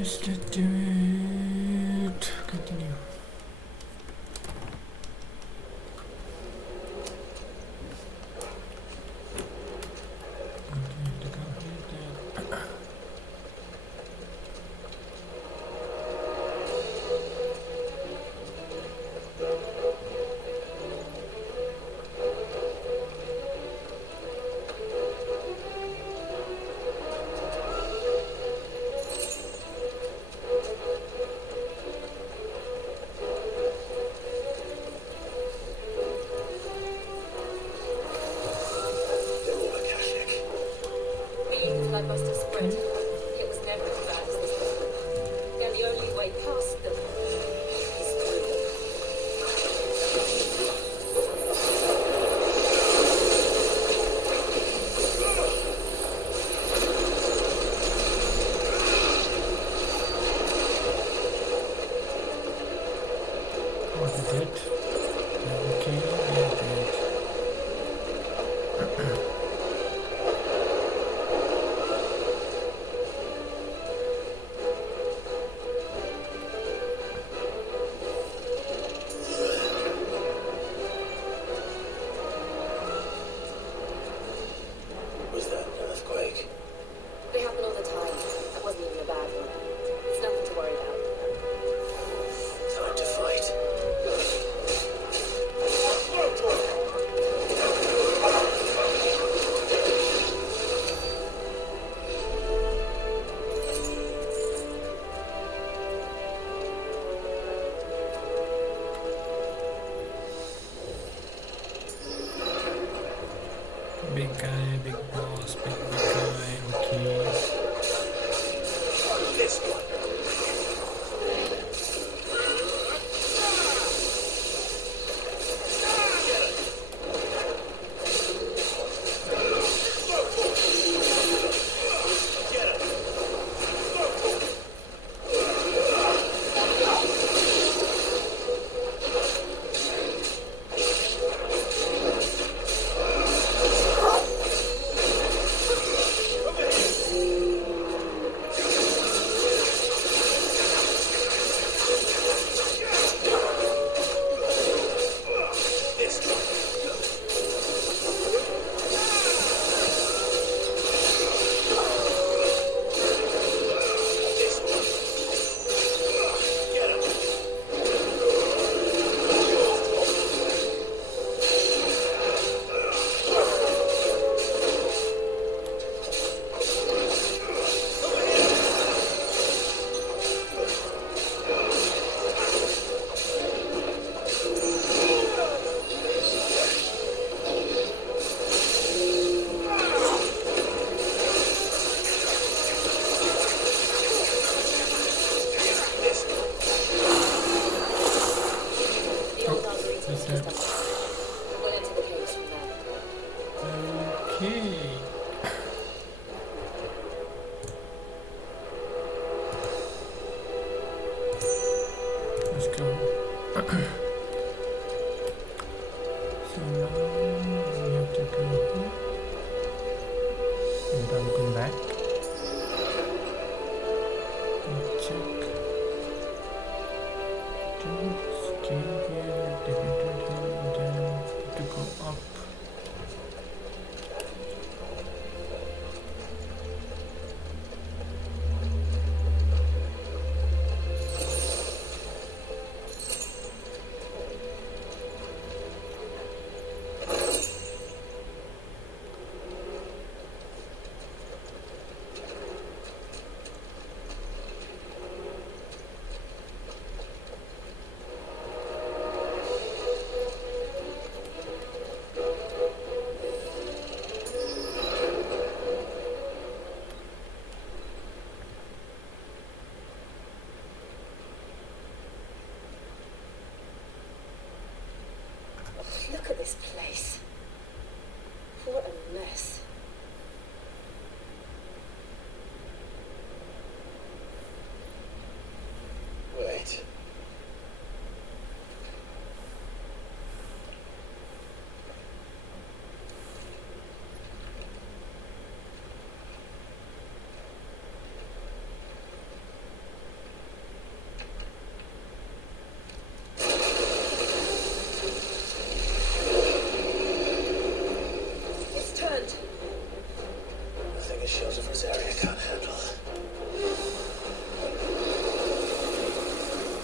Let's just do it. Continue. Blood must have spread. It was never as bad as this before. And the only way past them is through them. What is it? Okay, they're dead. Was that an earthquake? They happen all the time. That wasn't even a bad one. It's nothing to worry about. Time to fight. Big guy, big boss, big guy, okay. This one. The old arteries That's were it. just up. We'll enter the caves from there. Okay. Let's go. So now we have to go here. And I'm going back. And check. To scale here, defeated him, then to go up.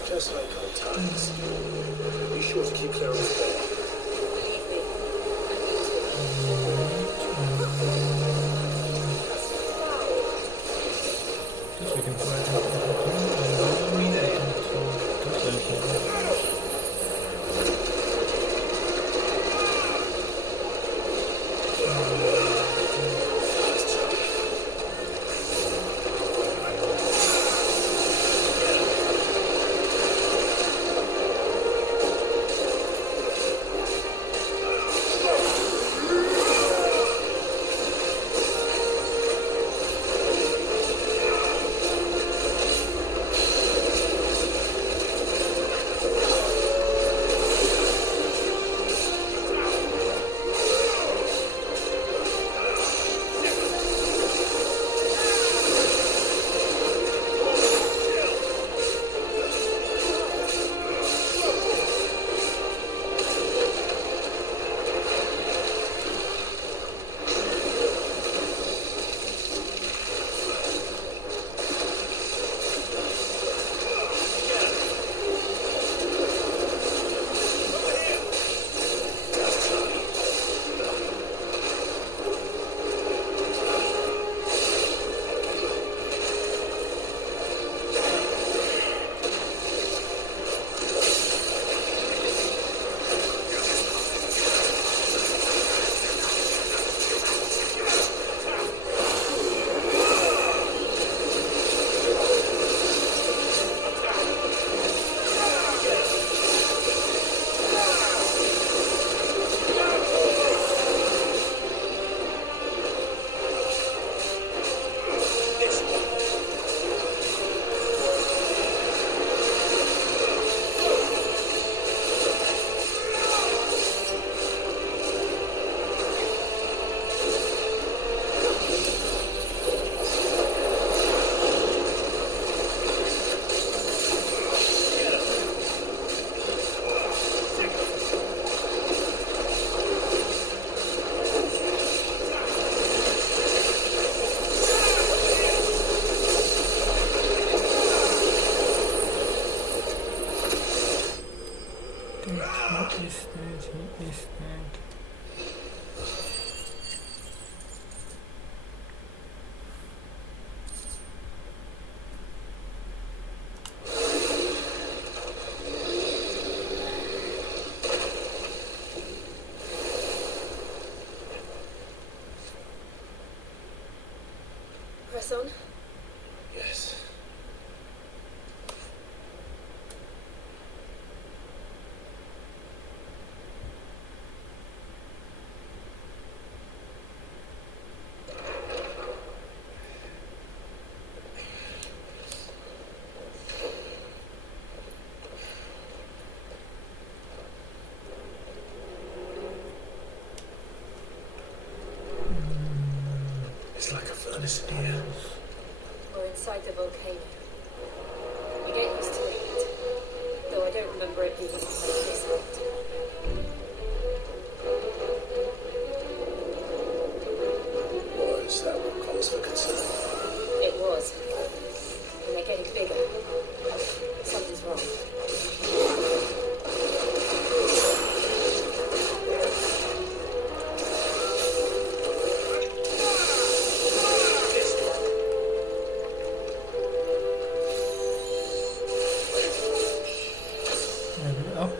Just like old times. Be sure to keep clear of the bed. Believe me, and you too. That's foul. Just looking for it. Press on. Yes. It's like a furnace in here. We're inside the volcano. You get used to it, though I don't remember it being quite this hot. Was that what cause for concern? It was. And they're getting bigger. Something's wrong. Level up.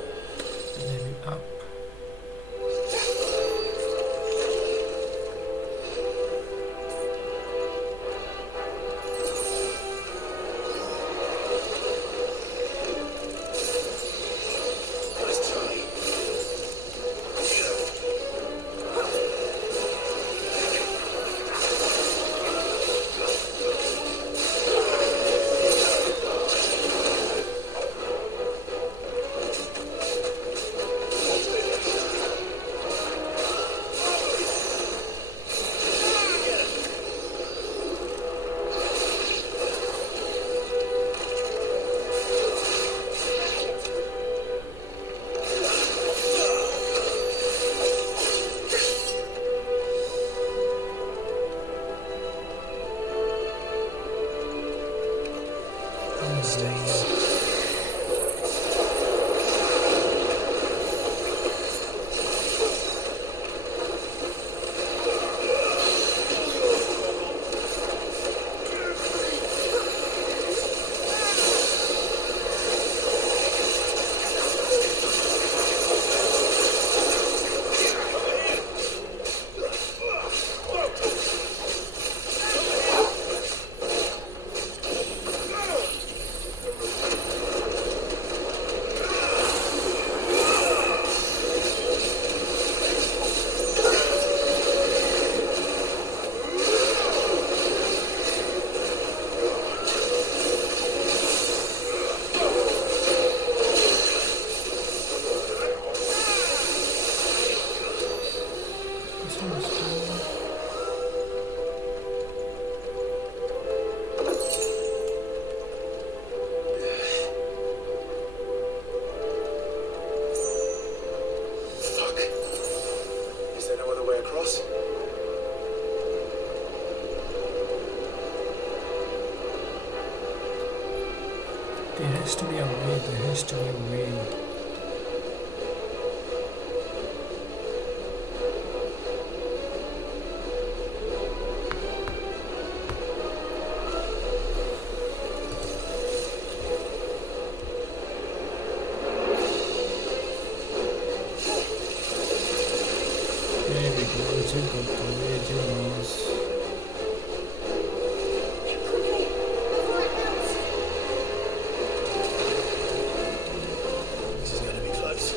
Level up. Nice try. Mistakes. There has to be a way, there has to be a way. There we go, check out the way, Jonas. This is going to be close.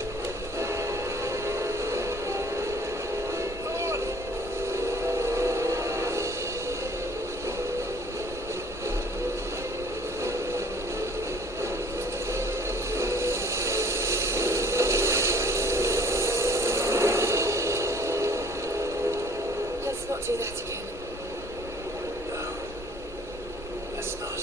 Come on! Let's not do that again. No. Let's not.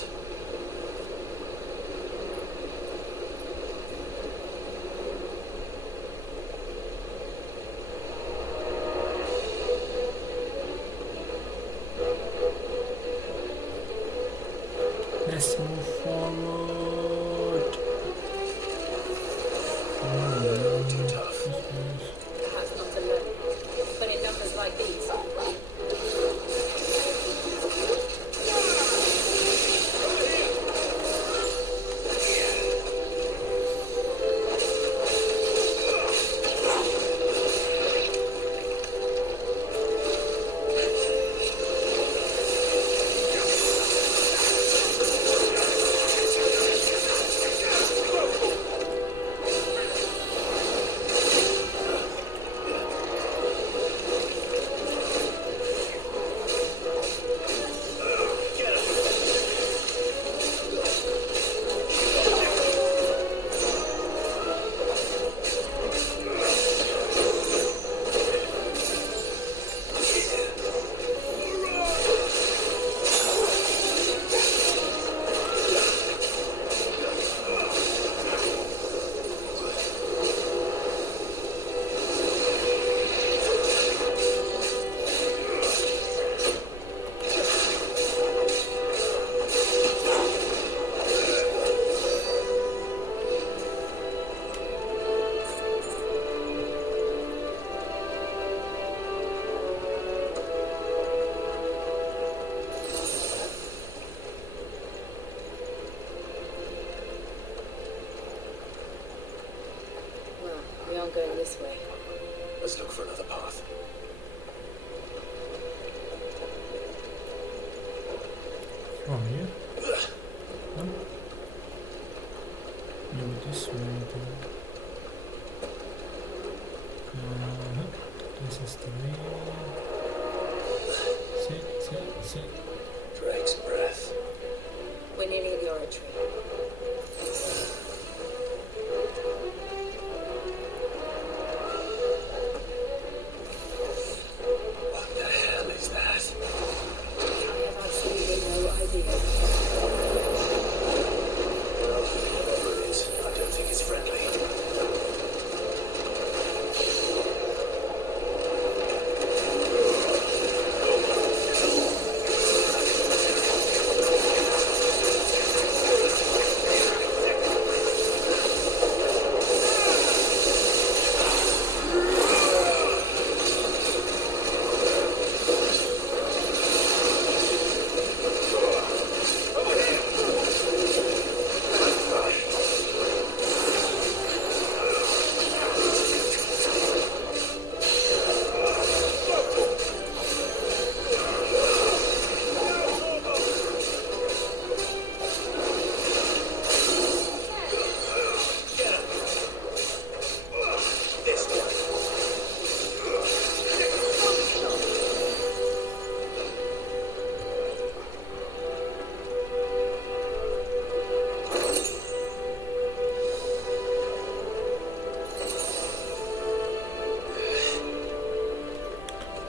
Let's move forward. Too tough. Perhaps not alone, but in numbers like these. Well, we aren't going this way. Let's look for another path. From here? No? Maybe this way then. This is the way. Sit. Drake's breath. We're nearly at the oratory. What the hell is that? I have absolutely no idea. Well, whatever it is, I don't think it's friendly.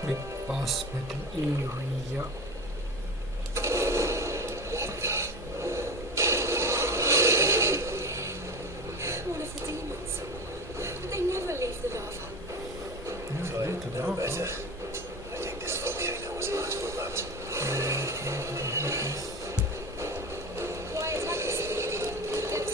Big boss battle area. One of the demons. But they never leave the lava. If I didn't know better, I think this volcano was about to erupt. Why attack us? Let's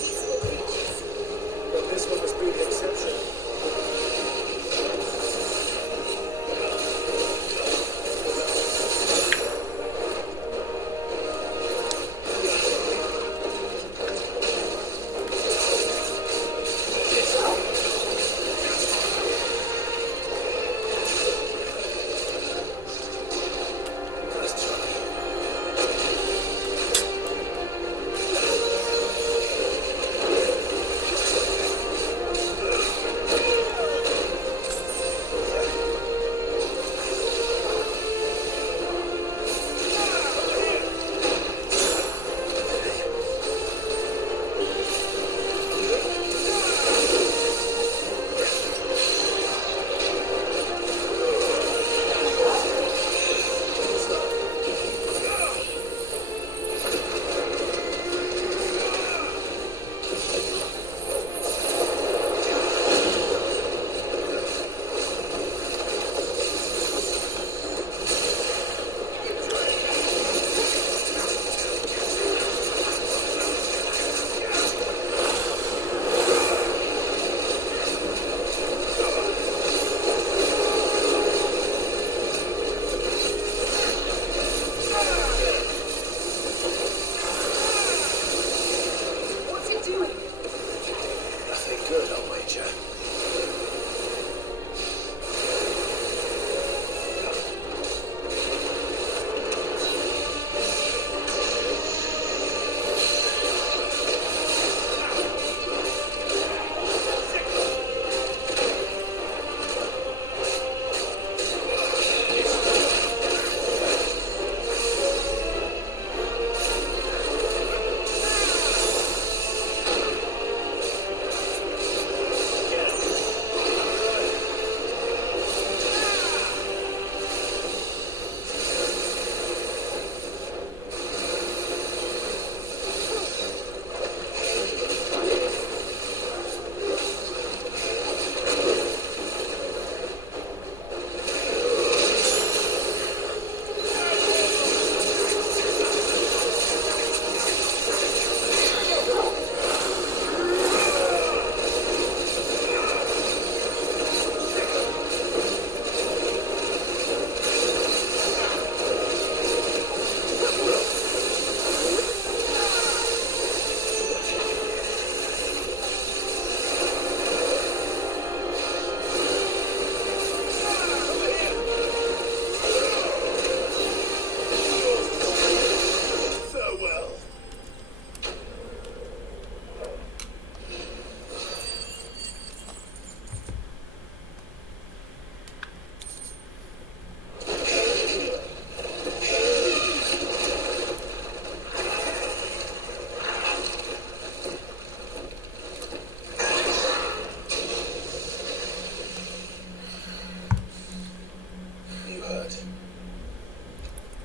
doing? Nothing good, I'll wager.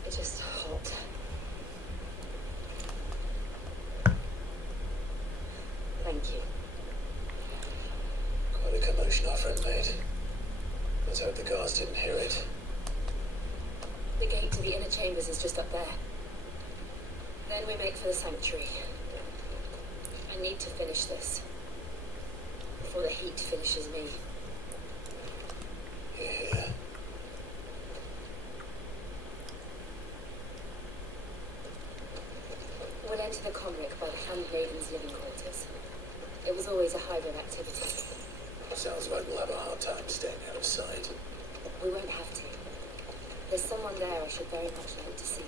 It's just hot. Thank you. Quite a commotion our friend made. Let's hope the guards didn't hear it. The gate to the inner chambers is just up there. Then we make for the sanctuary. I need to finish this before the heat finishes me. Yeah. We'll enter the convict by the handmaiden's living quarters. It was always a hive of activity. Sounds like we'll have a hard time staying out of sight. We won't have to. There's someone there I should very much like to see.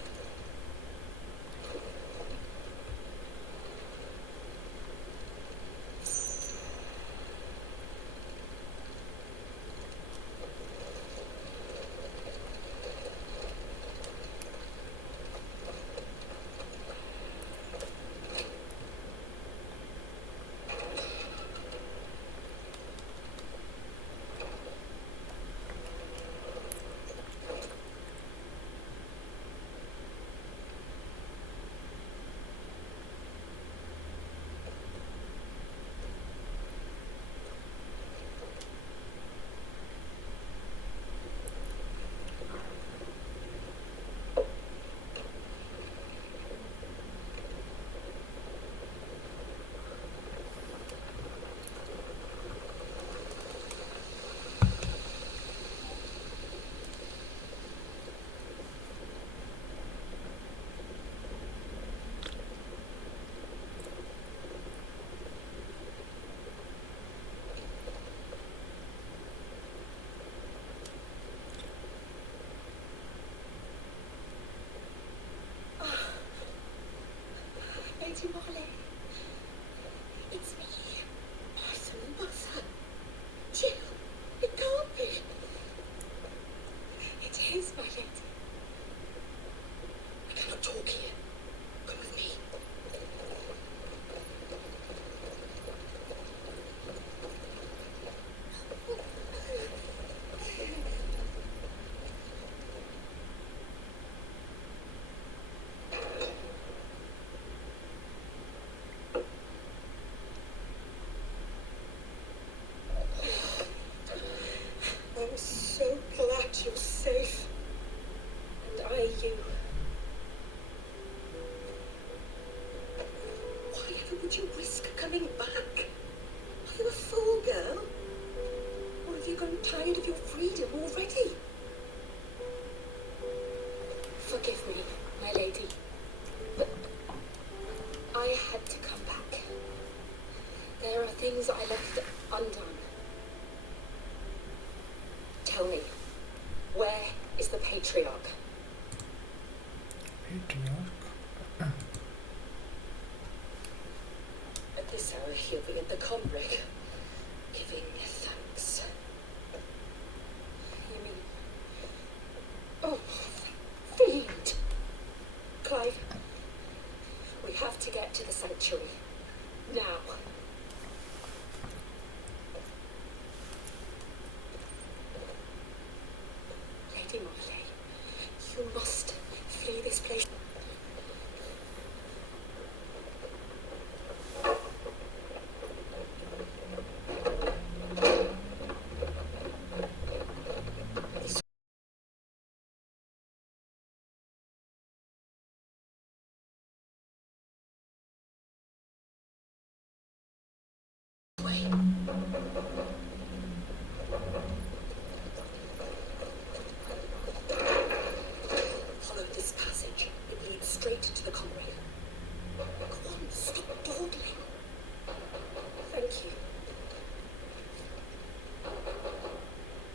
Lady Molly, it's me, Martha, Mother, Jill, it can't be. It is, my lady. I cannot talk here. Come with me. I'm so glad you're safe. And I you. Why would you risk coming back? Are you a fool, girl? Or have you grown tired of your freedom already? Forgive me, my lady. But I had to come back. things I left undone. Tell me, where is the patriarch? Patriarch. At this hour, he'll be at the combrick, giving thanks. You mean... Oh, fiend! Clive, we have to get to the sanctuary. Now. Lady Marley, you must flee this place. Follow this passage. It leads straight to the comrade. Go on, stop dawdling. Thank you.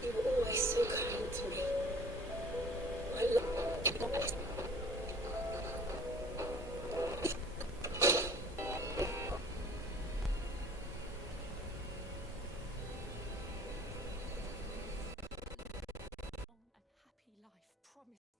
You were always so kind to me. I love you. Happy life, promise me.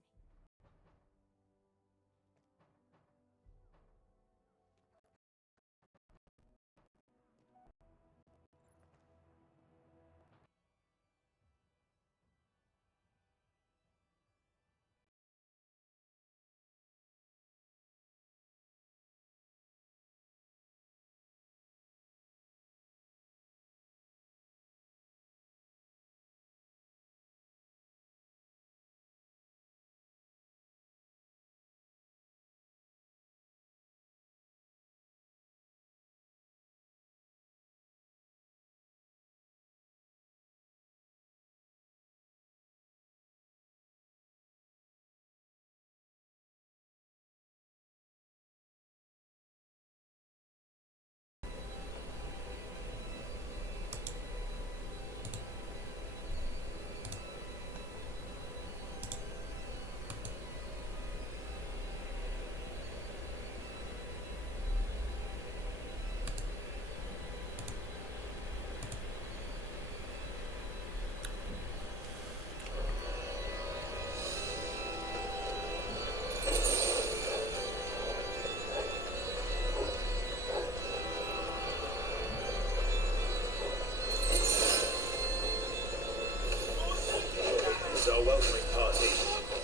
Our welcoming party.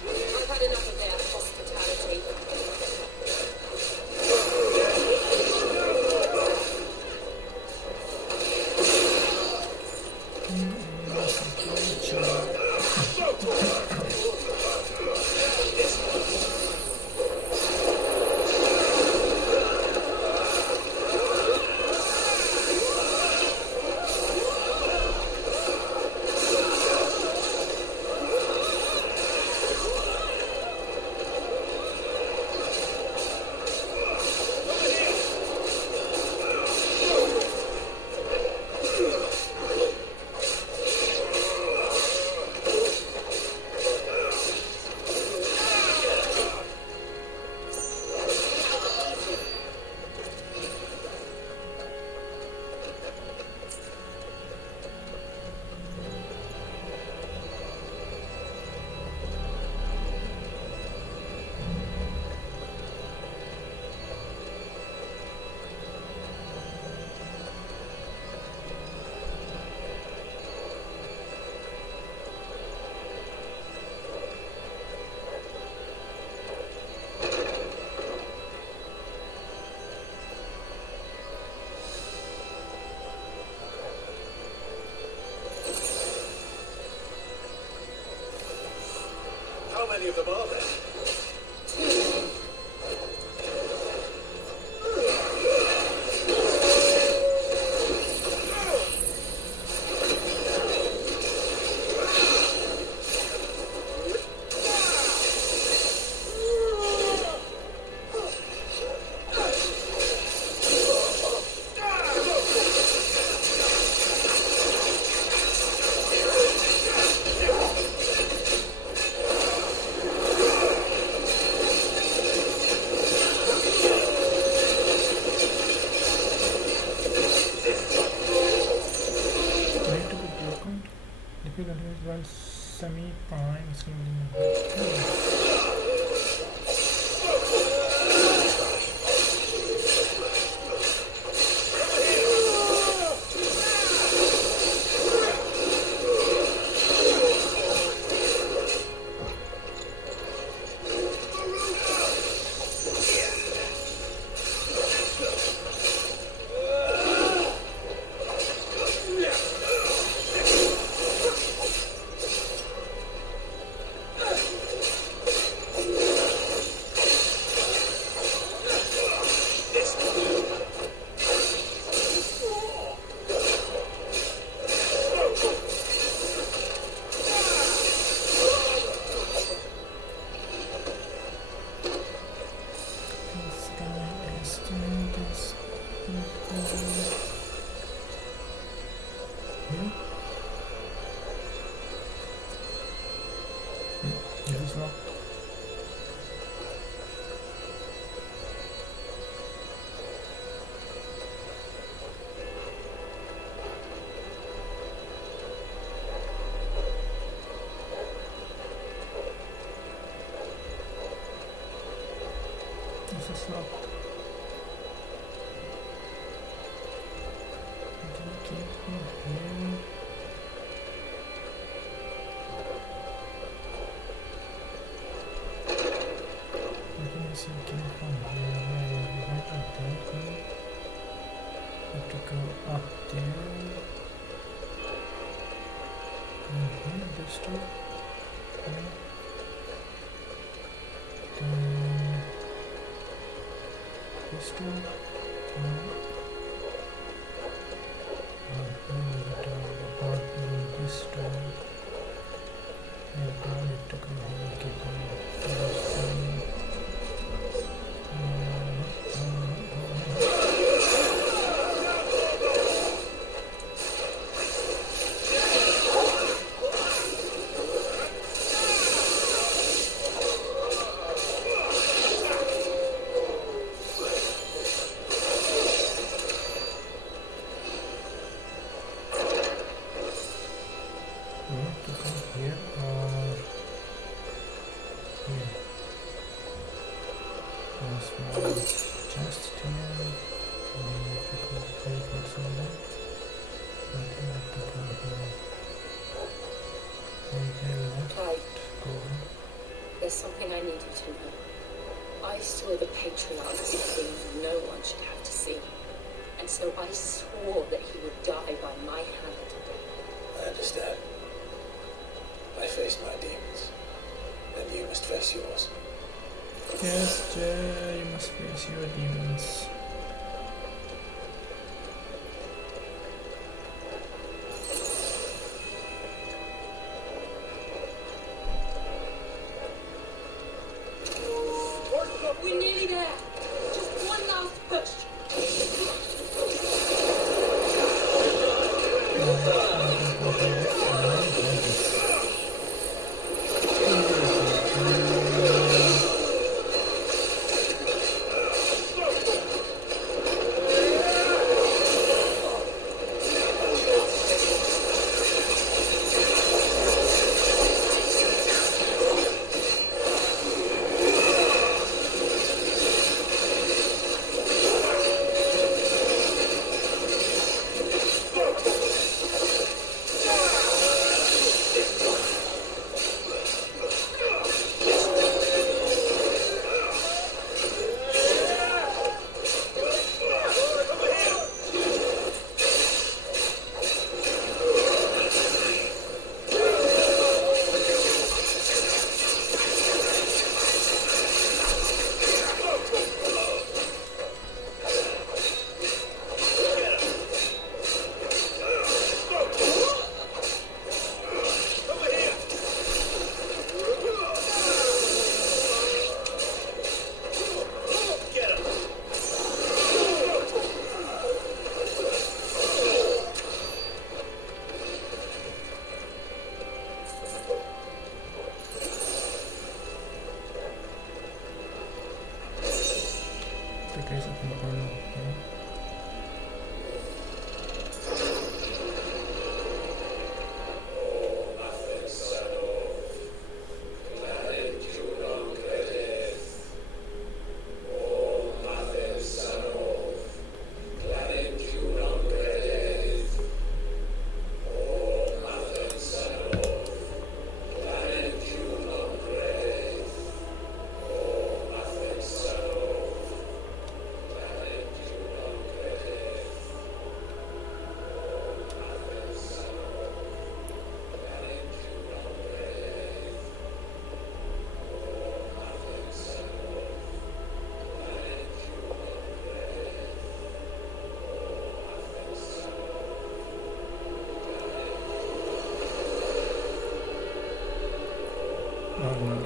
I've had enough of their hospitality. How many of them are there? run semi-prime, it's going to be This is locked. This is locked. Can I keep him here? So we can from here, we went up there, have to go up there, this door, then this door, this door, yeah, I need to go here and get this thing. There's something I need you to know. I saw the patriarch do things no one should have to see. And so I swore that he would die by my hand. I understand. I faced my demons, and you must face yours. Yes, Jay, you must face your demons. We're nearly there. Just one last push. Oh no.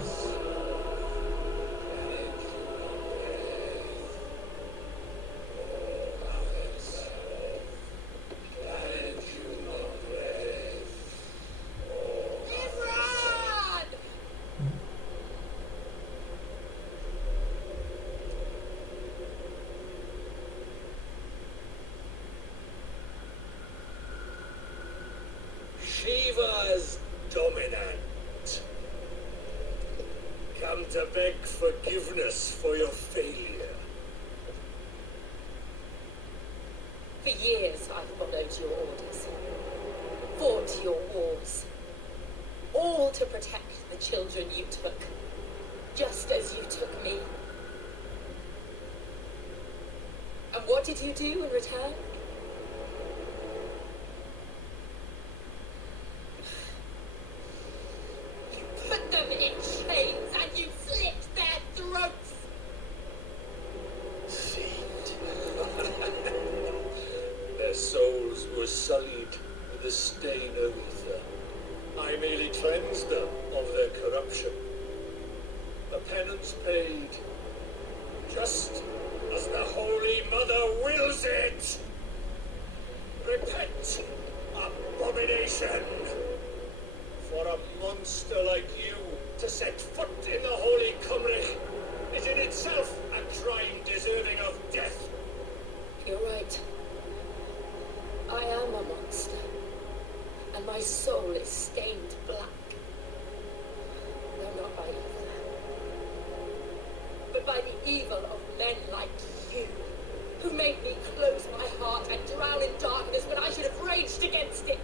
Imran! Shiva's dominant. Come to beg forgiveness for your failure. For years I've followed your orders, fought your wars, all to protect the children you took, just as you took me. And what did you do in return? You put them in chains and you slit their throats! Fiend. Their souls were sullied with the stain of ether. I merely cleansed them of their corruption. A penance paid, just as the Holy Mother wills it. Repent, abomination! For a monster like you to set foot in the Holy Cymru is in itself a crime deserving of death. You're right. I am a monster, and my soul is stained black. No, not by evil, but by the evil of men like you, who made me close my heart and drown in darkness when I should have raged against it.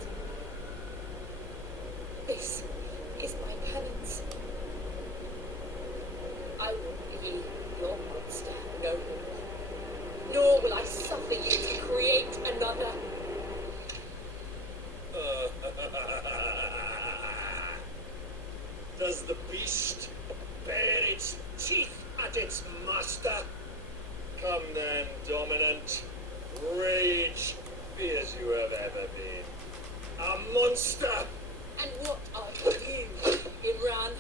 This is my penance. I will be your monster no more, nor will I suffer you to create another. Does the beast bare its teeth at its master? Come then, dominant. Rage, be as you have ever been. A monster! And what are you, Imran?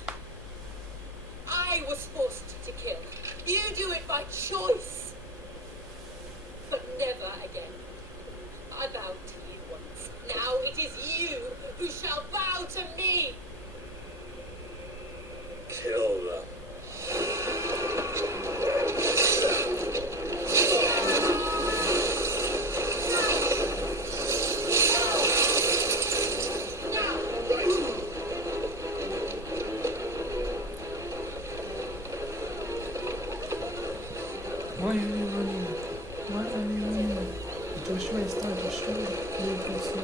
I was forced to kill. You do it by choice. But never again. I bowed to you once. Now it is you who shall bow to me. Kill them. Why are you running? Why are you running? Joshua está, Joshua. You can see me.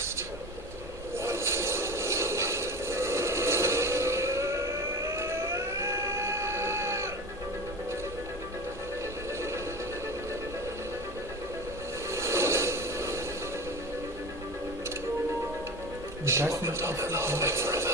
Just once. Die Geister nicht aufhören.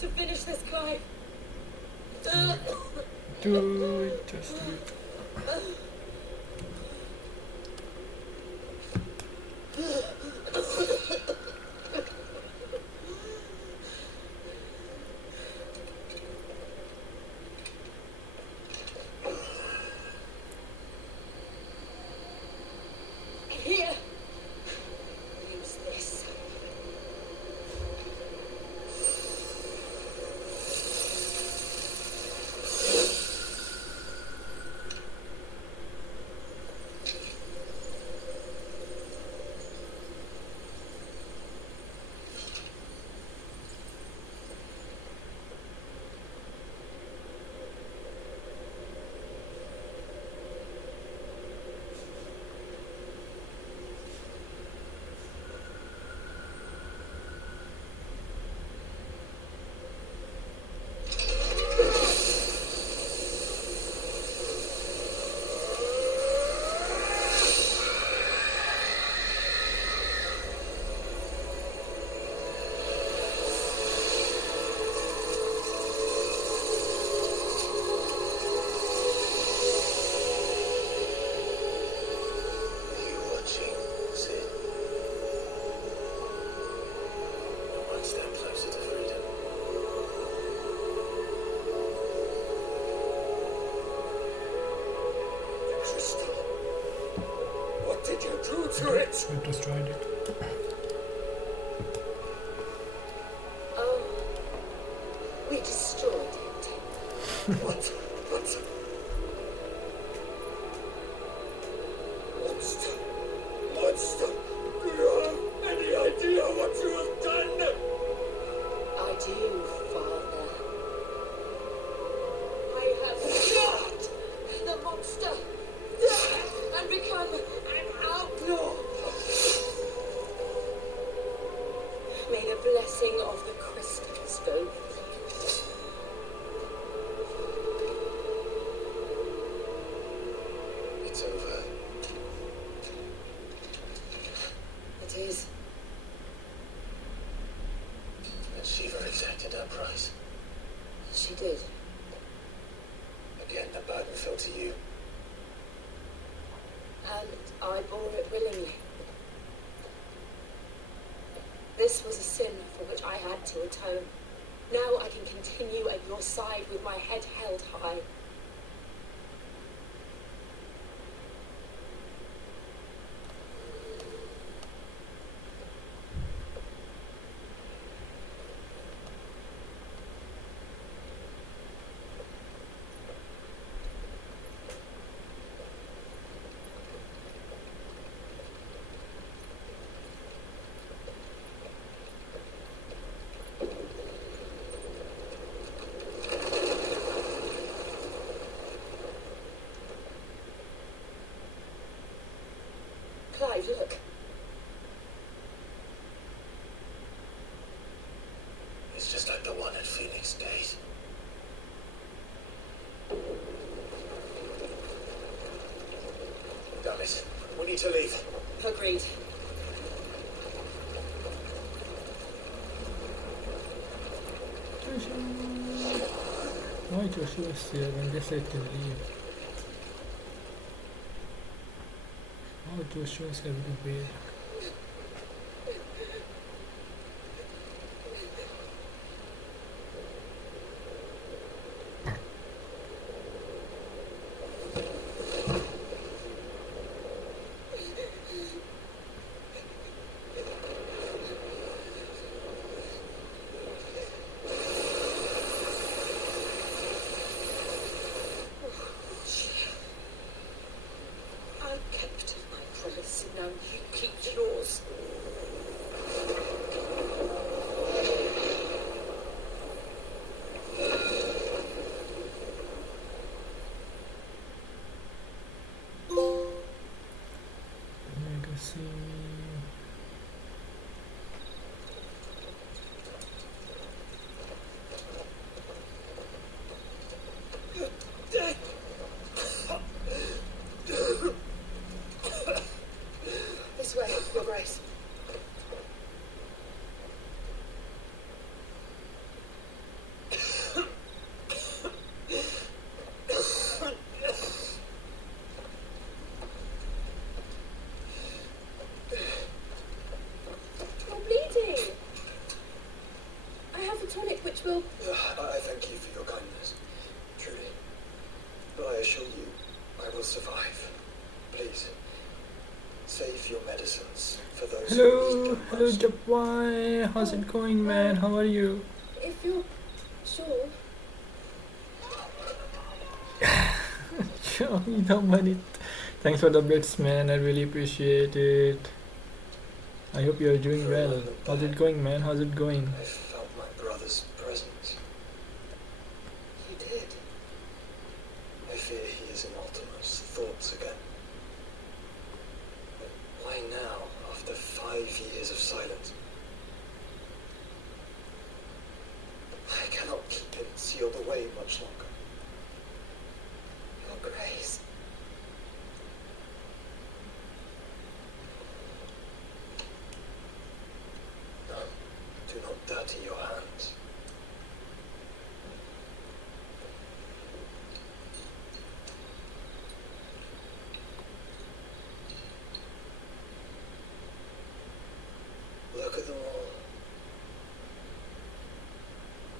to finish this, Clive. Do it, just do it. Here. Use this. What did you do to it? We destroyed it. Oh, we destroyed it. What? Monster! Monster! Do you have any idea what you have done? I do, Father. I have shot the monster and become an outlaw. May the blessing of the crystals go with you. It's over. It is. And Shiva exacted her price. She did. Again, the burden fell to you. And I bore it willingly. This was a sin for which I had to atone. Now I can continue at your side with my head held high. Clive, look. It's just like the one at Phoenix Gate. Damn it. We need to leave. Agreed. Why Joshua is here when they said to leave? Oh, Joshua is going to be. I kept my promise, now you keep tonic which will... I thank you for your kindness, truly. But I assure you, I will survive. Please, save your medicines for those who need them Hello, most. Japwai. How's it going, man? How are you? If you're sure... Show me the money. Thanks for the bits, man. I really appreciate it. I hope you're doing well. How's it going, man? How's it going? I felt my brother's presence. You did. I fear he is in Ultima's thoughts again. But why now, after 5 years of silence? I cannot keep him sealed away much longer. Your Grace. No, do not dirty your hands. Look at them all.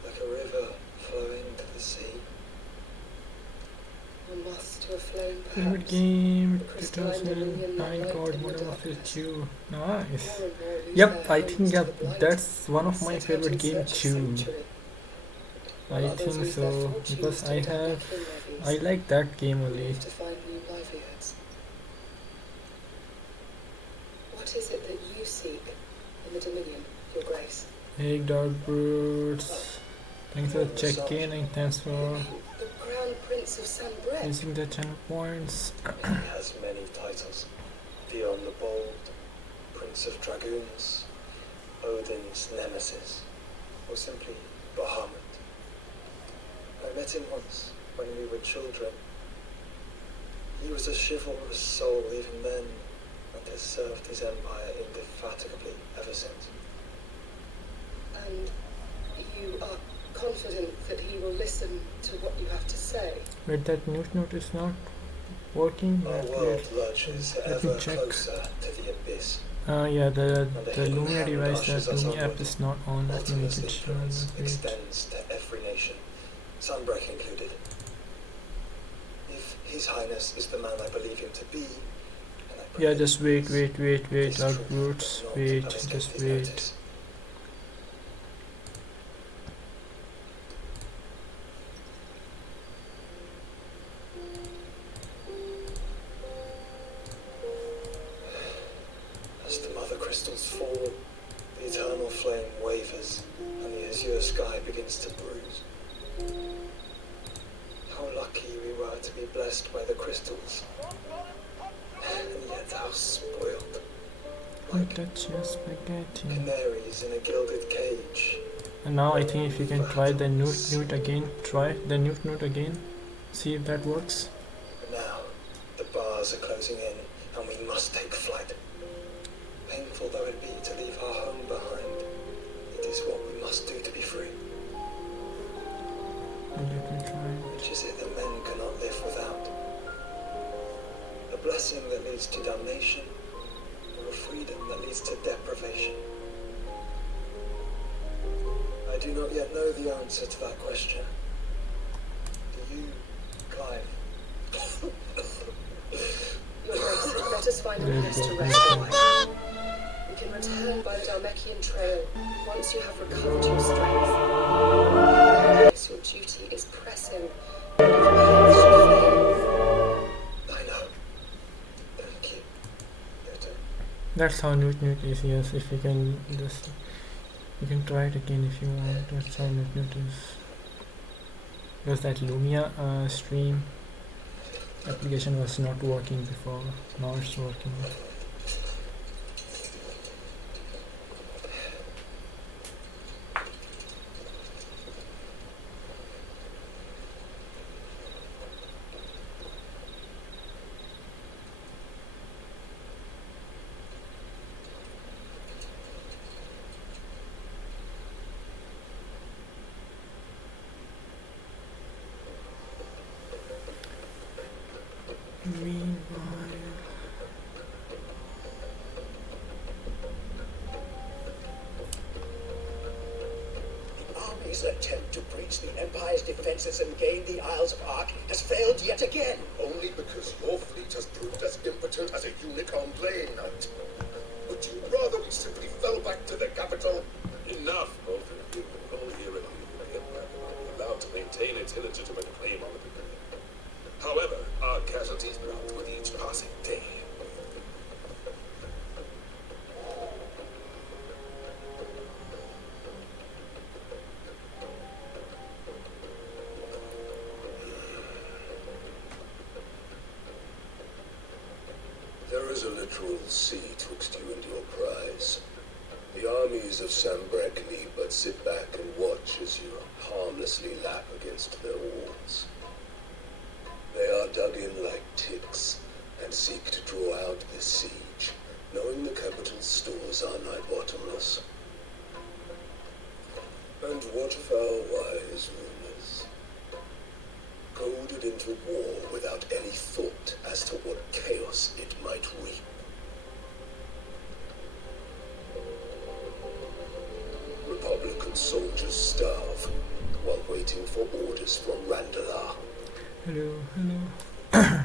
Like a river flowing to the sea. A moth to a flame, Favorite perhaps. game The crystalline dominion 2009 that God light in the Modern Warfare darkness. 2. Nice. More and more lose Yep, their I homes think to the blind. that's one of my Set out favorite in game search of too. sanctuary. I Others think lose their so fortunes because to I debt their have king levies. I like that game And only. move to find new livelihoods. What is it that you seek in the Dominion, Your Grace? Hey Dark Brutes. Thanks for checking and thanks for The Crown Prince of Sanbreque. using the channel points. He has many titles. Theon the Bold, Prince of Dragoons, Odin's Nemesis, or simply Bahamut. I met him once, when we were children. He was a chivalrous soul even then, and has served his empire indefatigably ever since. And you are confident that he will listen to what you have to say. Wait, that note is not working. Our Wait, world wait. lurches Let me ever check. closer to the abyss. Yeah, the hidden Lumia hand device, ushers that us Lumia app onward. is not on. Let me make Ultima's it sure. influence Wait. extends to every nation, Sanbreque included. If His Highness is the man I believe him to be, and I pray Yeah, that just wait, this Dark truth Brutes. does not Wait, have escaped just his wait. notice. As the mother crystals fall, the eternal flame wavers, and the azure sky begins to bruise. How lucky we were to be blessed by the crystals, and yet how spoiled. Like Touch your spaghetti. canaries in a gilded cage. And now I think if you can try the note again, try the note again. See if that works. But now, the bars are closing in, and we must take flight. Painful though it be to leave our home behind, it is what we must do to be free. And let me try. Which is it that men cannot live without? A blessing that leads to damnation, or a freedom that leads to deprivation? I do not yet know the answer to that question. Do you, Clive? Your Grace, let us find a place to rest a while. We can return by the Dalmekian trail once you have recovered your strength. Yes, your duty is pressing. And if your health should fail, I know. Thank you. Yoda. That's how note is. Yes, if you can just you can try it again if you want. That's how note is. Because that Lumia stream application was not working before. Now it's working. Meanwhile, The army His attempt to breach the Empire's defenses and gain the Isles of Ark has failed yet again. Only because your fleet has proved as impotent as a unicorn playing knight. Would you rather we simply fell back to the capital? Enough, both of you. All here in the Empire are allowed to maintain its illegitimate claim on the Pavilion. However, our casualties mount with each passing day. There is a literal sea twixt you and your prize. The armies of Sambrek need but sit back and watch as you harmlessly lap against their walls. They are dug in like ticks and seek to draw out this siege, knowing the capital's stores are nigh bottomless. And what of our wise rulers? Goaded into war without any thought as to what chaos it might reap. Republican soldiers starve while waiting for orders from Randalar. Hello, hello.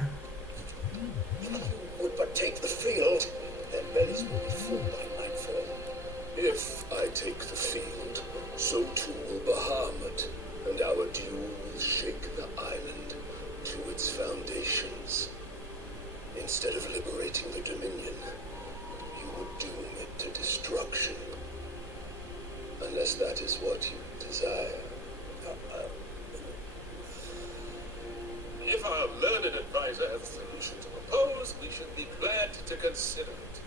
Would but take the field, their bellies will be full by nightfall. If I take the field, so too will Bahamut, and our duel will shake the island to its foundations. Instead of liberating the Dominion, you would doom it to destruction. Unless that is what you desire. If our learned advisor has a solution to propose, we should be glad to consider it.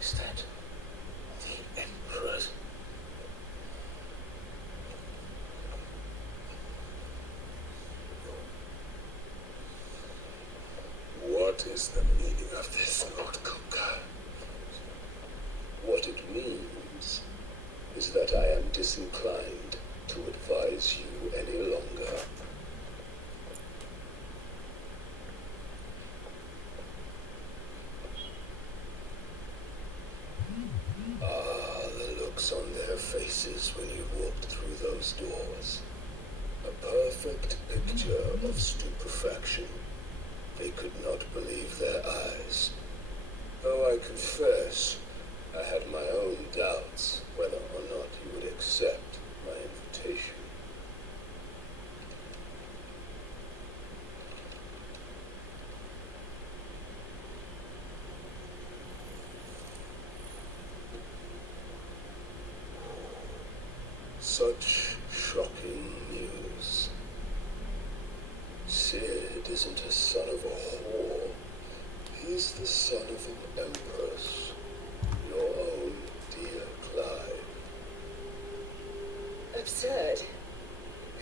Is that the Emperor's? What is the meaning of this, Lord Kuka? What it means is that I am disinclined to advise you any longer. Ah, the looks on their faces when you walked through those doors. A perfect picture of stupefaction. They could not believe their eyes. Though I confess, I had my own doubts whether or not you would accept my invitation. Such shocking news. Sid isn't a son of a whore. He's the son of an empress. Your own dear Clive. Absurd.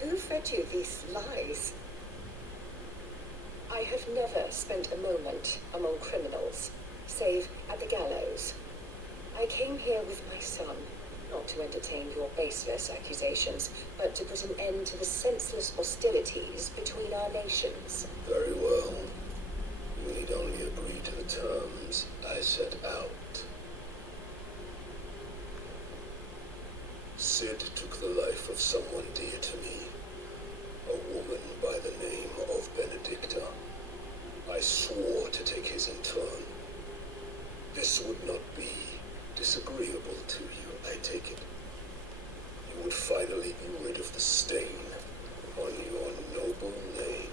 Who fed you these lies? I have never spent a moment among criminals, save at the gallows. I came here with my son, not to entertain your baseless accusations, but to put an end to the senseless hostilities between our nations. Very well. You need only agree to the terms I set out. Sid took the life of someone dear to me, a woman by the name of Benedicta. I swore to take his in turn. This would not be disagreeable to you, I take it. You would finally be rid of the stain on your noble name.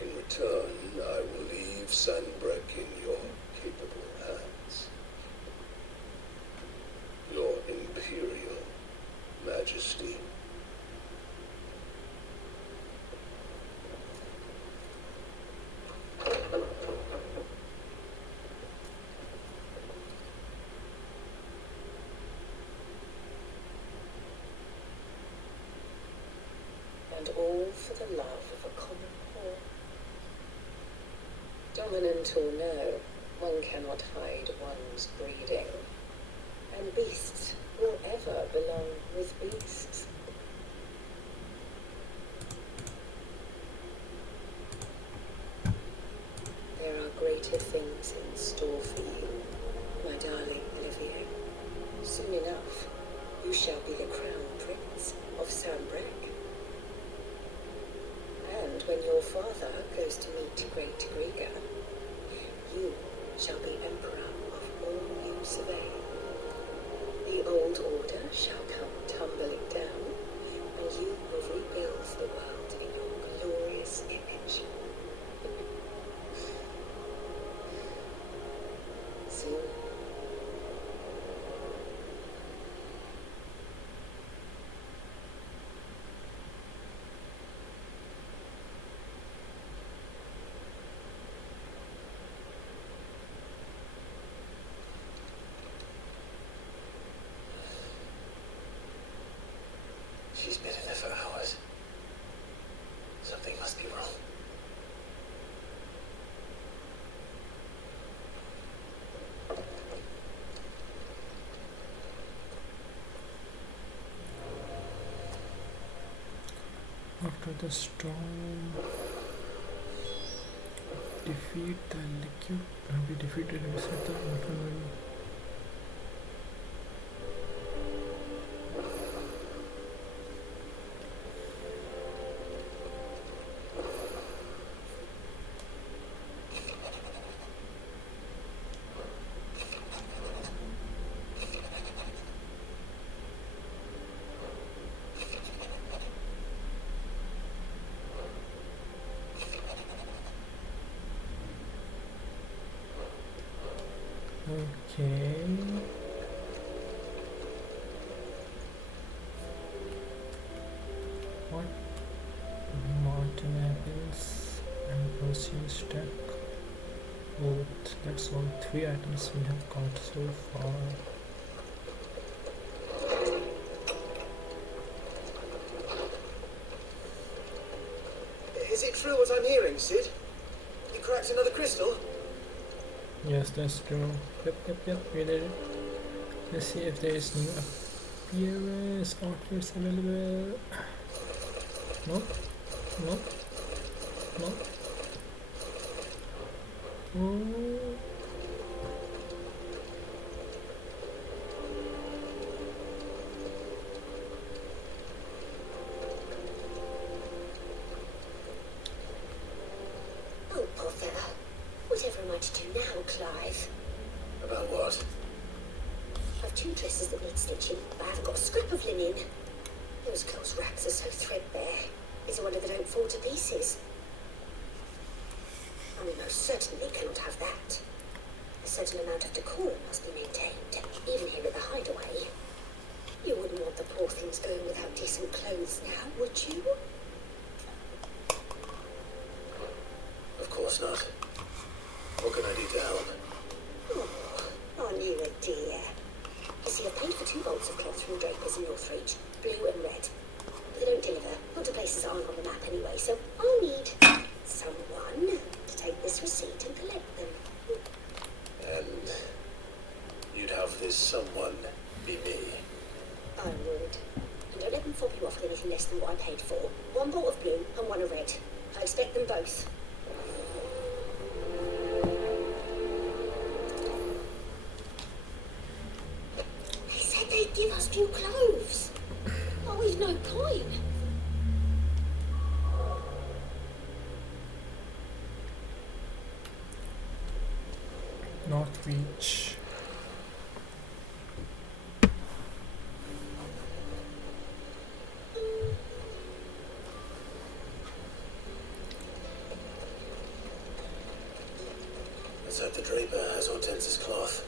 In return, I will leave Sanbrek in your capable hands. Your Imperial Majesty. And all for the love of a common whore. Dominant or no, one cannot hide one's breeding. And beasts will ever belong with beasts. There are greater things in store for you, my darling Olivier. Soon enough, you shall be the crown prince of Sambrec. And when your father goes to meet Great Griga, you shall be emperor of all you survey. The old order shall come tumbling down, and you will rebuild the world in your glorious image. Soon. She's been in there for hours. Something must be wrong. After the storm, defeat the liquid. Have we defeated and reset the infirmary? Okay. What? Mountain apples and Perseus stack. Oh, that's all 3 items we have got so far. Is it true what I'm hearing, Sid? You cracked another crystal? Yes, that's true. Yep, we did it. Let's see if there is new appearance outfits available. Nope. Oh. Oh, bother. Whatever am I to do now, Clive? About what? I've 2 dresses that need stitching, but I haven't got a scrap of linen. Those girls' rags are so threadbare. It's a wonder they don't fall to pieces. And we most certainly cannot have that. A certain amount of decorum must be maintained, even here at the hideaway. You wouldn't want the poor things going without decent clothes now, would you? Of course not. What can I do to help? Oh, aren't you a dear? You see, I've paid for 2 bolts of cloth from Draper's in Northreach, blue and red. But they don't deliver, not to places that aren't on the map anyway, so I'll need someone to take this receipt and collect them. And you'd have this someone be me. I would. And don't let them fob you off with anything less than what I paid for. 1 bolt of blue and 1 of red. I expect them both. They said they'd give us new clothes. Oh, we've no coin. Northreach. Let's hope the Draper has Hortense's cloth.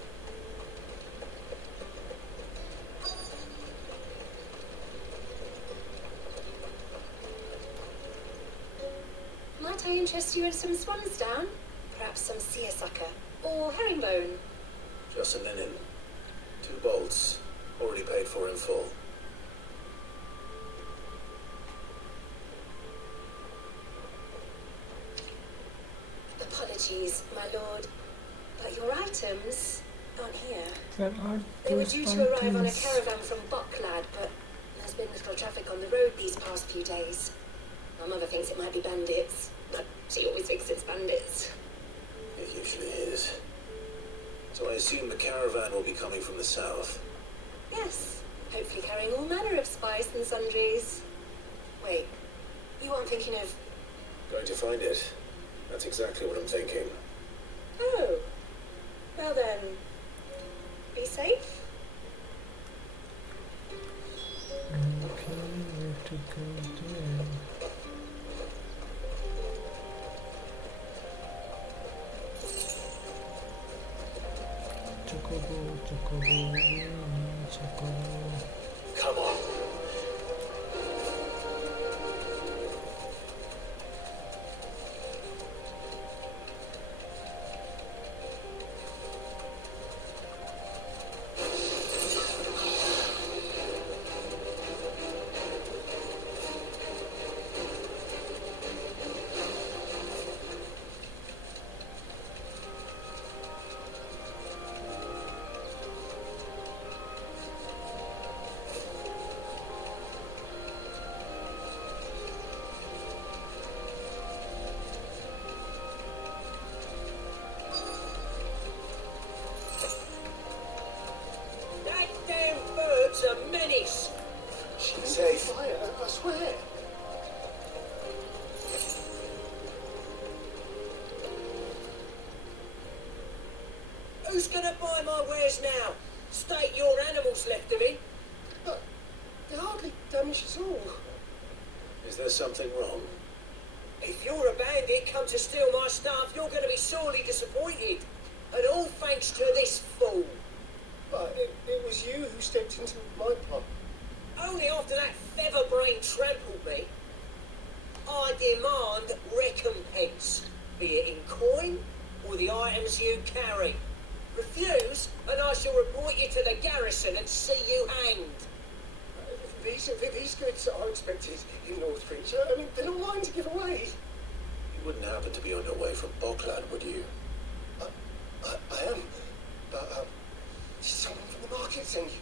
Might I interest you in some swans down? Perhaps some seersucker or herringbone? Just some linen. 2 bolts. Already paid for in full. Apologies, my lord, but your items aren't here. Where are They were those due to arrive on a items? caravan from Buckland past few days. My mother thinks it might be bandits, but she always thinks it's bandits. It usually is. So I assume the caravan will be coming from the south. Yes, hopefully carrying all manner of spice and sundries. Wait, you aren't thinking of... Going to find it. That's exactly what I'm thinking. Oh, well then, be safe. Okay, we have to go there. Chocobo, chocobo, chocobo. Come on. That damn bird's a menace. She's Safe. fire, I swear. Who's gonna buy my wares now? State your animals left of him. But they hardly damage us all. Is there something wrong? If you're a bandit come to steal my stuff, you're gonna be sorely disappointed. And all thanks to this fool. But it was you who stepped into my pot. Only after that feather-brain trampled me. I demand recompense, be it in coin or the items you carry. Refuse, and I shall report you to the garrison and see you hanged. These goods are expected in Northreach. I mean, they're not mine to give away. You wouldn't happen to be on your way from Bockland, would you? I am. But someone from the market sent you.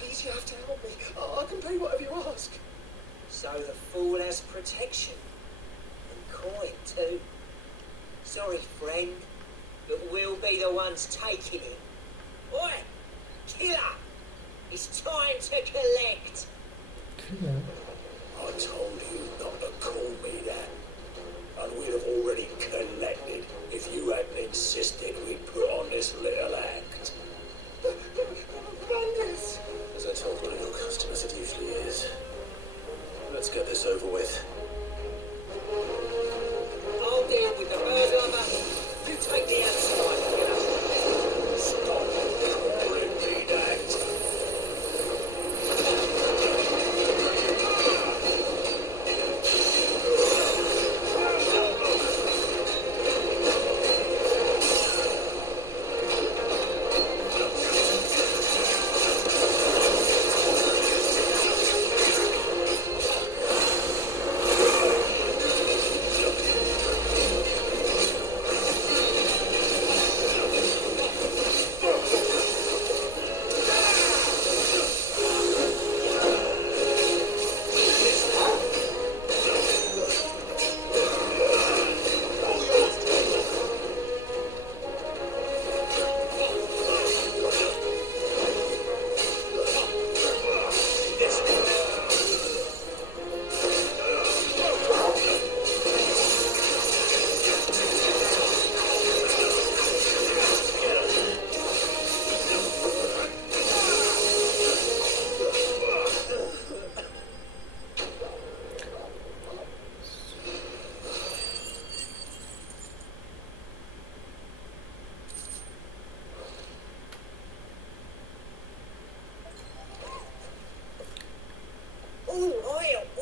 Please, you have to help me. I can pay whatever you ask. So the fool has protection. And coin, too. Sorry, friend, but we'll be the ones taking it. Oi! Killer! It's time to collect! Killer. I told you not to call me that. And we'd have already collected if you hadn't insisted we put on this little act. Bandits! As I told one of your customers, it usually is. Let's get this over with. I'll deal with the bird lover. You take the outside, killer. Stop calling me that.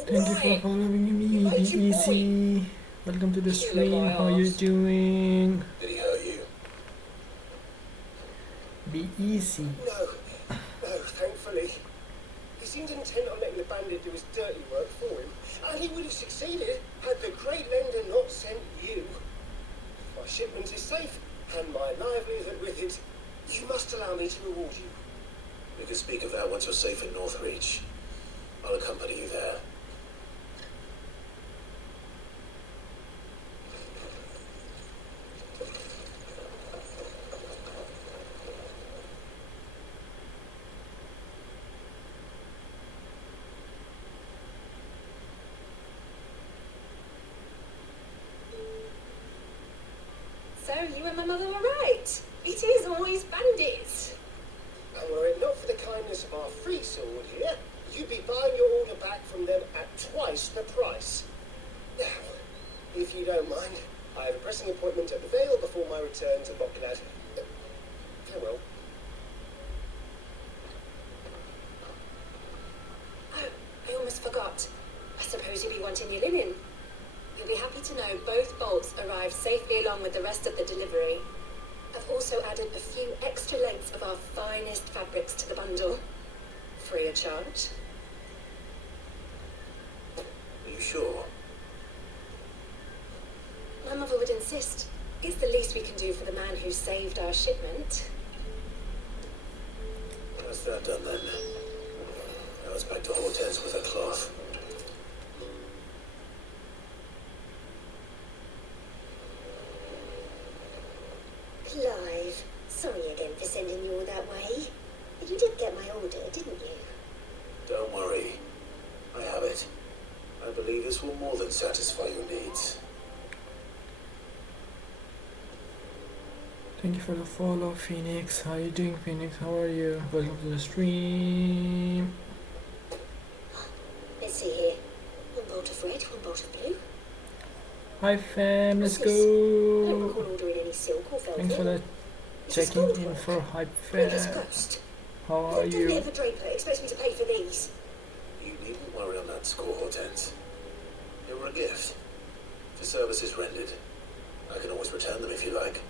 Thank you for following me. Be easy. Welcome to the stream. How you doing? Did he hurt you? Be easy. No, thankfully. He seemed intent on letting the bandit do his dirty work for him, and he would have succeeded had the great lender not sent you. My shipment is safe, and my livelihood with it. You must allow me to reward you. We can speak of that once you're safe in Northreach. I'll accompany you there. So, you and my mother were right. It is always bandits. And were it not for the kindness of our free sword here, you'd be buying your order back from them at twice the price. Now, if you don't mind, I have a pressing appointment at the Vale before my return to Bocklad. Farewell. Oh, I almost forgot. I suppose you'll be wanting your linen. You'll be happy to know both bolts arrived safely along with the rest of the delivery. I've also added a few extra lengths of our finest fabrics to the bundle. Free of charge. Are you sure? My mother would insist. It's the least we can do for the man who saved our shipment. That's that done then. Now it's back to Hortense with her cloth. Clive, sorry again for sending you all that way. But you did get my order, didn't you? Don't worry. I have it. I believe this will more than satisfy your needs. Thank you for the follow, Phoenix. How are you doing, Phoenix? How are you? Welcome to the stream. Let's see here. One bolt of red, one bolt of blue. Hi fam, let's What's this? I don't go. recall ordering any silk or velvet. Thanks for the Is this checking gold in work? for Hype Previous Fam. ghost. How are Don't you? ever draper expects me to pay for these. You needn't worry on that score, Hortense. They were a gift. For services rendered. I can always return them if you like.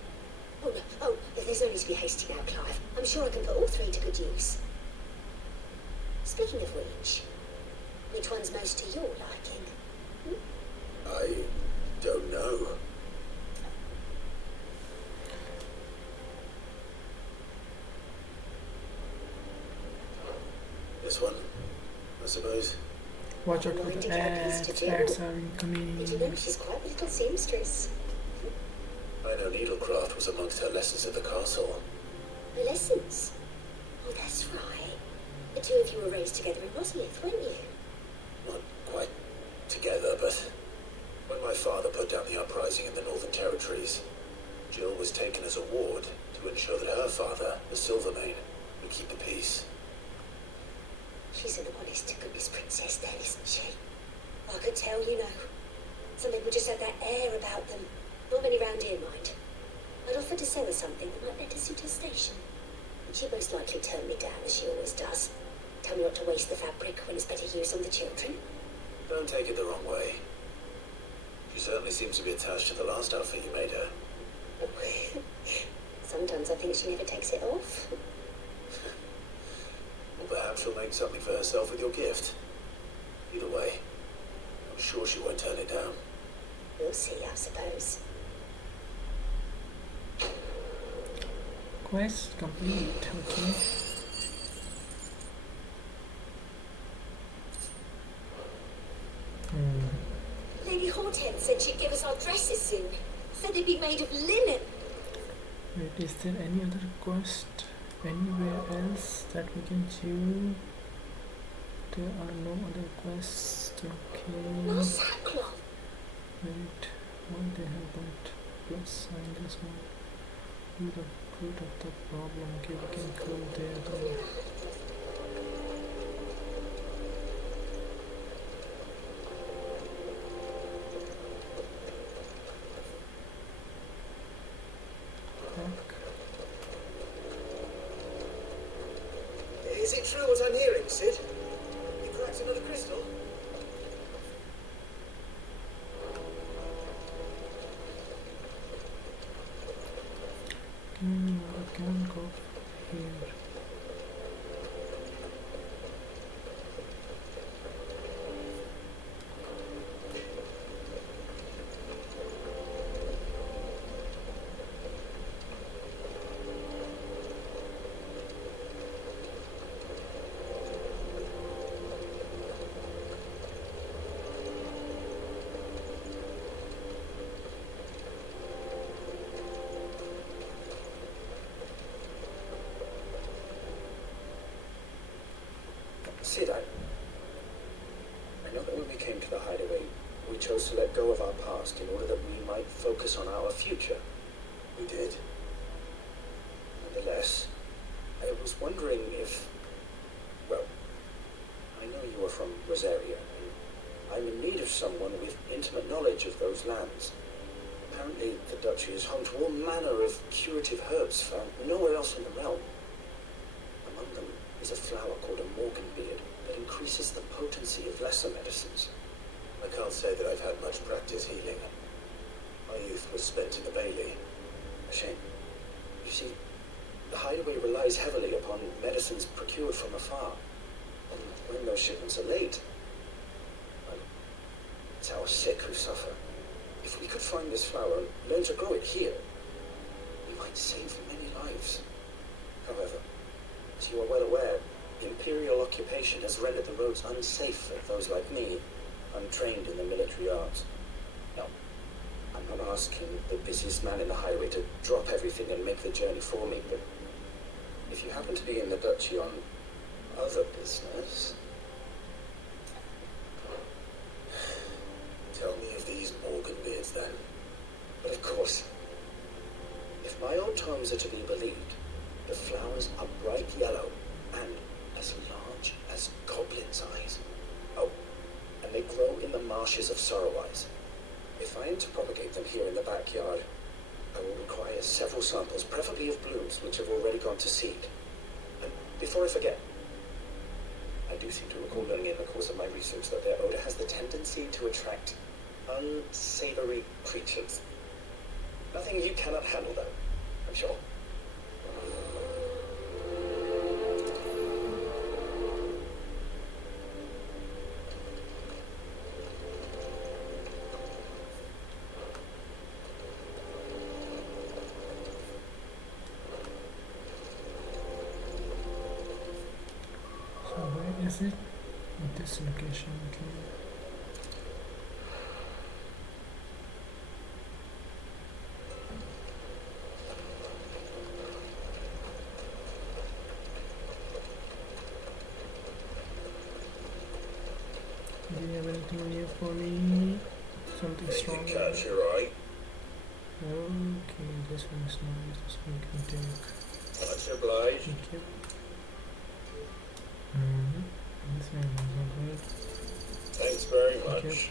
Oh, no. Oh, there's no need to be hasty now, Clive. I'm sure I can put all three to good use. Speaking of which one's most to your liking? I don't know. This one, I suppose. Watch out for Reminding the her piece ads. to do. Ads are incoming. Did you know she's quite a little seamstress? I know needlecraft was amongst her lessons at the castle. Her lessons? Oh, that's right. The two of you were raised together in Rosalith, weren't you? Not quite together, but when my father put down the uprising in the Northern Territories, Jill was taken as a ward to ensure that her father, the Silvermane, would keep the peace. She's an honest to goodness princess then, isn't she? I could tell, you know. Some people just have that air about them. Not many round here, mind. I'd offered to sell her something that might better suit her station. But she'd most likely turn me down, as she always does. Tell me not to waste the fabric when it's better used on the children. Don't take it the wrong way. She certainly seems to be attached to the last outfit you made her. Sometimes I think she never takes it off. Or perhaps she'll make something for herself with your gift. Either way, I'm sure she won't turn it down. We'll see, I suppose. Quest complete. Okay. Lady Hortense said she'd give us our dresses soon. Said they'd be made of linen. Wait, is there any other quest anywhere else that we can choose? There are no other quests. More Okay. sackcloth. Wait, why they have that plus sign this one? Root of the problem. Okay, we can go there then. Back. Is it true what I'm hearing, Sid? You cracked another crystal? I can go here. Sid, I know that when we came to the hideaway, we chose to let go of our past in order that we might focus on our future. We did. Nonetheless, I was wondering if... Well, I know you are from Rosaria, and I'm in need of someone with intimate knowledge of those lands. Apparently, the duchy is home to all manner of curative herbs found nowhere else in the realm. Among them is a flower called a morganbeard that increases the potency of lesser medicines. I can't say that I've had much practice healing. My youth was spent in the Bailey. A shame. You see, the hideaway relies heavily upon medicines procured from afar. And when those shipments are late, well, it's our sick who suffer. If we could find this flower and learn to grow it here, we might save many lives. However, as you are well aware, imperial occupation has rendered the roads unsafe for those like me, untrained in the military arts. Now, I'm not asking the busiest man in the highway to drop everything and make the journey for me, but if you happen to be in the duchy on other business... Tell me of these morganbeards then. But of course, if my old tomes are to be believed, the flowers are bright yellow and as large as goblins' eyes. Oh, and they grow in the marshes of Sorrowise. If I am to propagate them here in the backyard, I will require several samples, preferably of blooms which have already gone to seed. And before I forget, I do seem to recall learning in the course of my research that their odor has the tendency to attract unsavory creatures. Nothing you cannot handle, though, I'm sure. So where is it? At this location, okay. Do you have anything new for me? Something They strong? can catch your eye. Okay, this one is nice. This one can take. Much obliged. Thank you. Mm-hmm. This one is also good. Thanks very Thank you. much.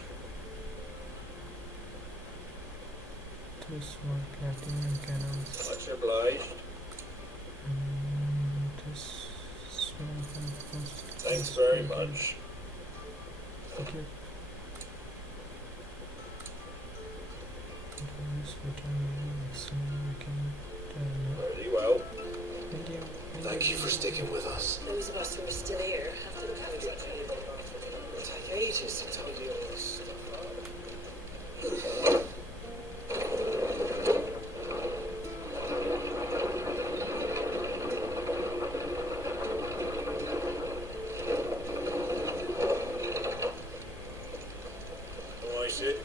This one, platinum cannons. Much obliged. This one from first. Thanks very much. Thank you. This vitamin, excellent, we can Very well. thank you. Thank you for sticking with us. Those of us who are still here have to look out for each other. It'll take ages to tidy all this stuff up. Oh, I see.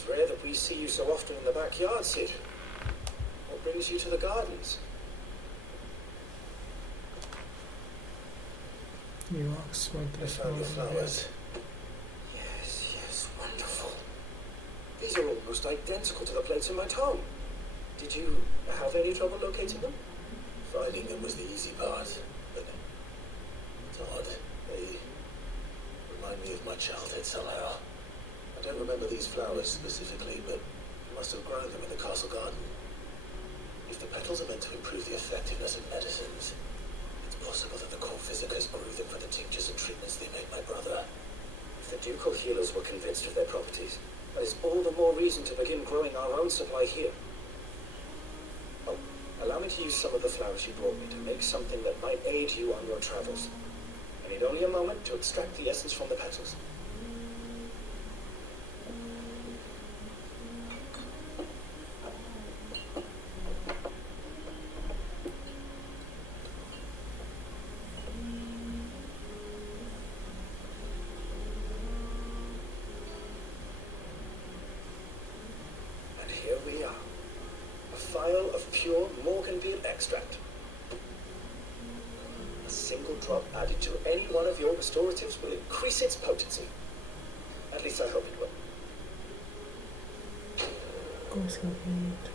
is rare that we see you so often in the backyard, Sid. What brings you to the gardens? You asked what I this found your was flowers. Yes, wonderful. These are almost identical to the plates in my tome. Did you have any trouble locating them? Finding them was the easy part, but it's odd. They remind me of my childhood somehow. I don't remember these flowers specifically, but you must have grown them in the castle garden. If the petals are meant to improve the effectiveness of medicines, it's possible that the court physicers grew them for the tinctures and treatments they made my brother. If the ducal healers were convinced of their properties, that is all the more reason to begin growing our own supply here. Oh, allow me to use some of the flowers you brought me to make something that might aid you on your travels. I need only a moment to extract the essence from the petals. Here we are. A phial of pure morganbeer extract. A single drop added to any one of your restoratives will increase its potency. At least I hope it will. course complete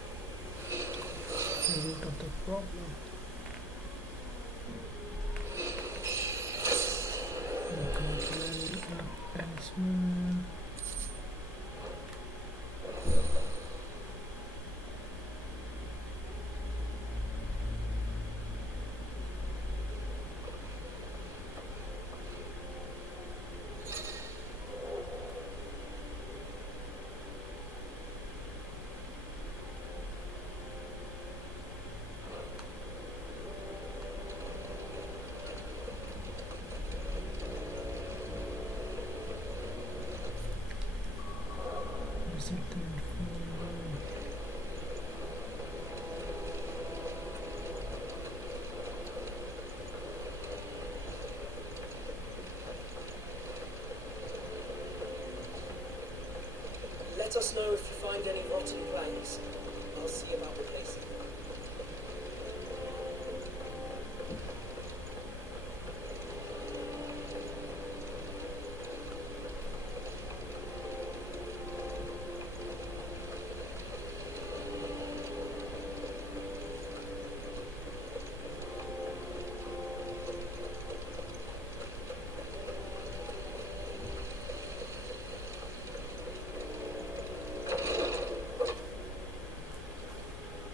the root of the problem. Level up elsewhere. Is it there for Let us know if you find any rotten planks. I'll see about replacing them.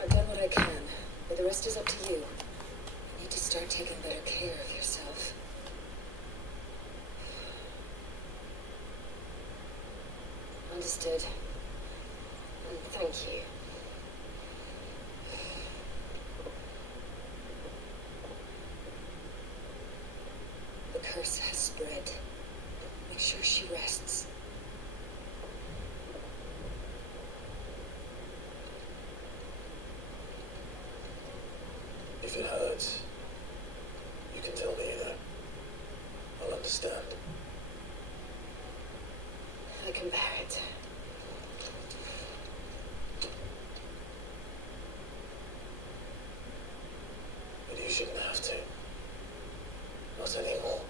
I've done what I can, but the rest is up to you. You need to start taking better care of yourself. Understood. And thank you. The curse has spread. Make sure she rests. If it hurts, you can tell me that. I'll understand. I can bear it. But you shouldn't have to. Not anymore.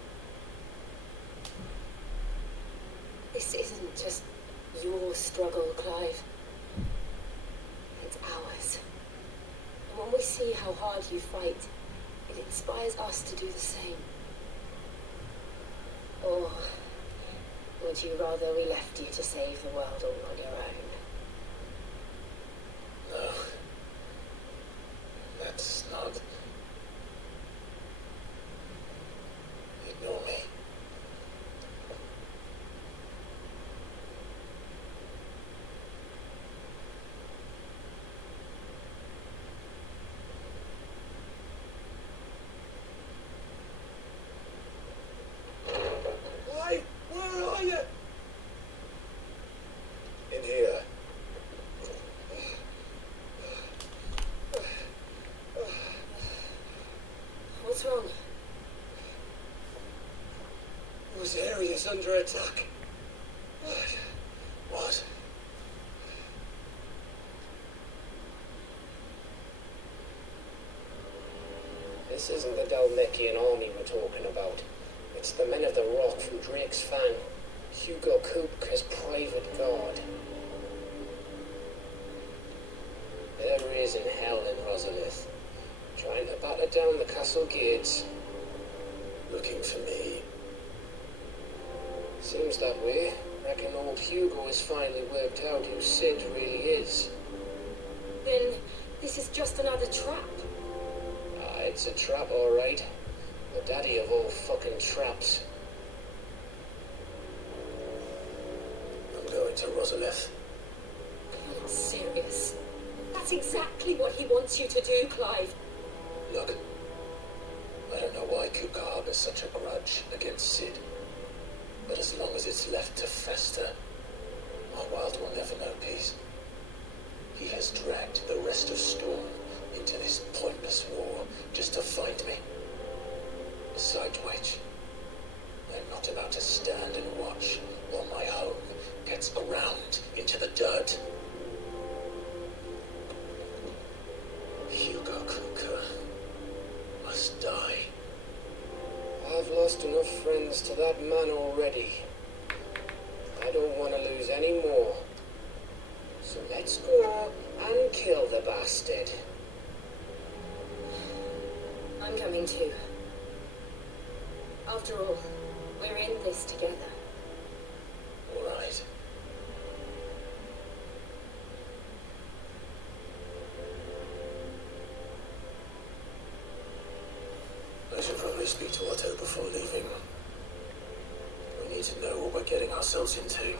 This isn't just your struggle, Clive. It's ours. And when we see how hard you fight, it inspires us to do the same. Or would you rather we left you to save the world all on your own? No. That's not... Ignore me. Why? Where are you? In here. What's wrong? This area's under attack. What? This isn't the Dalmekian army we're talking about. It's the men of the Rock from Drake's Fang. Hugo Kupka's private guard. There he is in hell in Rosalith, trying to batter down the castle gates. Looking for me. Seems that way. Reckon old Hugo has finally worked out who Sid really is. Then this is just another trap. Ah, it's a trap, all right. The daddy of all fucking traps. I'm going to Rosalith. You're not serious. That's exactly what he wants you to do, Clive. Look, I don't know why Kupka harbors such a grudge against Sid. But as long as it's left to fester, our world will never know peace. He has dragged the rest of Storm into this pointless war just to find me. Besides which, I'm not about to stand and watch while my home gets ground into the dirt. Hugo Kupka must die. I've lost enough friends to that man already. I don't want to lose any more. So let's go and kill the bastard. I'm coming too. After all, we're in this together. All right. I should probably speak to Otto before leaving. We need to know what we're getting ourselves into.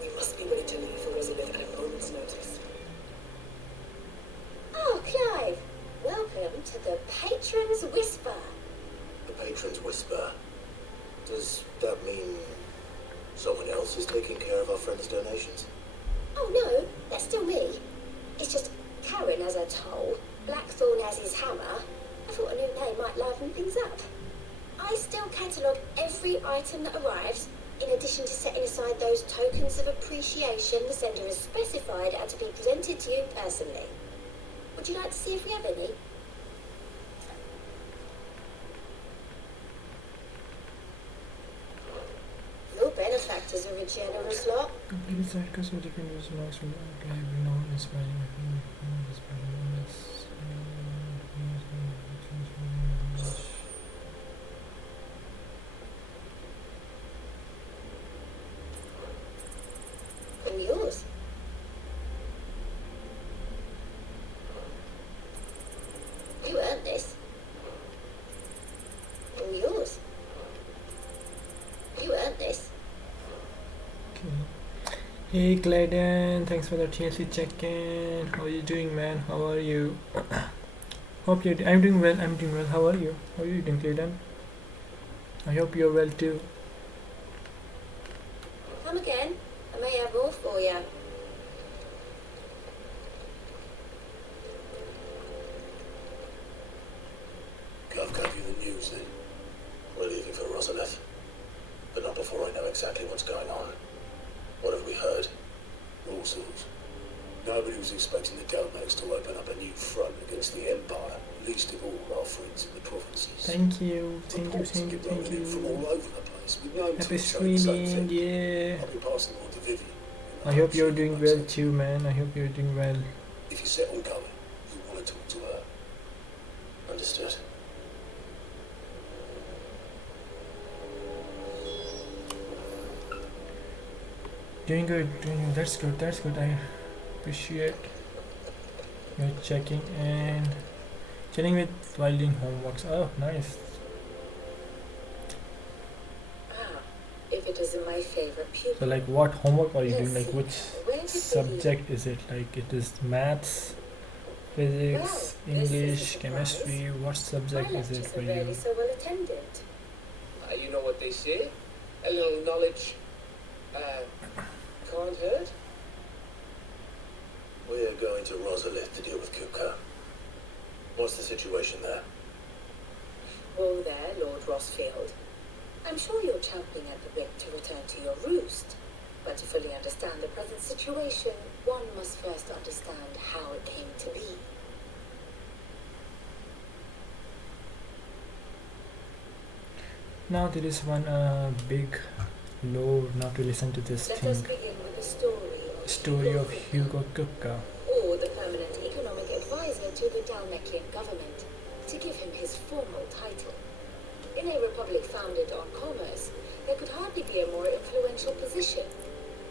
We must be willing to leave for Rosalith at a moment's notice. Oh, Clive, welcome to the Patron's Whisper. The Patron's Whisper. Does that mean someone else is taking care of our friends' donations? Oh no, that's still me. It's just Karen has her toll, Blackthorn has his hammer. I thought a new name might liven things up. I still catalogue every item that arrives, in addition to setting aside those tokens of appreciation the sender has specified are to be presented to you personally. Would you like to see if we have any? Your benefactors are a generous lot. Complete cycle so they can use marks from the archive. No one is smiling. And yours. You earned this. And yours. You earned this. Okay. Hey Clayton, thanks for the TLC check-in. How are you doing, man? How are you? Hope you. I'm doing well. I'm doing well. How are you? How are you doing, Clayton? I hope you're well too. Come again. I may have more for you. Gov gave you the news then. We're leaving for Rosalith. But not before I know exactly what's going on. What have we heard? All sorts. Nobody was expecting the Dalmaks to open up a new front against the Empire, least of all our friends in the provinces. Thank you. Thank you. Reports Thank you. keep rolling Thank in from you. all over the place. We've known Happy to show the same streaming. thing. Yeah. I've been passing them on to Vivian. I hope you're doing well too, man. I hope you're doing well. If you set on going, you want to talk to her. Understood. Doing good. Doing good. That's good. That's good. I appreciate. You're checking and chilling with while doing homeworks. Oh, nice. Ah, if it isn't my favorite pupil. So, like, what homework are you Let's doing? Like, see, which where did we subject is it? Like, it is maths, physics, Well, this is a English, surprise. chemistry. What My subject is it lectures for are you? rarely so well attended. You know what they say? A little knowledge can't hurt. We're going to Rosalith to deal with Kupka. What's the situation there? Whoa there, Lord Rossfield. I'm sure you're champing at the bit to return to your roost. But to fully understand the present situation, one must first understand how it came to be. Now there is one big lore. Now to listen to this Let thing. us begin with the Story of Hugo Kupka. or the permanent economic advisor to the Dalmekian government, to give him his formal title. In a republic founded on commerce, there could hardly be a more influential position.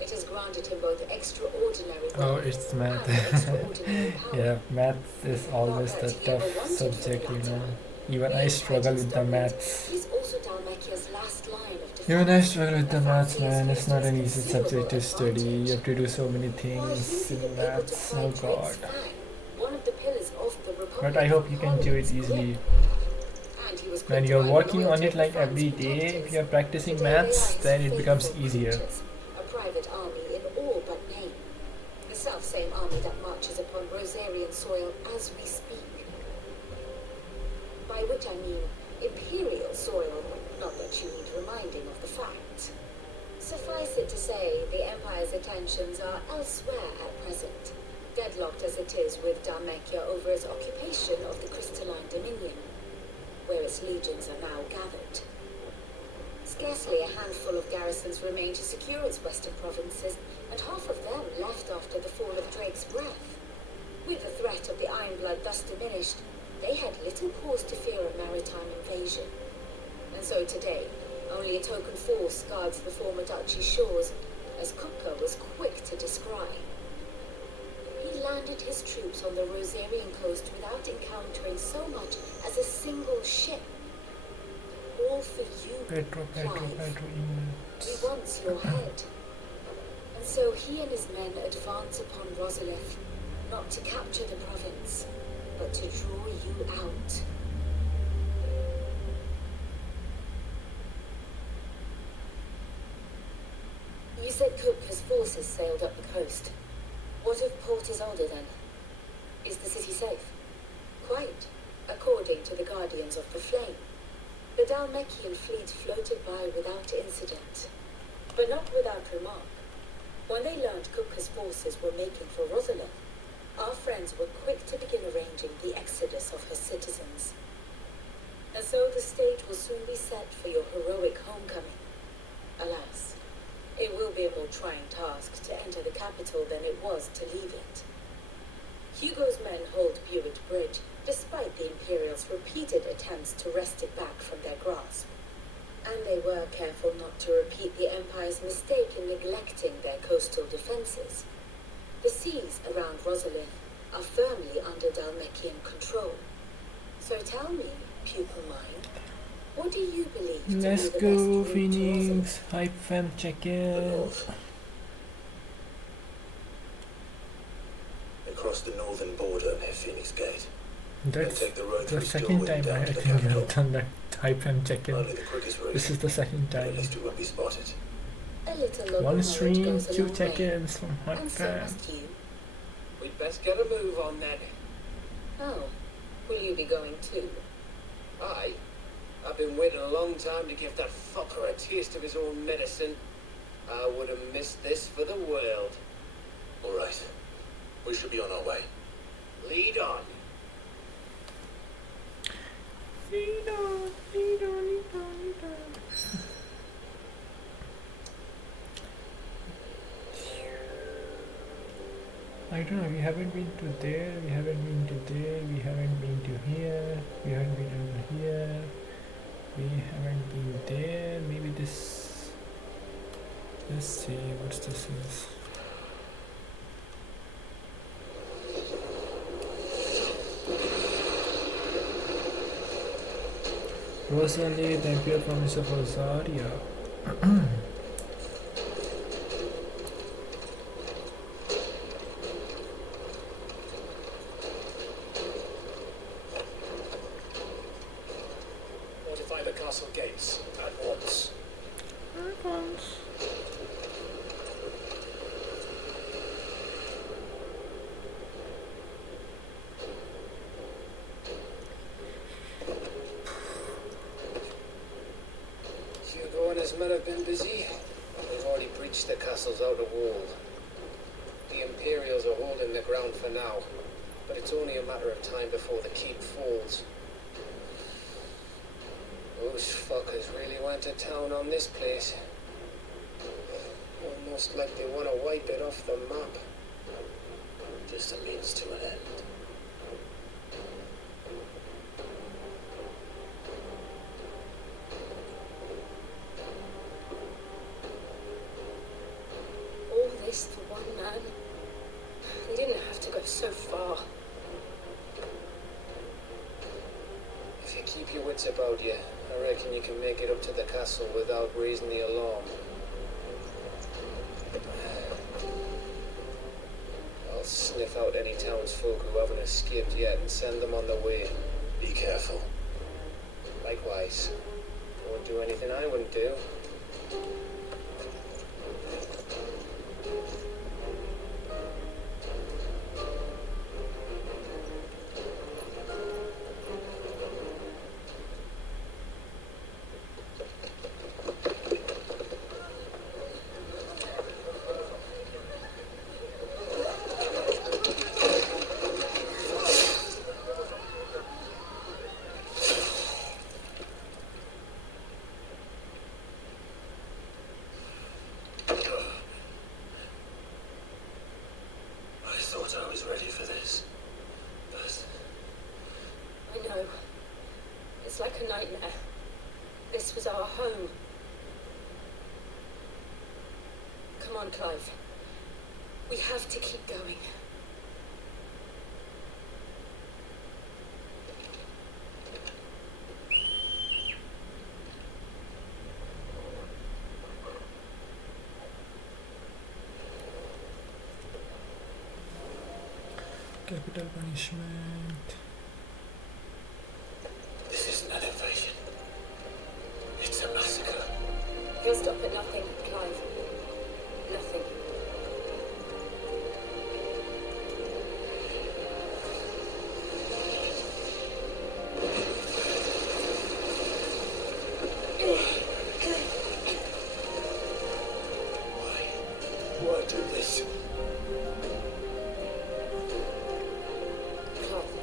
It has granted him both extraordinary Oh, wealth it's math. and extraordinary power. Yeah, math is always the tough subject, you know. Even I struggle with the maths. He's also Dalmekia's last line of defense. Even I struggle with the maths, man. It's not an easy subject to study. You have to do so many things in maths. Oh god. One of the pillars of the republic. But I hope you can do it easily. When you're working on it like every day, if you're practicing maths, then it becomes easier. A private army in all but name. The self-same army that marches upon Rosarian soil as we speak. By which I mean imperial soil, not that you need reminding of the fact. Suffice it to say, the Empire's attentions are elsewhere at present, deadlocked as it is with Dalmekia over its occupation of the Crystalline Dominion, where its legions are now gathered. Scarcely a handful of garrisons remain to secure its western provinces, and half of them left after the fall of Drake's breath. With the threat of the Ironblood thus diminished, they had little cause to fear a maritime invasion. And so today, only a token force guards the former duchy's shores, as Kupka was quick to descry. He landed his troops on the Rosarian coast without encountering so much as a single ship. All for you, Clive. He wants your head. And so he and his men advance upon Rosalith, not to capture the province, but to draw you out. You said Kupka's forces sailed up the coast. What of Port Isolde then? Is the city safe? Quite, according to the Guardians of the Flame. The Dalmekian fleet floated by without incident, but not without remark. When they learned Kupka's forces were making for Rosalith, our friends were quick to begin arranging the exodus of her citizens. And so the stage will soon be set for your heroic homecoming. Alas, it will be a more trying task to enter the capital than it was to leave it. Hugo's men hold Buick Bridge, despite the Imperials' repeated attempts to wrest it back from their grasp. And they were careful not to repeat the Empire's mistake in neglecting their coastal defenses. The seas around Rosalith are firmly under Dalmekian control. So tell me, pupil mine, what do you believe to Let's be the go, best route to Rosalith? Phoenix. Hype fam, check in. Across the northern border near Phoenix Gate. That's Take the road the through second Stillwind time down I to the think you capital. have done that hype fam check in. Only the quickest route. This is the second But time. at least we won't be spotted. A little local One knowledge stream, goes a 2 long way. check-ins from hype And so fam. must you. We'd best get a move on then. Oh, will you be going too? Aye. I've been waiting a long time to give that fucker a taste of his own medicine. I would have missed this for the world. All right. We should be on our way. Lead on. Lead on, lead on, lead on, lead on. I don't know, we haven't been to there, we haven't been to there, we haven't been to here, we haven't been over here, we haven't been there, maybe this, let's see, what's this is. Was the impure promise of Rosaria. Fortify the castle gates at once. Hugo and his men have been busy. They've already breached the castle's outer wall. The Imperials are holding the ground for now, but it's only a matter of time before the keep falls. Those fuckers really went to town on this place. Almost like they want to wipe it off the map. Just a means to an end. All this for one man? They didn't have to go so far. If you keep your wits about you, I reckon you can make it up to the castle without raising the alarm. I'll sniff out any townsfolk who haven't escaped yet and send them on their way. Be careful. Likewise. Won't do anything I wouldn't do. I was ready for this, but I know. It's like a nightmare. This was our home. Come on, Clive. We have to keep going. Capital punishment. this isn't an invasion. It's a massacre. He'll stop at nothing, Clive. Nothing. Why do this? Clive,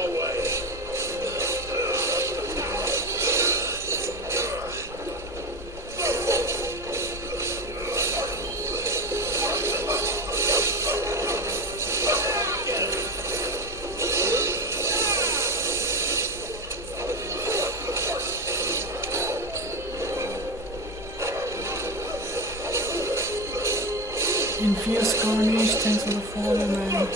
our way. Infused Carnage, thanks for the follow, man.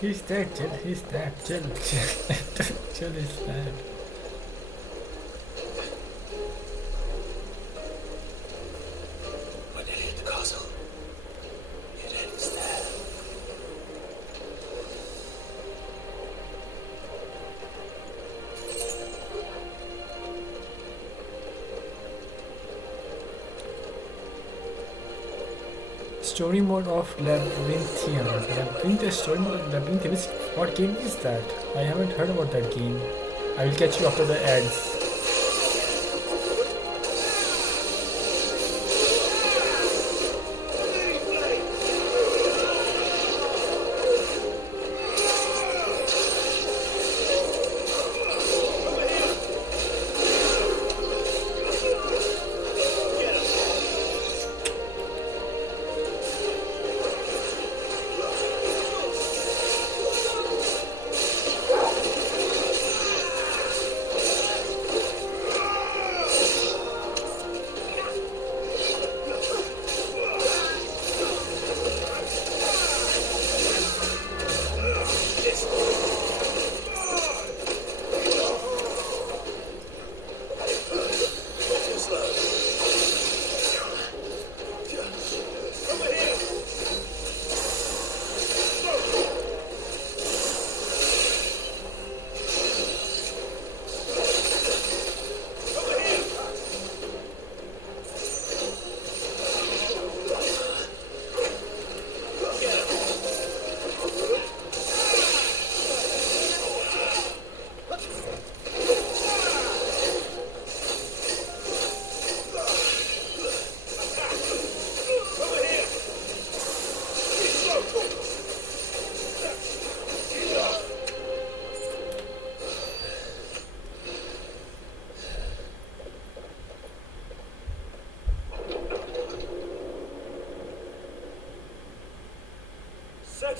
He's dead, Jill. He's dead, Jill. Jill is dead. We're nearly at the castle. It ends there. Story mode of Labyrinthian. Labyrinth story mode. Labyrinthian. What game is that? I haven't heard about that game. I will catch you after the ads.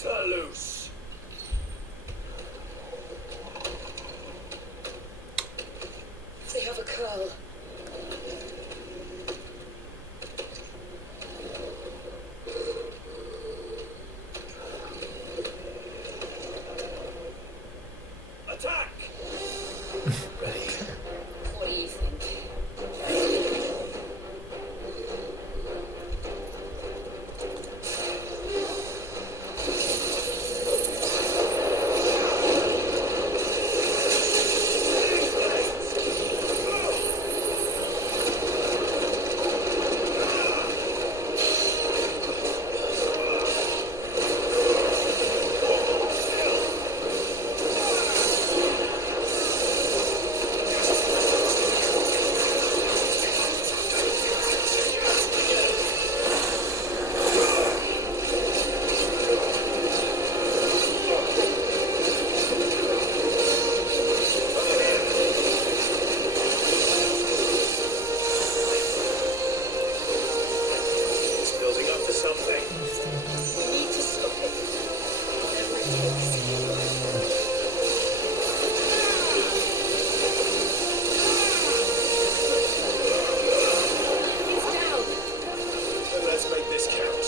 Cut her loose. They have a curl. Attack! Ready? What do you think? It's building up to something. We need to stop it. He's down. Then let's make this count.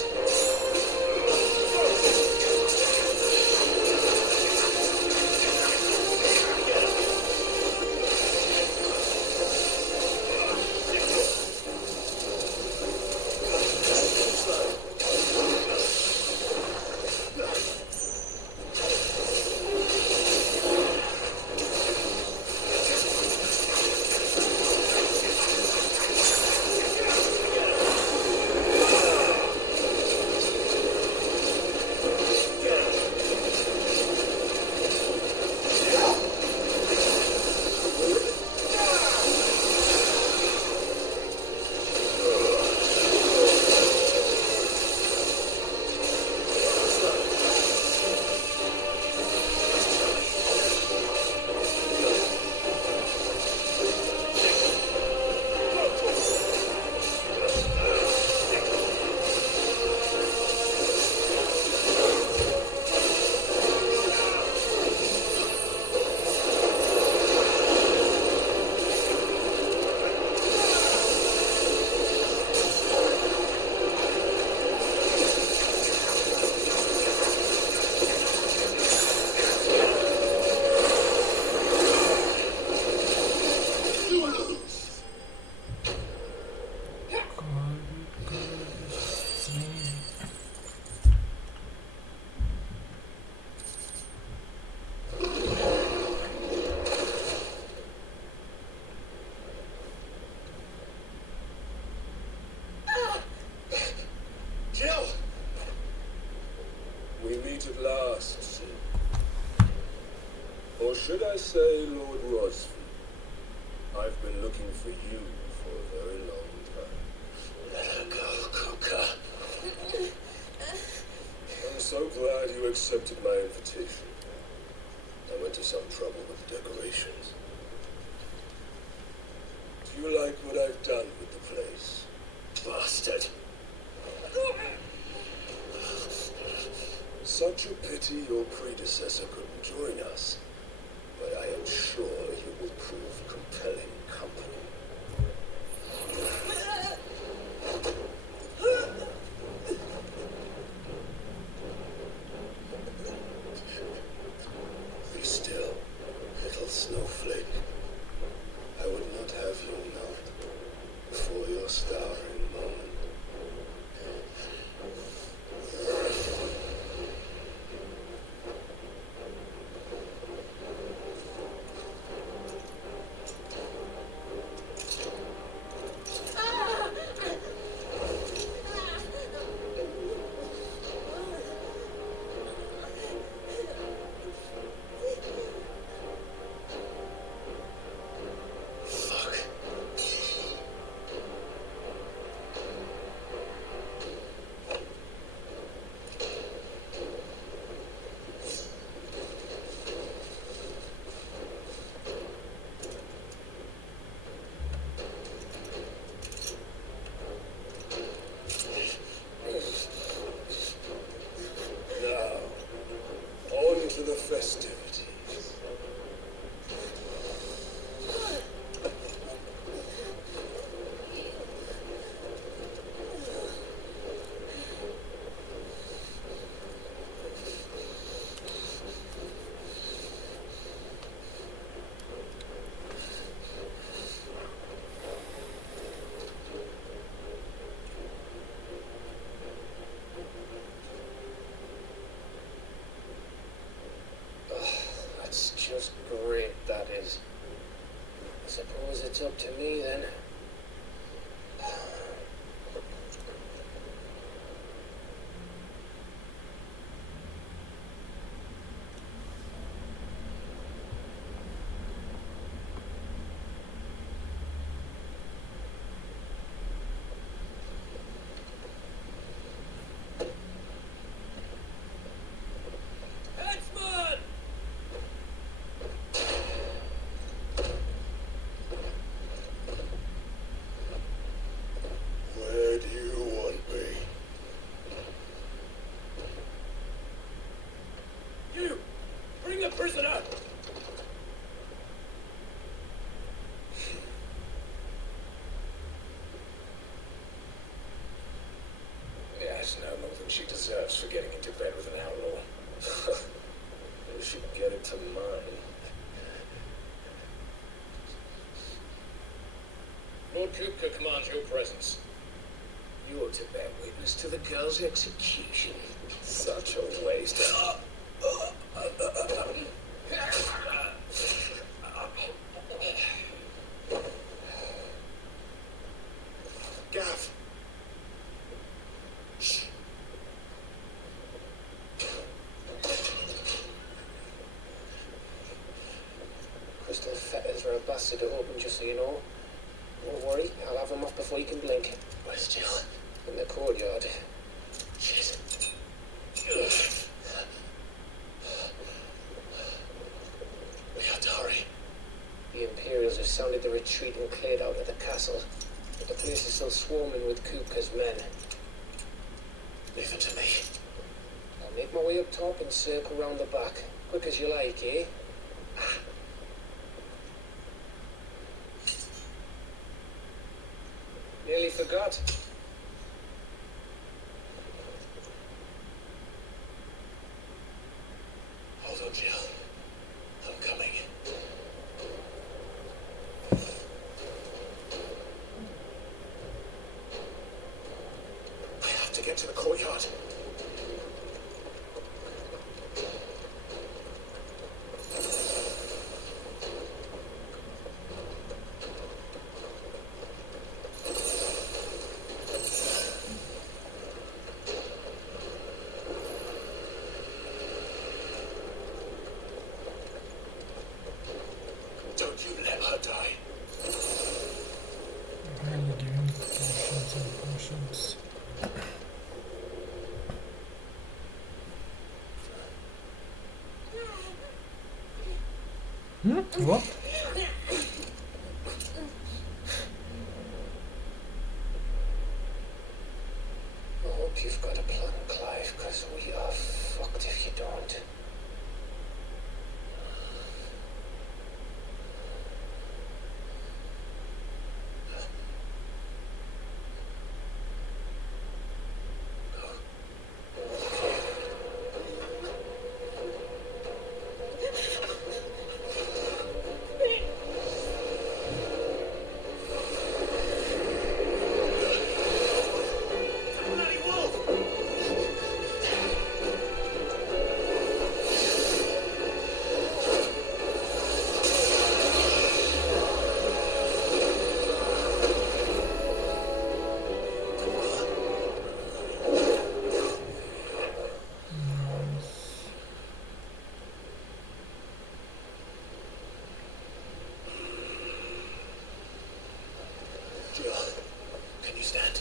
Jill! We meet at last, Sid. Or should I say, Lord Rosfield? I've been looking for you for a very long time. Let her go, Kuka. I'm so glad you accepted my invitation. I went to some trouble with the decorations. Do you like what I've done with the place? Bastard. Such a pity your predecessor couldn't join us. But I am sure you will prove compelling company. Be still, little snowflake. I would not have you melt before your starring moment. it's up to me then. Headsman! Where do you want me? You! Bring a prisoner! Yes, no more than she deserves for getting into bed with an outlaw. You should get into mine. Lord Kupka commands your presence. You are to bear witness to the girl's execution. Such a waste. Gav! Crystal fetters are a bastard to open, just so you know. Don't worry, I'll have them off before you can blink. Where's Jill? In the courtyard. Shit. We have to hurry. The Imperials have sounded the retreat and cleared out of the castle, but the place is still swarming with Kupka's men. Leave them to me. I'll make my way up top and circle round the back. Quick as you like, eh? Nearly forgot. Hold on, Jill. I'm coming. I have to get to the courtyard. Don't you let her die. Why are you giving potions and potions? What? I hope you've got a plan, Clive, because we are fucked if you don't. Bloody wolf! Jill, can you stand?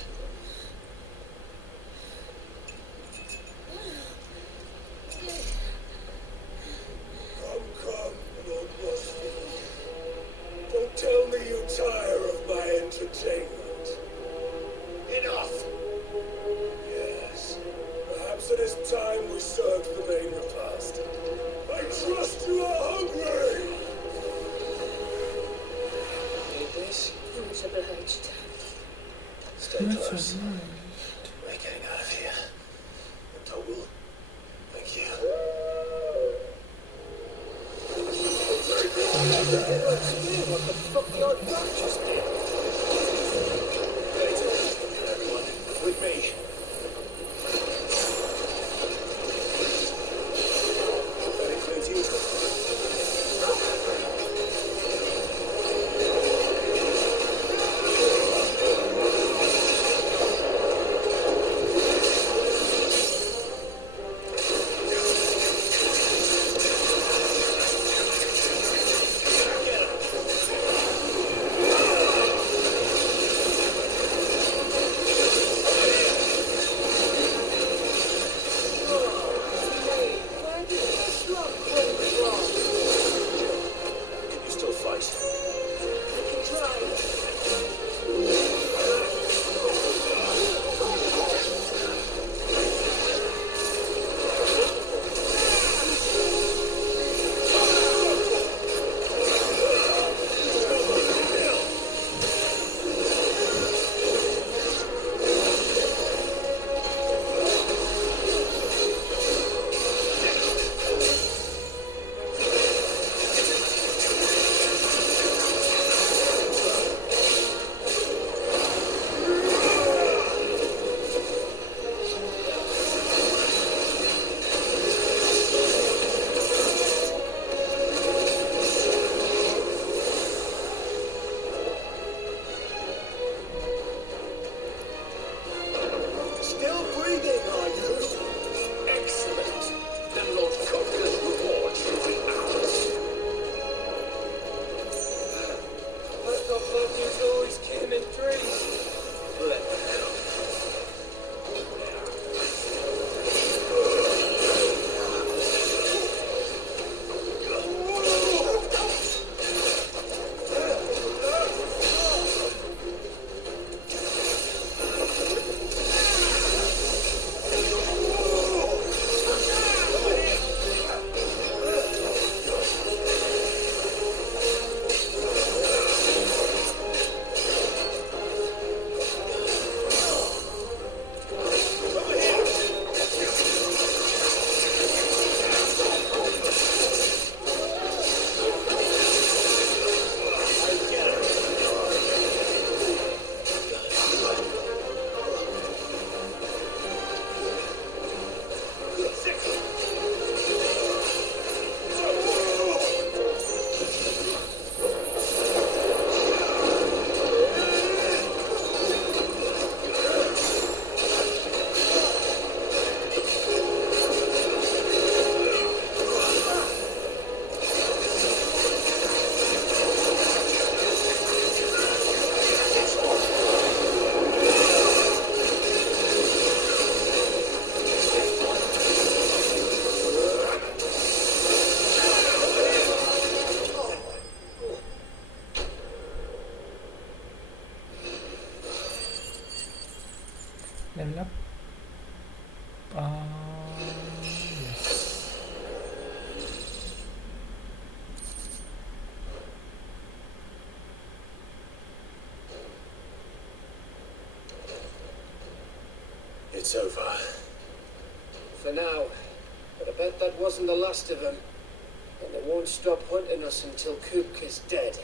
Come, Lord Rosfield. Don't tell me you tire of my entertainment. Enough! Yes. Perhaps it is time we served the main repast. I trust you are hungry! Need this? Much obliged. Stay That's close. a lie. We're getting out of here. Toggle. Thank you. What the fuck your dog just did? Everyone, with me. That includes you. Level up. Yes. It's over. For now. But I bet that wasn't the last of them. And they won't stop hunting us until Kook is dead.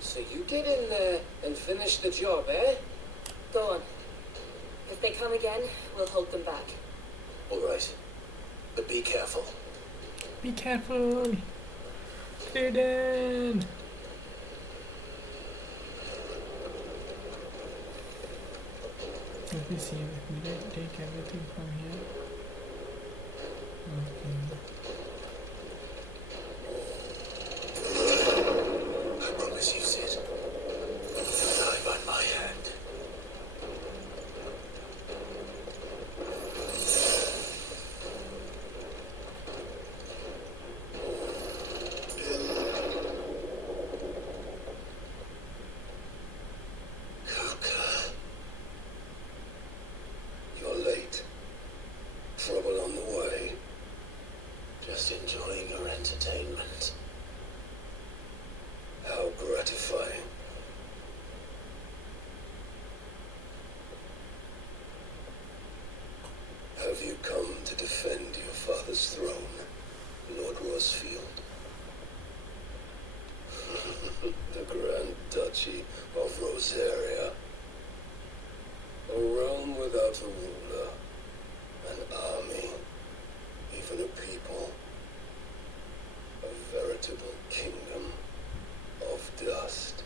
So you get in there and finish the job, eh? Go on. If they come again, we'll hold them back. All right. But be careful. Be careful. They're dead. Let me see if we did take everything from here. Okay. I promise you, Sid. Die by my hand. Kuka. You're late. Trouble on the way. Just enjoying your entertainment. How gratifying. Have you come to defend your father's throne, Lord Rosfield? The Grand Duchy of Rosaria. A realm without a ruler, an army, even a people. A veritable kingdom of dust.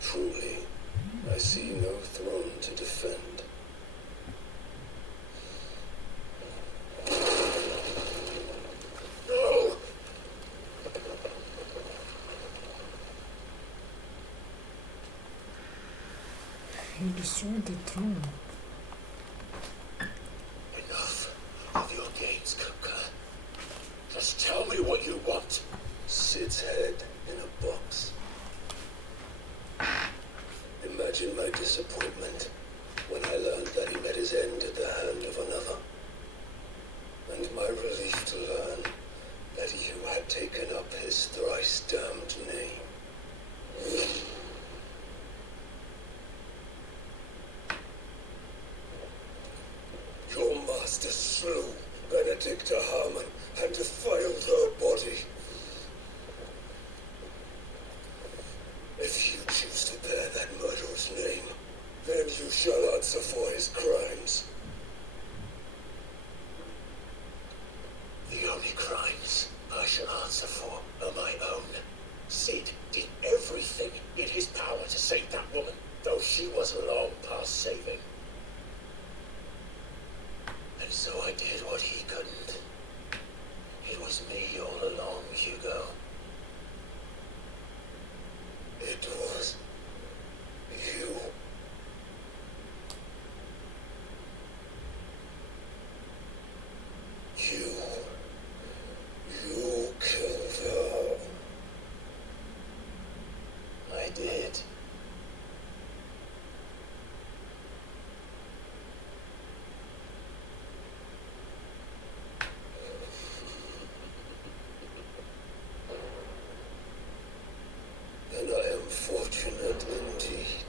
Truly, I see no throne to defend. No! You destroyed the throne. Enough of your games, Kuka. Just tell me what you want. Sid's head in a box. Imagine my disappointment when I learned that he met his end at the hand of another. And my relief to learn that you had taken up his thrice damned name. Your master slew Benedicta Harmon and defiled her body. If you choose to bear that murderer's name, then you shall answer for his crimes. The only crimes I shall answer for are my own. Sid did everything in his power to save that woman, though she was long past saving. And so I did what he couldn't. It was me all along, Hugo. It was you. You killed her. I did. Then I am fortunate indeed.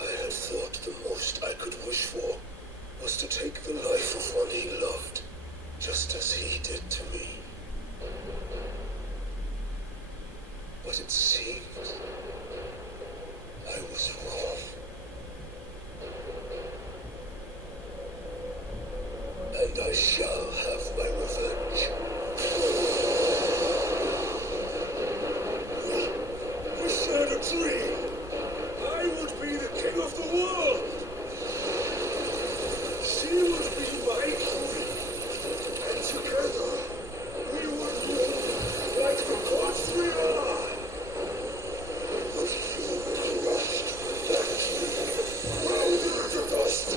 I had thought the most I could wish for was to take the life of one he loved, just as he did to me. But it seems I was wrong. And I shall have my revenge. We shared a dream. I would be the king of the world. She would be my queen. And together, we would rule like the gods we are. But you crushed that dream, rolled it to dust.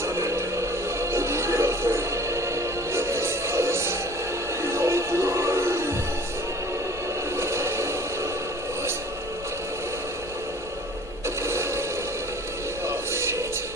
Oh, shit.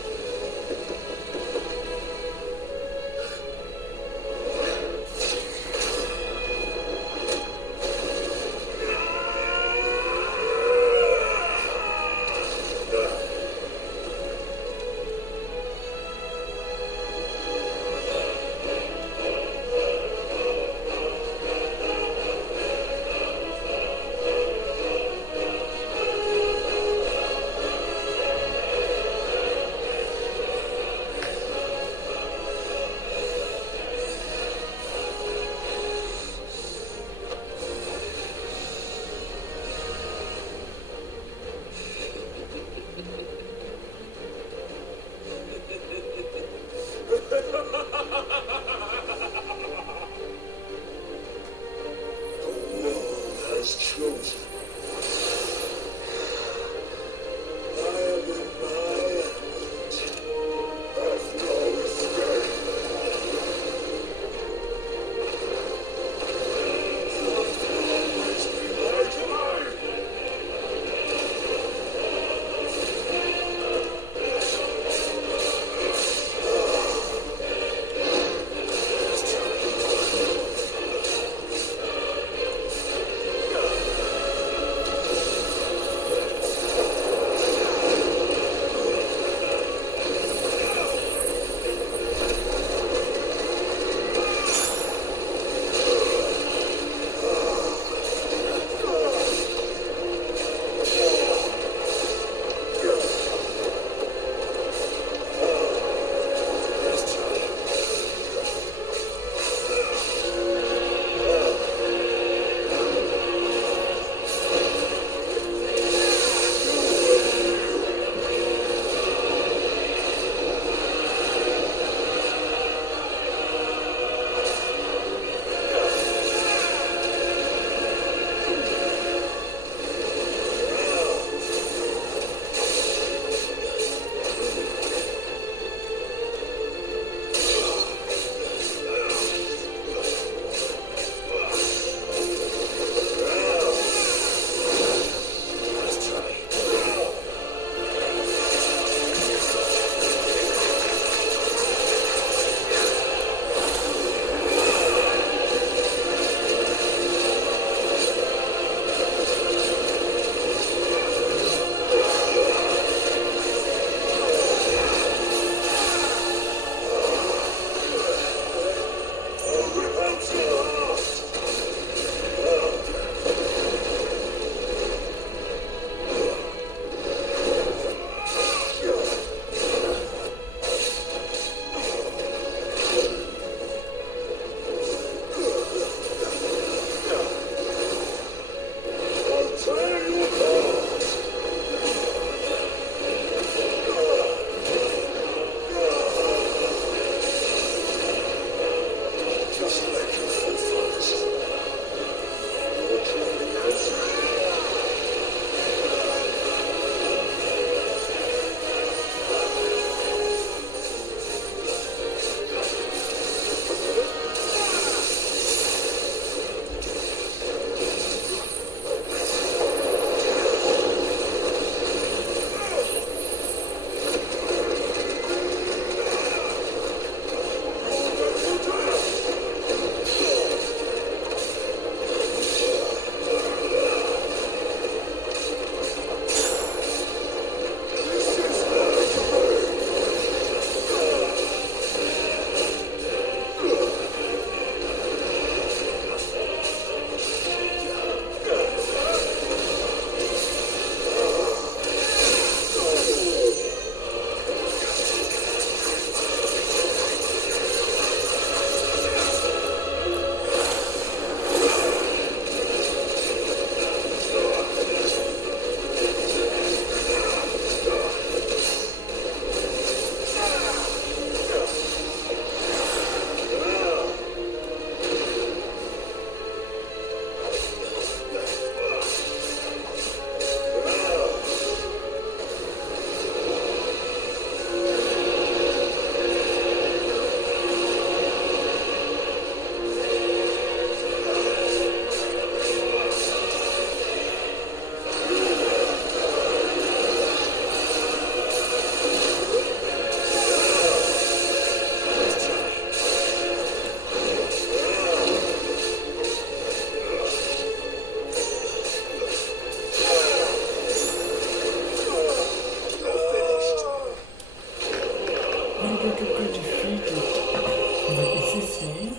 got defeated by XVI.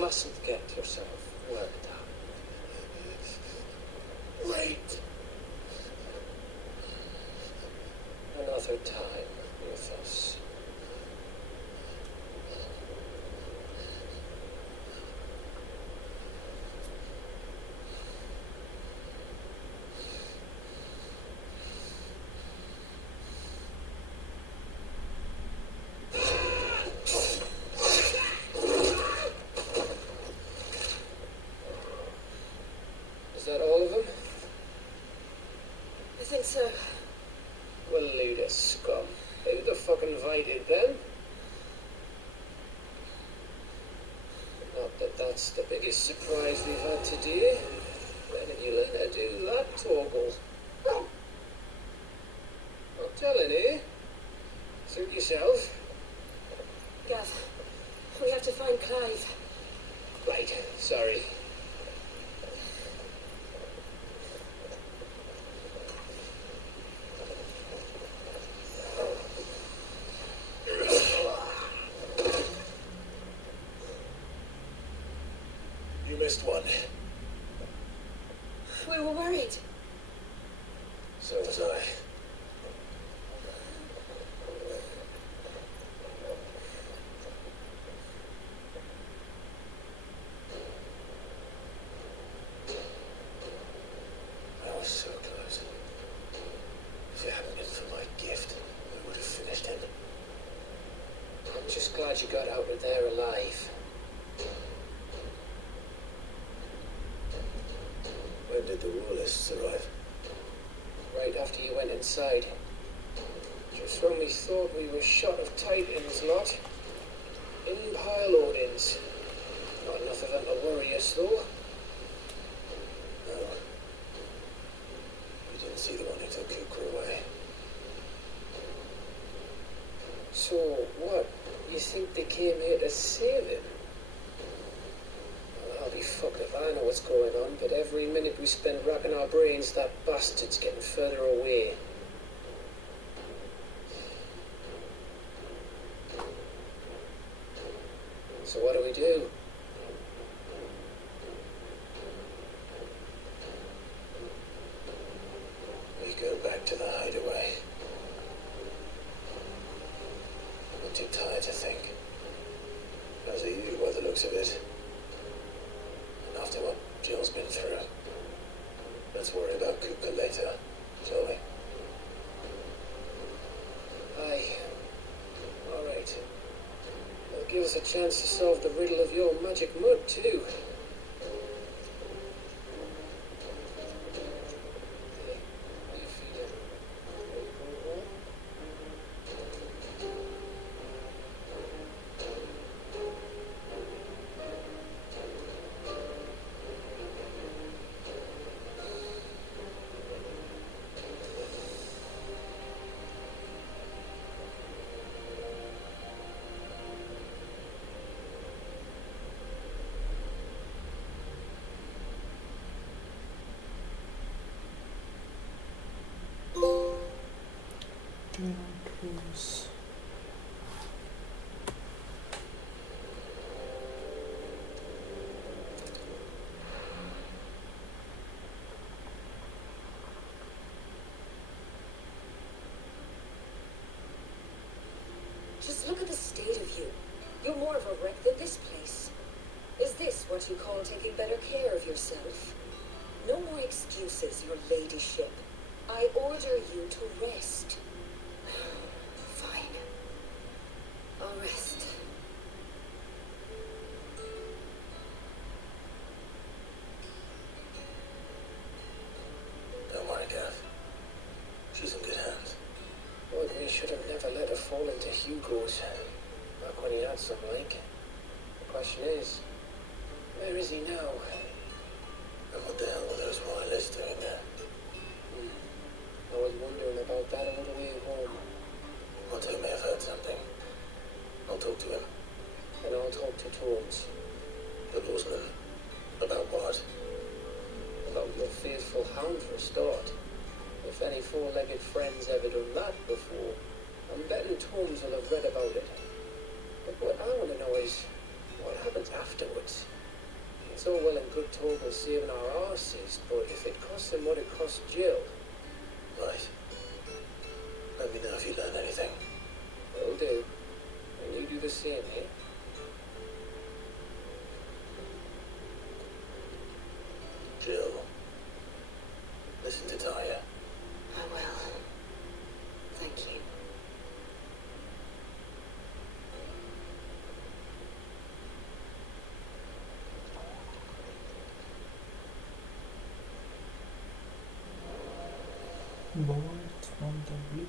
Mustn't get yourself worked up. Wait. Another time with us. Is that all of them? I think so. Well, load of scum. Who'd have fucking invited them? Not that that's the biggest surprise we've had today. When have you learned to do that, Torgal? Not telling, eh? Suit yourself. Gav, we have to find Clive. Right, sorry. You missed one. We were worried. So was I. I was so close. If it hadn't been for my gift, we would have finished him. I'm just glad you got out of there alive. When did the Royalists arrive? Right after you went inside. Just when we thought we were shot of Titans, lot. In pile loadings. Not enough of them to worry us, though. No. You didn't see the one who took Cooper away. So, what? You think they came here to save him? Well, I'll be fucked if I know what's going on, but every minute we spend racking our brains, that bastard's getting further away. So what do we do? Go back to the hideaway. I'm too tired to think. As are you, by the looks of it. And after what Jill's been through, let's worry about Cooper later, shall we? Aye. Alright. That'll give us a chance to solve the riddle of your magic mud, too. Hey, how you feeling? All right? Cruise. Just look at the state of you. You're more of a wreck than this place. Is this what you call taking better care of yourself? No more excuses, your ladyship. I order you to rest. Fine. I'll rest. Don't worry, Gav. She's in good hands. Lord, we should have never let her fall into Hugo's. Back when he had some like. The question is, where is he now? And what the hell were those wireless doing there? I was wondering about that all the way home. Otto may have heard something. I'll talk to him. And I'll talk to Toads The Lawsman. About what? about your faithful hound for a start. If any four-legged friend's ever done that before, I'm betting Tomes will have read about it. But what I want to know is, what happens afterwards? It's all well and good Torgal saving our arses, but if it costs him what it cost Jill, Right. Let me know if you learn anything. will do. And you do the same, eh? Jill. Listen to Taya. I will. Thank you. Bolts from the blue.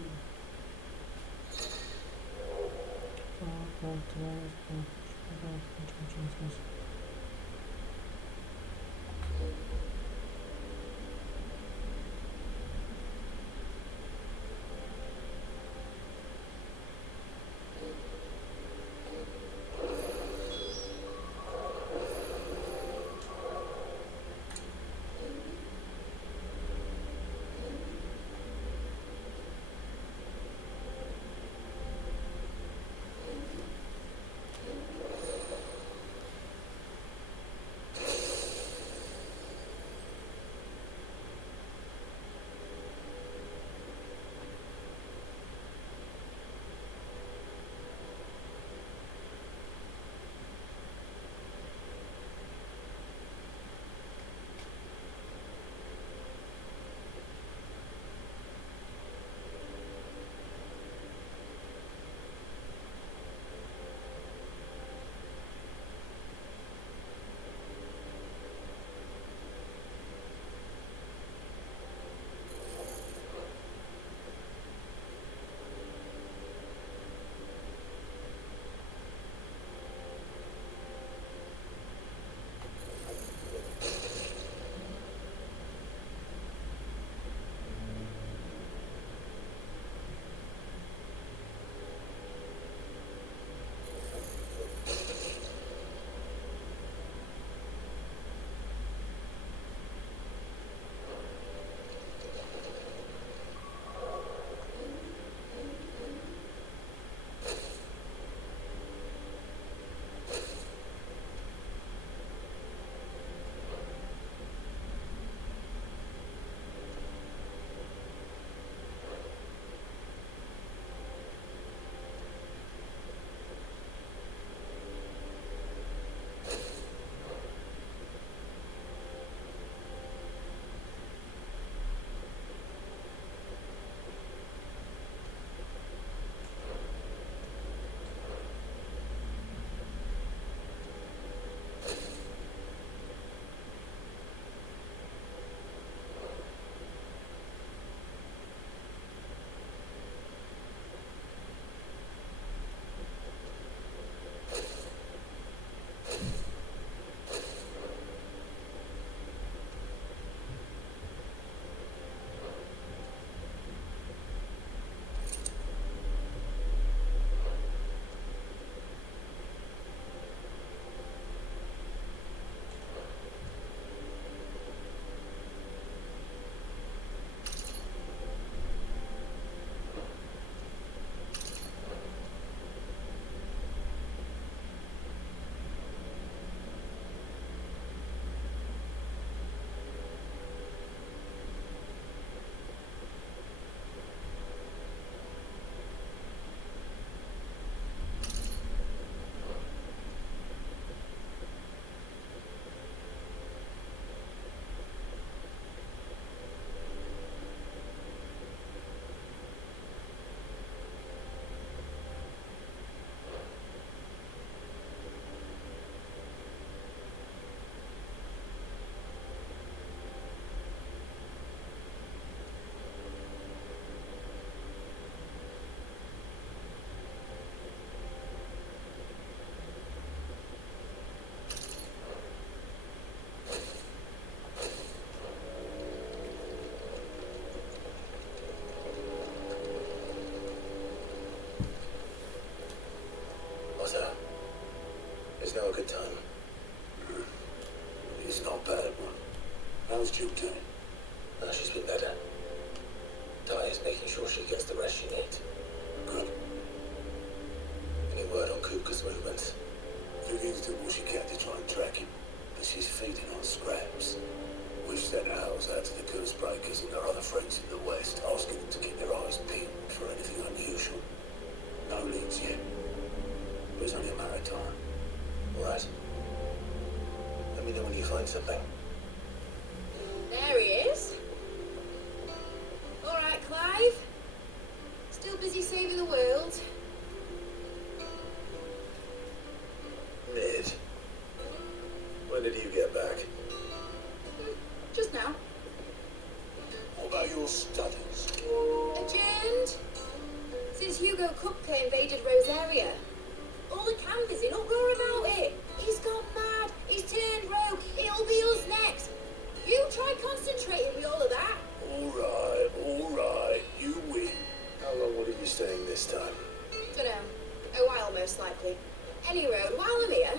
good time. It's not a bad one. How's Jill doing? She's been better. Ty is making sure she gets the rest she needs. Good. Any word on Kupka's movements? Vivian's doing what she can to try and track him, but she's feeding on scraps. We've sent ours out to the Goose Breakers and their other friends in the West, asking them to keep their eyes peeled for anything unusual. No leads yet. But it's only a matter of time. All right. Let me know when you find something. There he is. All right, Clive. Still busy saving the world. Ned, when did you get back? Just now. What about your studies? Adjourned. Since Hugo Kupka invaded Rosaria. All the camp is in uproar about it. He's gone mad. He's turned rogue. It'll be us next. You try concentrating with all of that. All right, you win. How long will you be staying this time? Dunno. A while, most likely. Any road, while I'm here,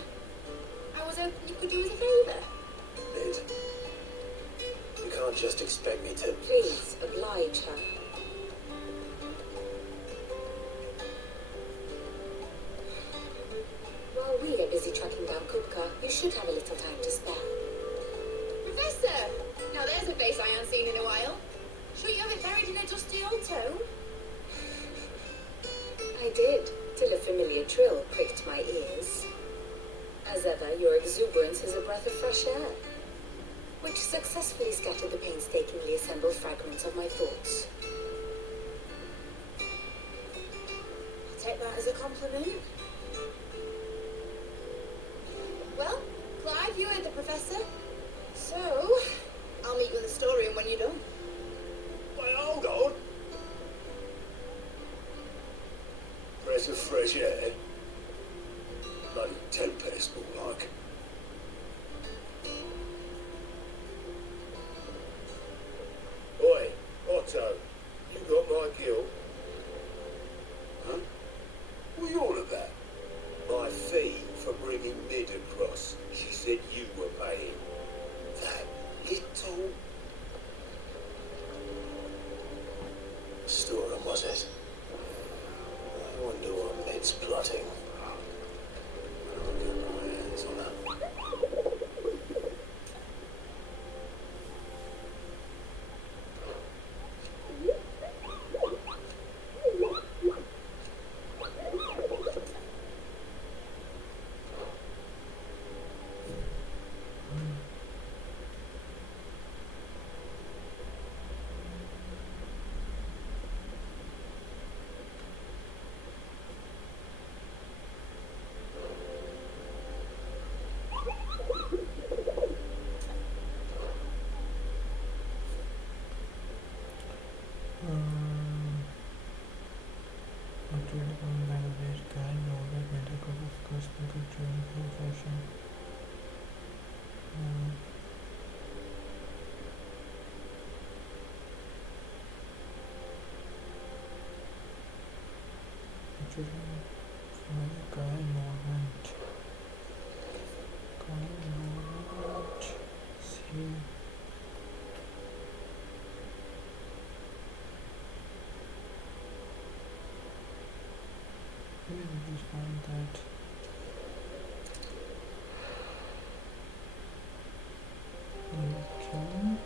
I was hoping you could do us a favour. Ned, you can't just expect me to... Please, oblige her. While we are busy tracking down Kupka, you should have a little time to spare. Professor! Now there's a face I haven't seen in a while. Sure you have it buried in a dusty old tome? I did, till a familiar trill pricked my ears. As ever, your exuberance is a breath of fresh air, which successfully scattered the painstakingly assembled fragments of my thoughts. I'll take that as a compliment. Well, Clive, you heard the Professor. So, I'll meet you in the storeroom when you're done. Wait, hold on. Breath of fresh air. Bloody tempest, more like. Oi, Otto, you got my guilt? Huh? What are you on about? My fee for bringing Mid across. She said you were paying. That little... Storeroom, was it? I wonder what Mid's plotting. I'll get my hands on her. See. Maybe we just find that. Okay.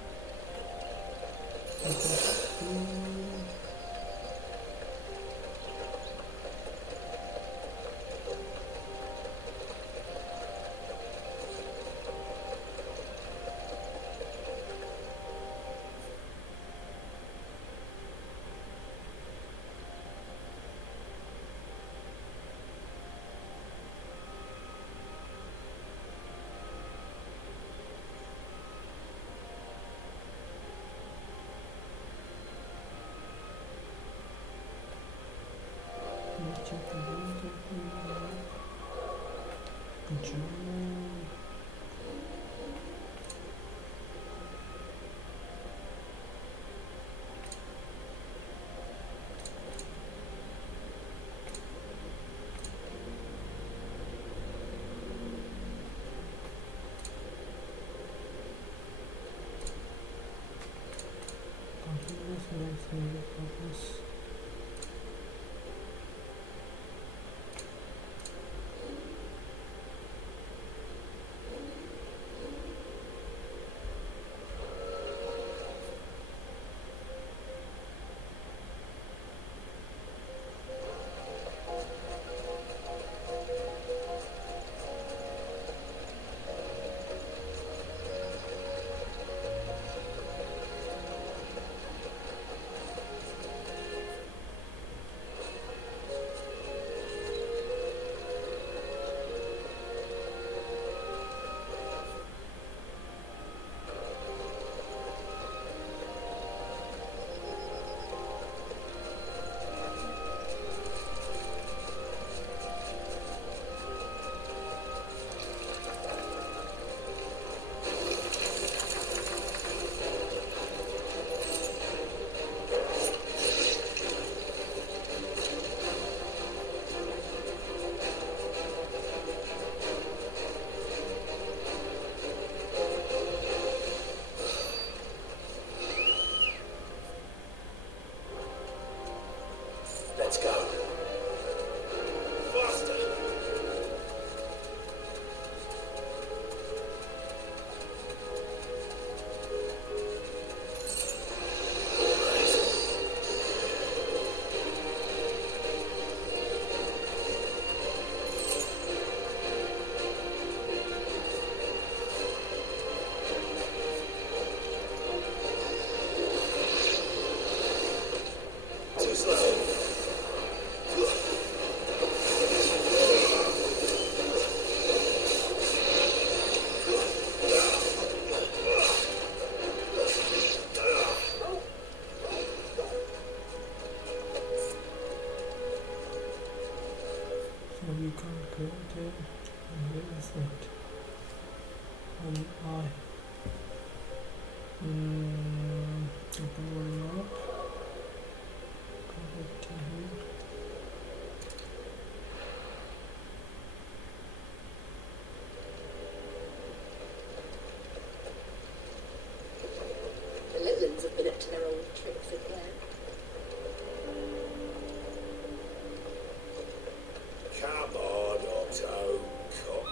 Check the link. That's major purpose. Let's go. Faster! Too slow. So we can't go there. And where is it? I open world map. Go back to here. The Leylands have been up to their old tricks again. Come on, Otto. Come.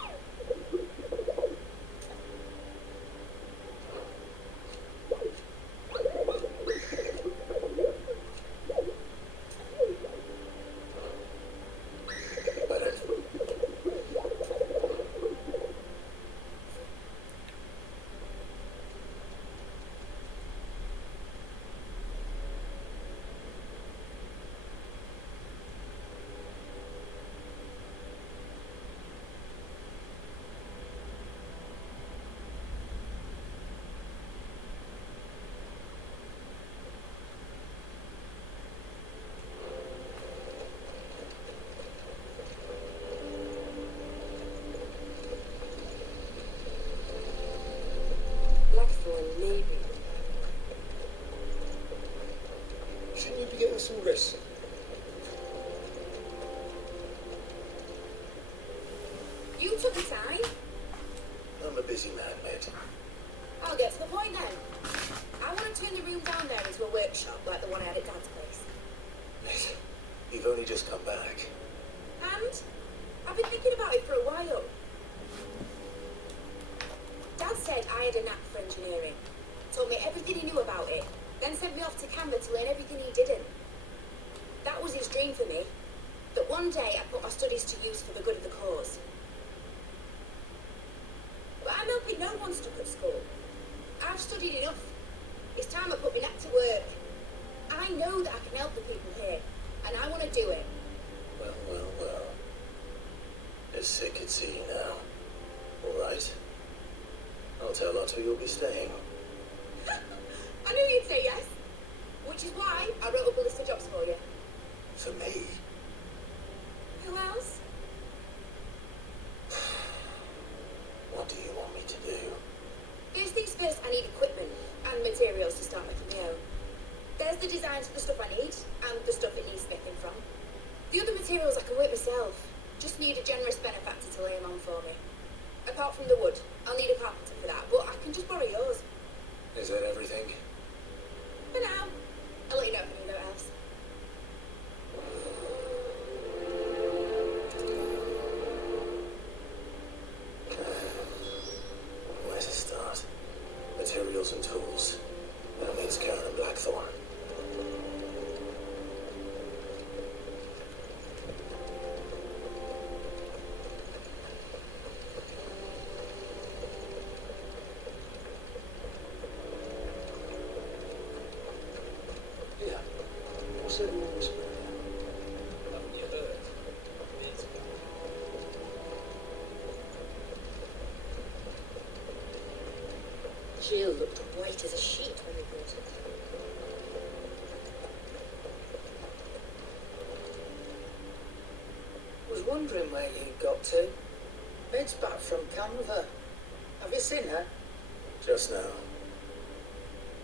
Better. Blackthorn, maybe. Shouldn't you be getting some rest? You took the time. I'm a busy man, mate. I'll get to the point then. I want to turn the room down there into a workshop like the one I had at Dad's place. Mate, you've only just come back. And I've been thinking about it for a while. Dad said I had a knack for engineering. Told me everything he knew about it. Then sent me off to Canberra to learn everything he didn't. That was his dream for me. That one day I'd put my studies to use for the good of the cause. But I'm helping no one stuck at school. I've studied enough. It's time I put my knack to work. I know that I can help the people here, and I want to do it. Well, well, well. As sick at sea now. All right. I'll tell Otto you'll be staying. I knew you'd say yes. Which is why I wrote up a list of jobs for you. For me? Who else? What do you want me to do? First things first, I need equipment and materials to start making my own. There's the designs for the stuff I need and the stuff it needs smithing from. The other materials I can work myself. Just need a generous benefactor to lay them on for me. Apart from the wood, I'll need a carpenter for that, but I can just borrow yours. Is that everything? For now. materials and tools. That means Karen and Blackthorn. Yeah. What's everyone whispering about? Haven't you heard? It's Jill looked white as a sheet when we brought it. Was wondering where you got to. Bed's back from Canva. Have you seen her? Just now.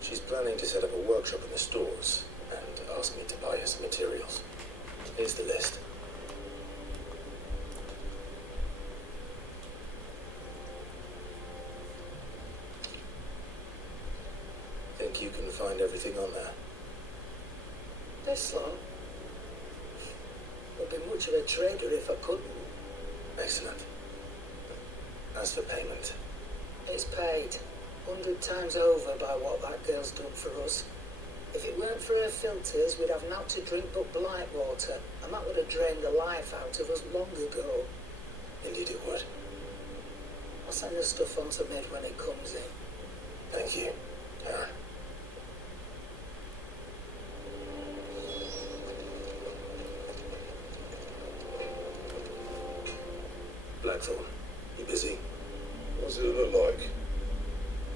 She's planning to set up a workshop in the stores and asked me to buy her some materials. Here's the list. Think you can find everything on there? This lot. Would be much of a trader if I couldn't. Excellent. As for payment, It's paid 100 times over by what that girl's done for us. If it weren't for her filters, we'd have naught to drink but blight water, and that would have drained the life out of us long ago. indeed it would. I'll send the stuff on to Mid when it comes in. Thank you, Karen. Blackthorn, you busy? What's it look like?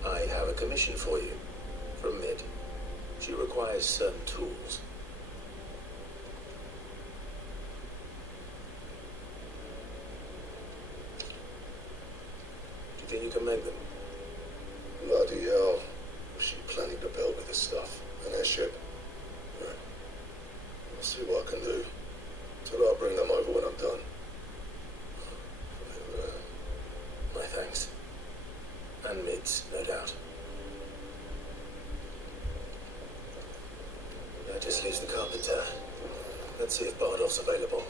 I have a commission for you from Mid. She requires certain tools. Do you think you can make them? Bloody hell. Was she planning to build with this stuff? An airship? Right. I'll see what I can do. Tell her I'll bring them over when I'm done. My thanks. And Mid's, no doubt. That just leaves the carpenter. Let's see if Bardolph's available.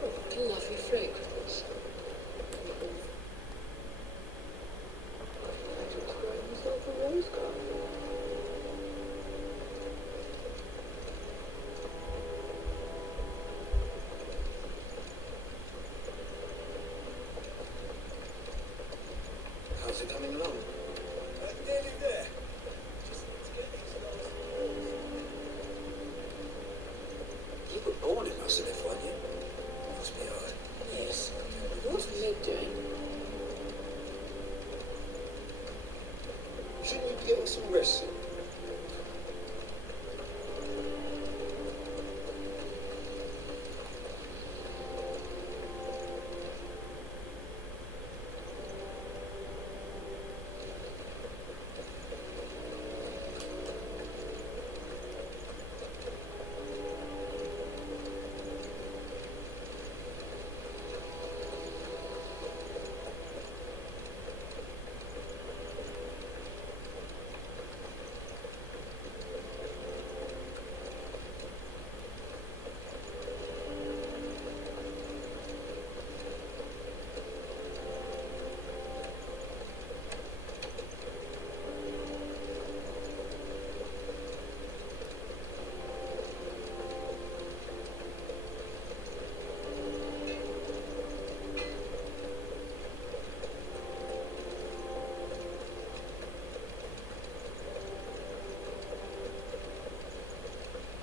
Oh, what a lovely fragrance. Patrick's growing himself a rose garden. How's it coming along? Nearly there. Just need to get these last walls. You were born in Mussolif, weren't you? Must be hard. Yes. What's Mid doing? Shouldn't you be getting some rest soon?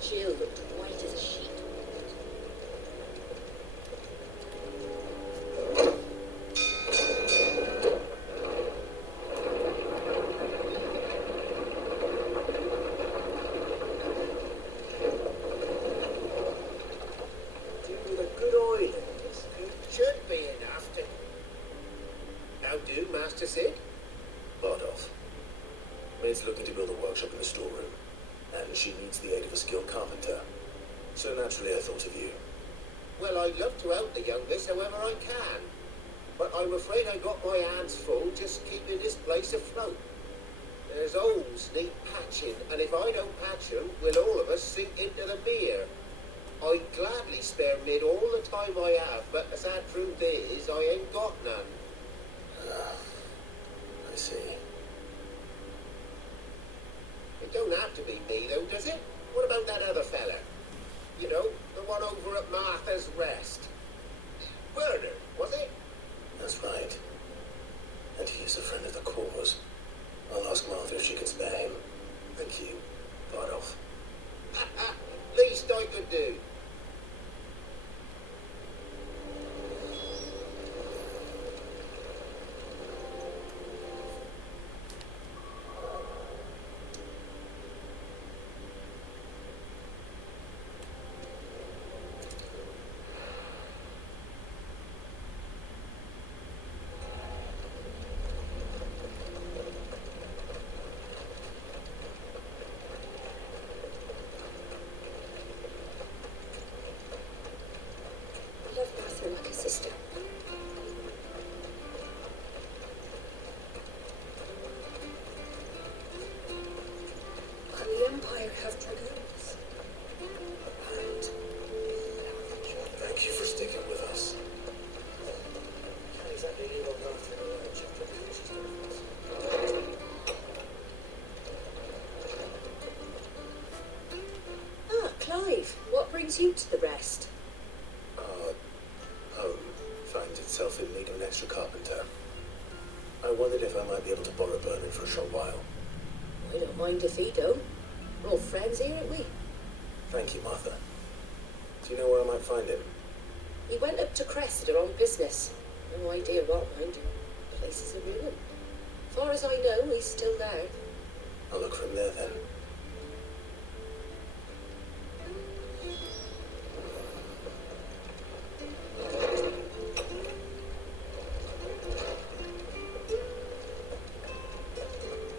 Jill looked white as a sheet. With a good oil in this, it should be enough to... How do, Master Sid? Bardolph. Mid's looking to build a workshop in the storeroom, and she needs the aid of a skilled carpenter. So naturally I thought of you. Well, I'd love to help the youngest however I can. But I'm afraid I got my hands full just keeping this place afloat. know. There's holes need patching, and if I don't patch them, will all of us sink into the mere. I'd gladly spare mid all the time I have, but the sad truth is, I ain't got none. I see. It don't have to be me, though, does it? What about that other fella? You know, the one over at Martha's Rest. Werner, was it? That's right. And he is a friend of the cause. I'll ask Martha if she can spare him. Thank you. Bardolph. Least I could do. I love Martha like a sister. Can the Empire have dragoons? And Thank you for sticking with us. ah, Clive, what brings you to the Rest? Home finds itself in need of an extra carpenter. I wondered if I might be able to borrow Bernard for a short while. I don't mind if he don't. We're all friends here, aren't we? Thank you, Martha. Do you know where I might find him? He went up to Cressida on business. No idea what, mind you. The place is a ruin. Far as I know, he's still there. I'll look for him there then.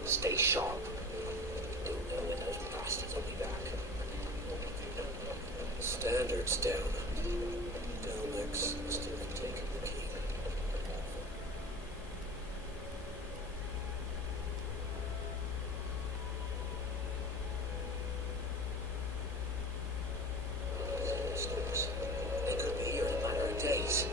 Stay sharp. Don't know when those bastards will be back. Standards down. Delmex must have taken the key. Stores. They could be here in a matter of days.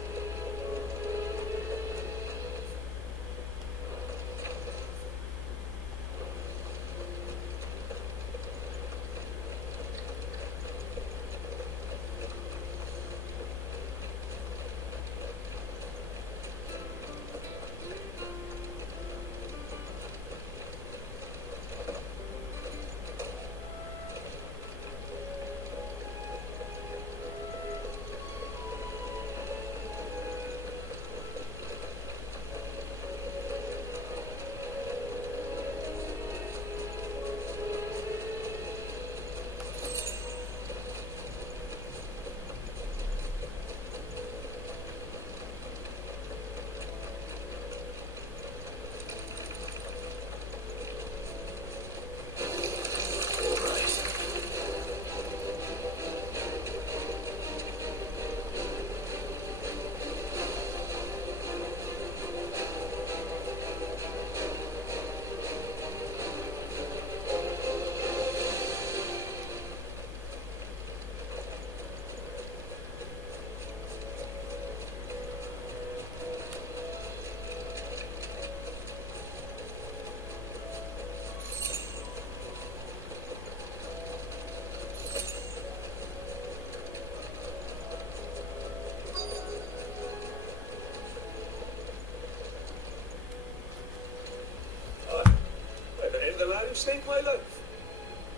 You saved my life.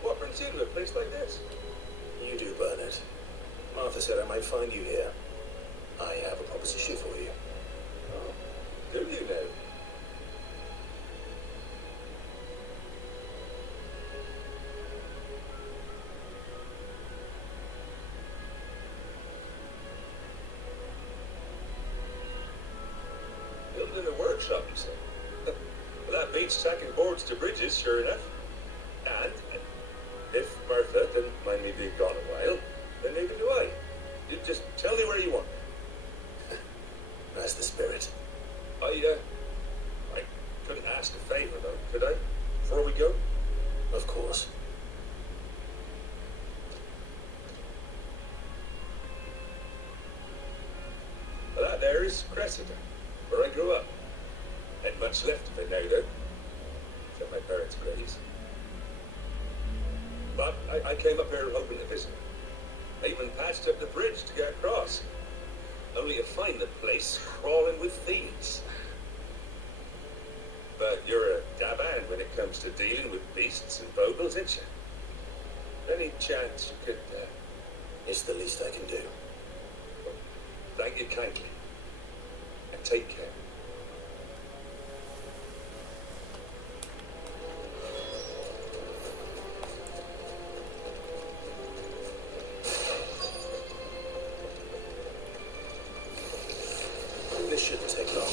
What brings you to a place like this? You do, Bernard. Martha said I might find you here. I have a proposition for you. Oh, do you now? Building a workshop, you say? Well, that beats tacking boards to bridges, sure enough. And if Martha didn't mind me being gone a while, then neither do I. You just tell me where you want me. That's the spirit. I could ask a favor, though, could I? Before we go? Of course. Well, that there is Cressida, where I grew up. Ain't much left of it now, though. Except my parents' graves. But I came up here hoping to visit. I even patched up the bridge to get across. Only to find the place crawling with thieves. But you're a dab hand when it comes to dealing with beasts and vogels, ain't you? Any chance you could, It's the least I can do. thank you kindly. And take care. This shouldn't take long.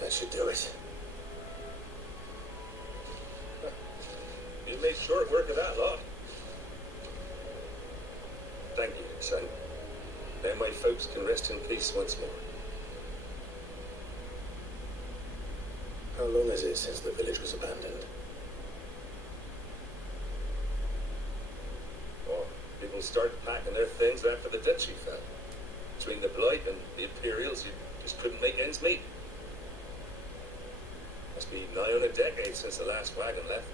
That should do it. You made short work of that lot. Thank you, son. Now my folks can rest in peace once more. How long is it since the village was abandoned? Oh, people started packing their things after the Duchy fell. Between the Blight and the Imperials, you just couldn't make ends meet. Must be nigh on a decade since the last wagon left.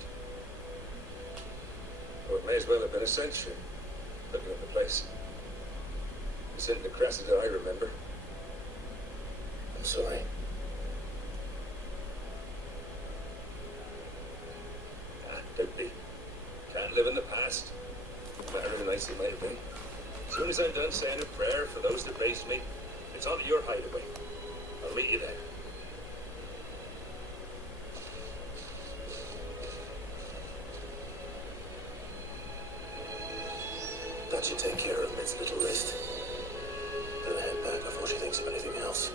Or it may as well have been a century, looking at the place. It's in the Cressida I remember. I'm sorry. Don't be. Can't live in the past, no matter how nice it might have been. As soon as I'm done saying a prayer for those that based me, it's on to your hideaway. I'll meet you there. That should take care of Mid's little wrist. Better head back before she thinks of anything else.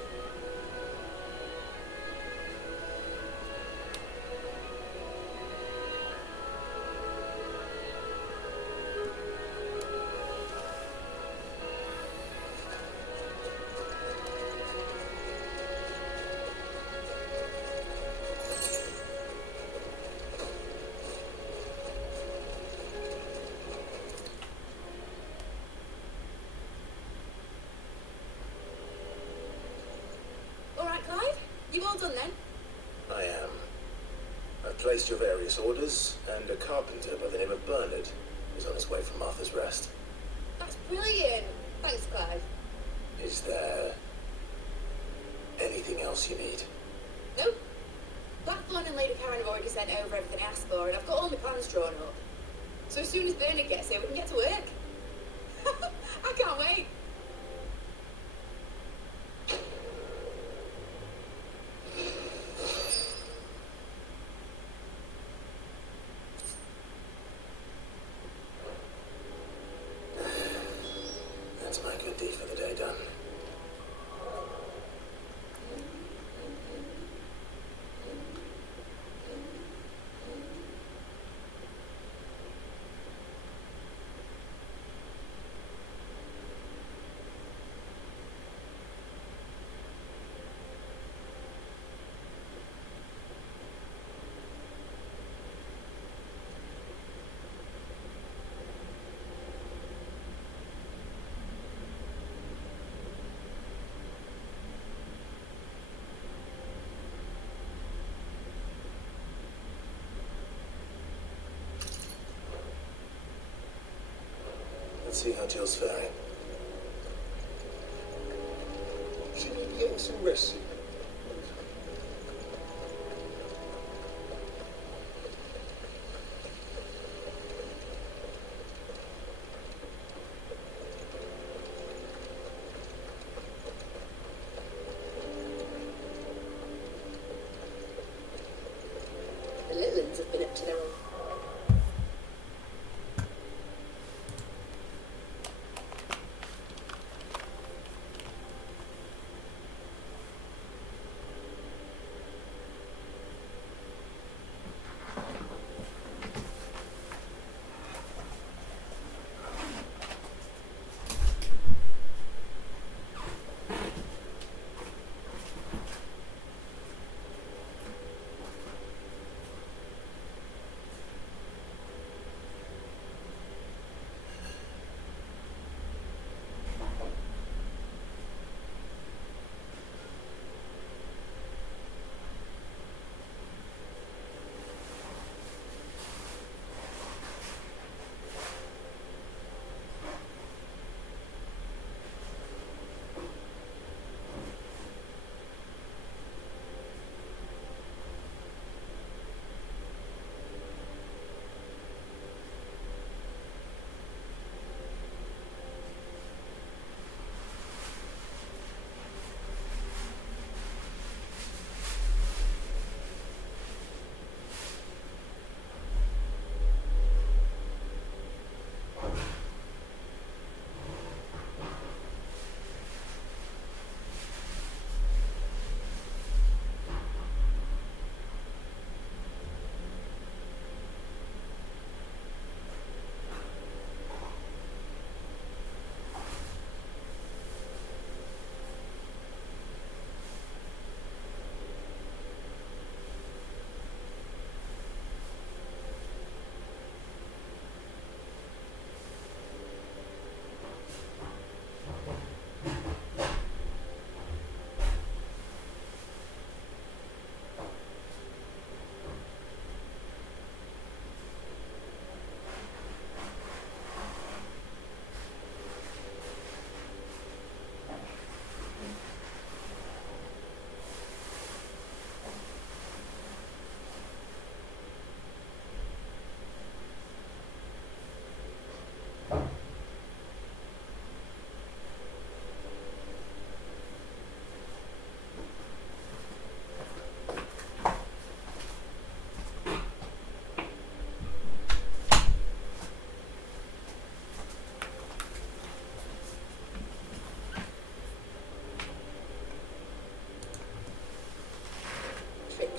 replaced your various orders, and a carpenter by the name of Bernard is on his way from Martha's Rest. That's brilliant. Thanks, Clive. Is there anything else you need? Nope. Blackthorn and Lady Karen have already sent over everything I asked for, and I've got all my plans drawn up. So as soon as Bernard gets here, we can get to work. I can't wait. That's my good deed for the day done. Let's see how Jill's faring. She may be getting some rest. The little ones have been up to their own.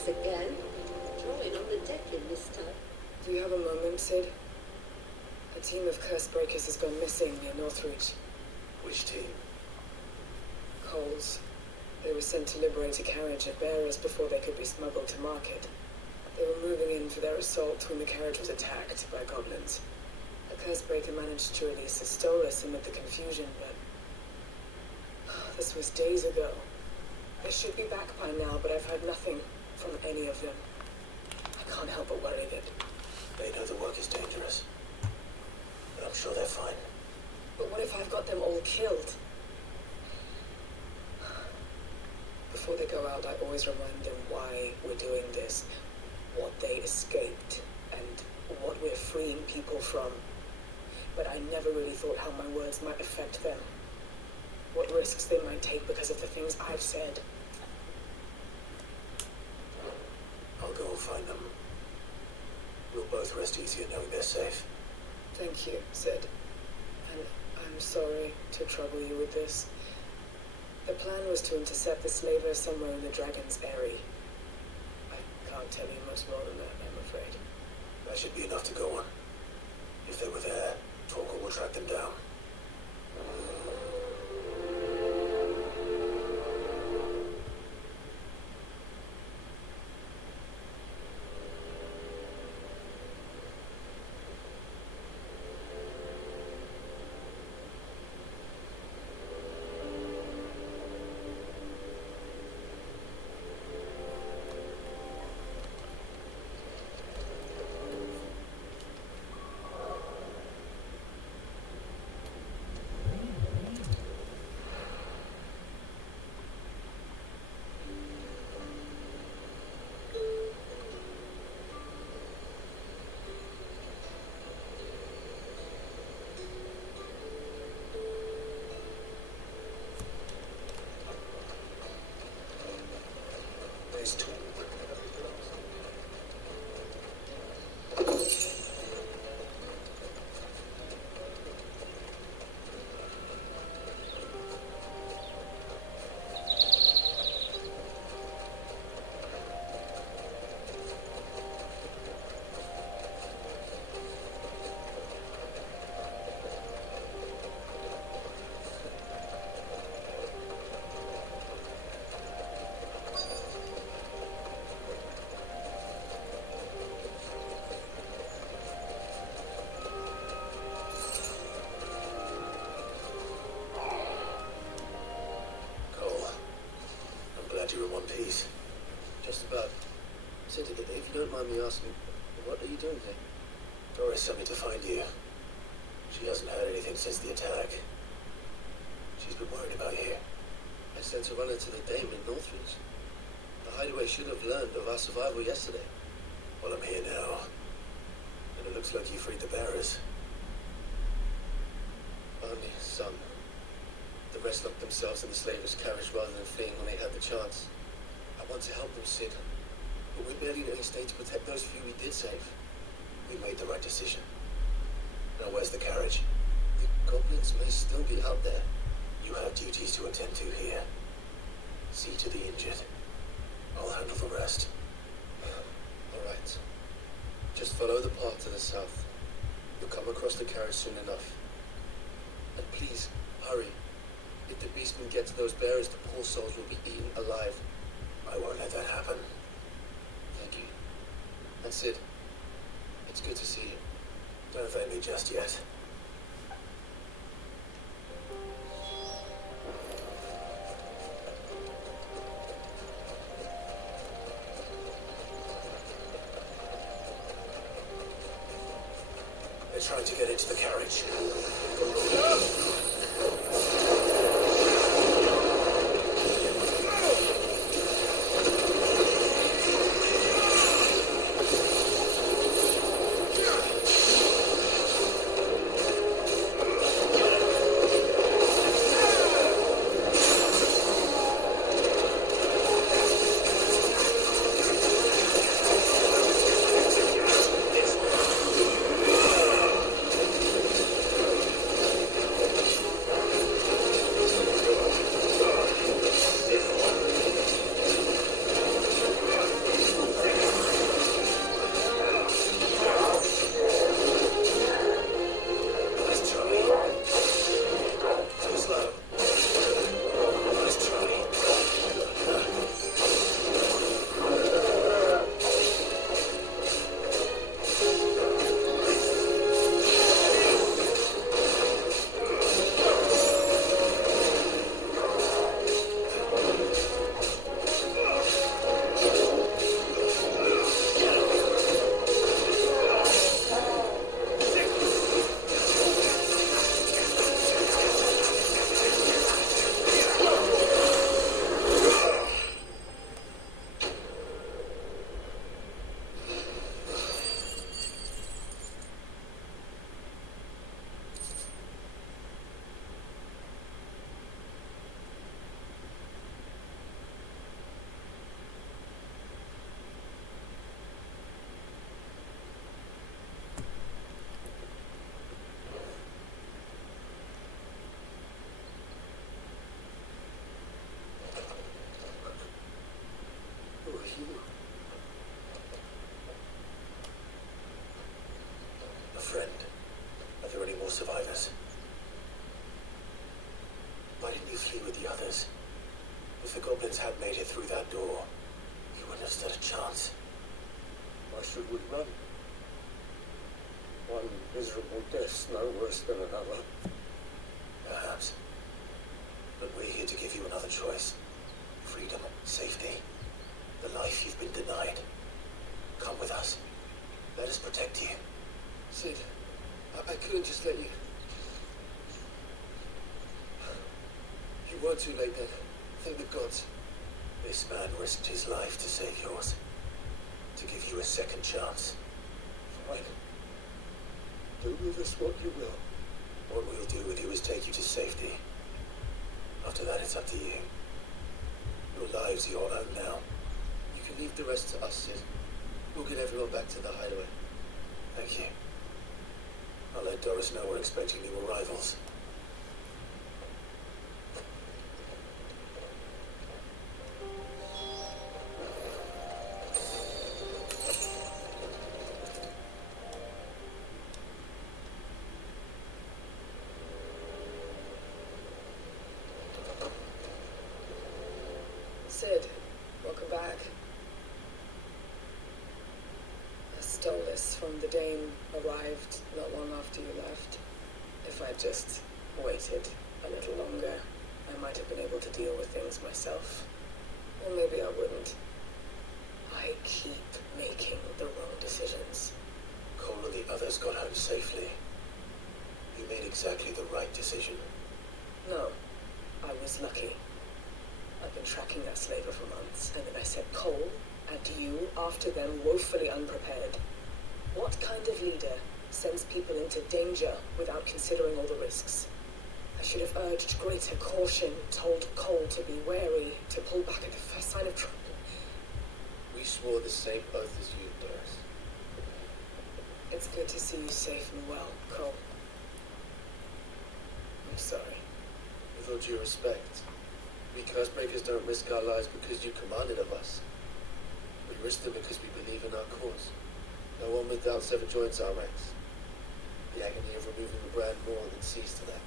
Again. Drawing on the decking this time. Do you have a moment, Sid? A team of curse breakers has gone missing near Northreach. Which team? Coles. They were sent to liberate a carriage of bearers before they could be smuggled to market. They were moving in for their assault when the carriage was attacked by goblins. A curse breaker managed to release a Stolas amid the confusion, but this was days ago. They should be back by now, but I've heard nothing from any of them. I can't help but worry that... They know the work is dangerous. But I'm sure they're fine. But what if I've got them all killed? Before they go out, I always remind them why we're doing this, what they escaped, and what we're freeing people from. But I never really thought how my words might affect them. What risks they might take because of the things I've said. I'll go and find them. We'll both rest easier knowing they're safe. Thank you, Sid. And I'm sorry to trouble you with this. The plan was to intercept the slaver somewhere in the Dragon's Eyrie. I can't tell you much more than that, I'm afraid. That should be enough to go on. If they were there, Torgal will track them down. You in one piece. Just about. Sid, if you don't mind me asking, what are you doing here? Doris sent me to find you. She hasn't heard anything since the attack. She's been worried about you. I sent her runner to the Dame in Northridge. The hideaway should have learned of our survival yesterday. Well, I'm here now. And it looks like you freed the bearers. Only some. The rest locked themselves in the slavers' carriage rather than fleeing when they had the chance. I want to help them, Sid. But we're barely in any state to protect those few we did save. We made the right decision. Now where's the carriage? The goblins may still be out there. You have duties to attend to here. See to the injured. I'll handle the rest. All right. Just follow the path to the south. You'll come across the carriage soon enough. And please, hurry. If the beastmen get to those bearers, the poor souls will be eaten alive. I won't let that happen. Thank you. And Sid, it's good to see you. Don't thank me just yet. They're trying to get into the carriage. survivors. Why didn't you flee with the others? If the goblins had made it through that door, you wouldn't have stood a chance. Why should we run? One miserable death's no worse than another. Perhaps. But we're here to give you another choice. Freedom, safety, the life you've been denied. Come with us. Let us protect you. Sid, I couldn't just let you... You weren't too late then. Thank the gods. This man risked his life to save yours. To give you a second chance. Fine. Do with us what you will. What we'll do with you is take you to safety. After that, it's up to you. Your lives are your own now. You can leave the rest to us, Sid. We'll get everyone back to the hideaway. Thank you. I'll let Doris know we're expecting new arrivals. Sid, welcome back. I stole this from the Dane, arrived not long after you left. If I'd just waited a little longer, I might have been able to deal with things myself. Or maybe I wouldn't. I keep making the wrong decisions. Cole and the others got home safely. You made exactly the right decision. No, I was lucky. I've been tracking that slaver for months, and then I sent Cole and you after them woefully unprepared. What kind of leader sends people into danger without considering all the risks? I should have urged greater caution, told Cole to be wary, to pull back at the first sign of trouble. We swore the same oath as you, Doris. It's good to see you safe and well, Cole. I'm sorry. With all due respect, we Cursebreakers don't risk our lives because you commanded of us. We risk them because we believe in our cause. No one without severed joints our ranks. The agony of removing the brand more than sees to that.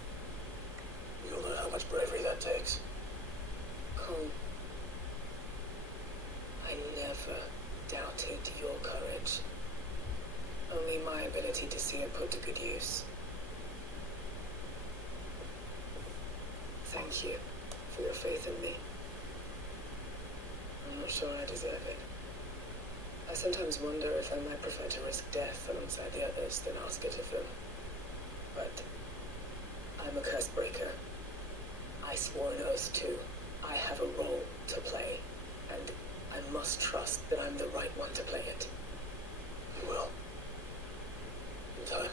We all know how much bravery that takes. Cole, I never doubted your courage. Only my ability to see it put to good use. Thank you for your faith in me. I'm not sure I deserve it. I sometimes wonder if I might prefer to risk death alongside the others than ask it of them. But I'm a curse breaker. I swore an oath too. I have a role to play, and I must trust that I'm the right one to play it. You will. In time.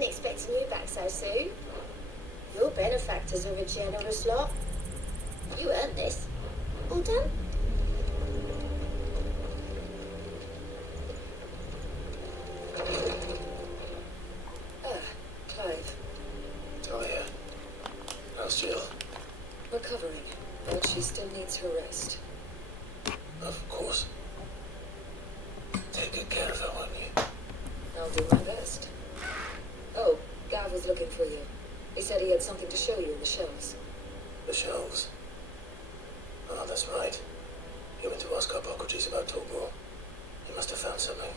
Expecting you back so soon. Your benefactors are a generous lot. You earned this. All done? Clive. Talia. How's Jill? Recovering, but she still needs her rest. Of course. Take good care of her, won't you? I'll do my best. Oh, Gav was looking for you. He said he had something to show you in the shelves. The shelves. Ah, that's right. He went to ask Hippocrates about Togmore. He must have found something.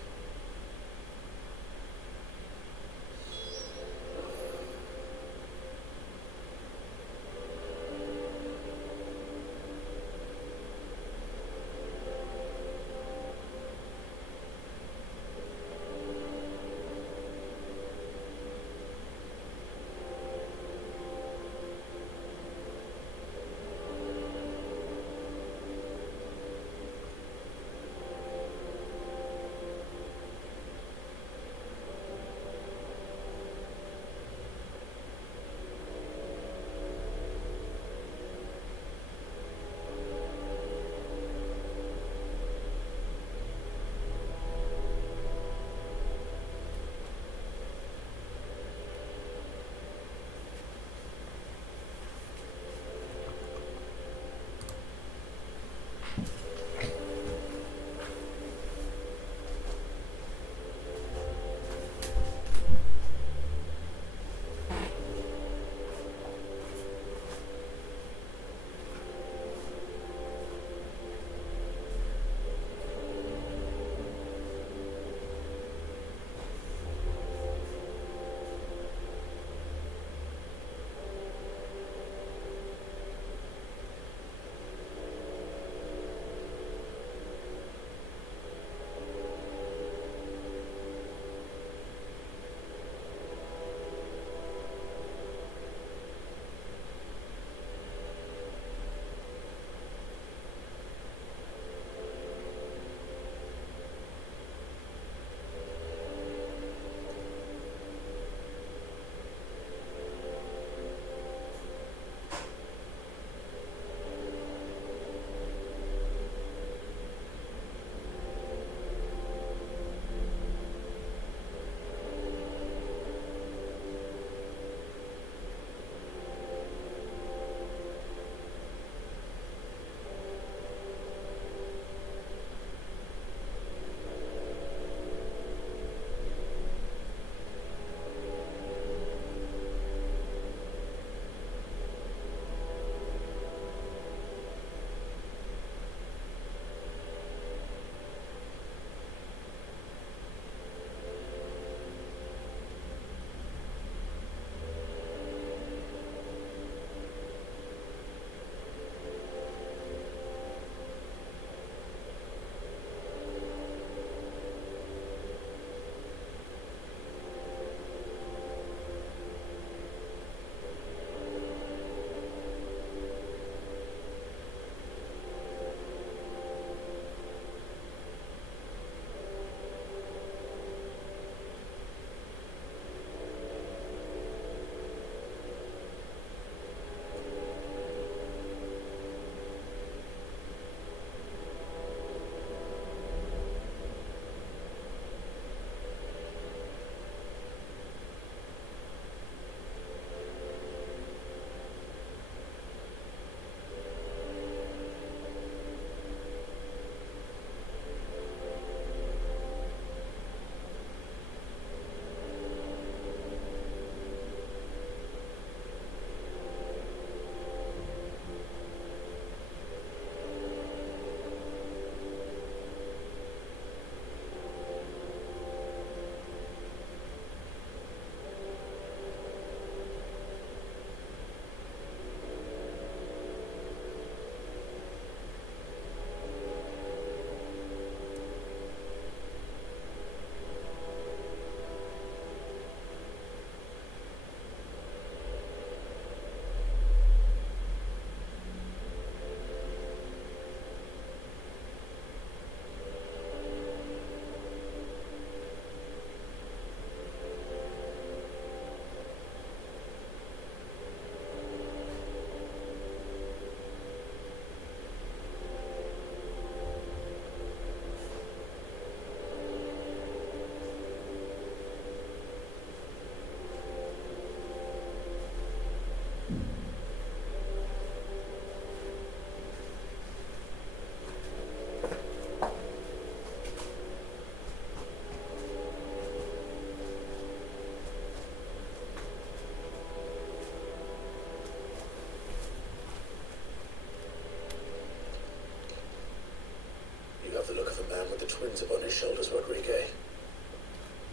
your shoulders, Rodrigue.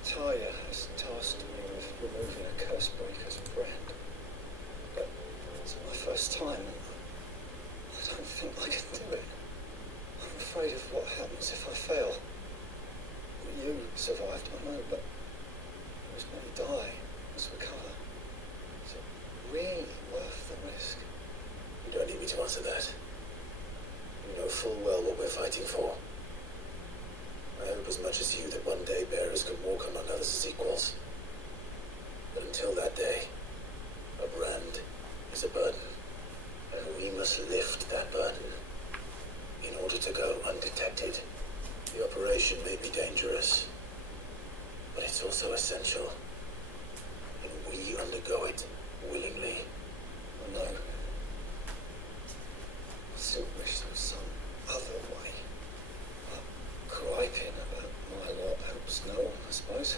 Talia has tasked me with removing a curse breaker's brand. But it's my first time, and I don't think I can do it. I'm afraid of what happens if I fail. You survived, I know, but most men die as recover. Is it really worth the risk? You don't need me to answer that. You know full well what we're fighting for. I hope as much as you that one day bearers can walk among others as equals. But until that day, a brand is a burden. And we must lift that burden in order to go undetected. The operation may be dangerous, but it's also essential. And we undergo it willingly. I know. I still wish there was some other way. Griping about my lot helps no one, I suppose.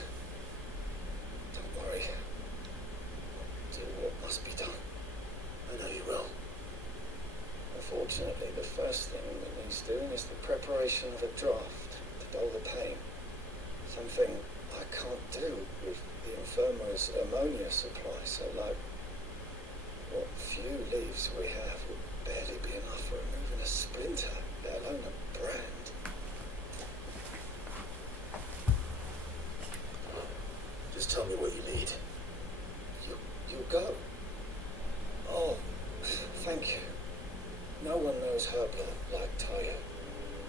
Don't worry. I'll do what must be done. I know you will. Unfortunately, the first thing that needs doing is the preparation of a draft to dull the pain. Something I can't do with the infirmary's ammonia supply so low. What few leaves we have would barely be enough for removing a splinter, let alone a brand. Just tell me what you need. You'll go. Oh, thank you. No one knows her blood like Tayo,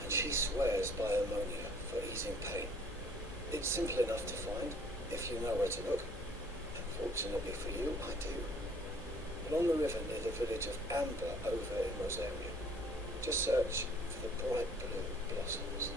and she swears by ammonia for easing pain. It's simple enough to find, if you know where to look. Unfortunately for you, I do. Along the river near the village of Amber over in Rosario. Just search for the bright blue blossoms.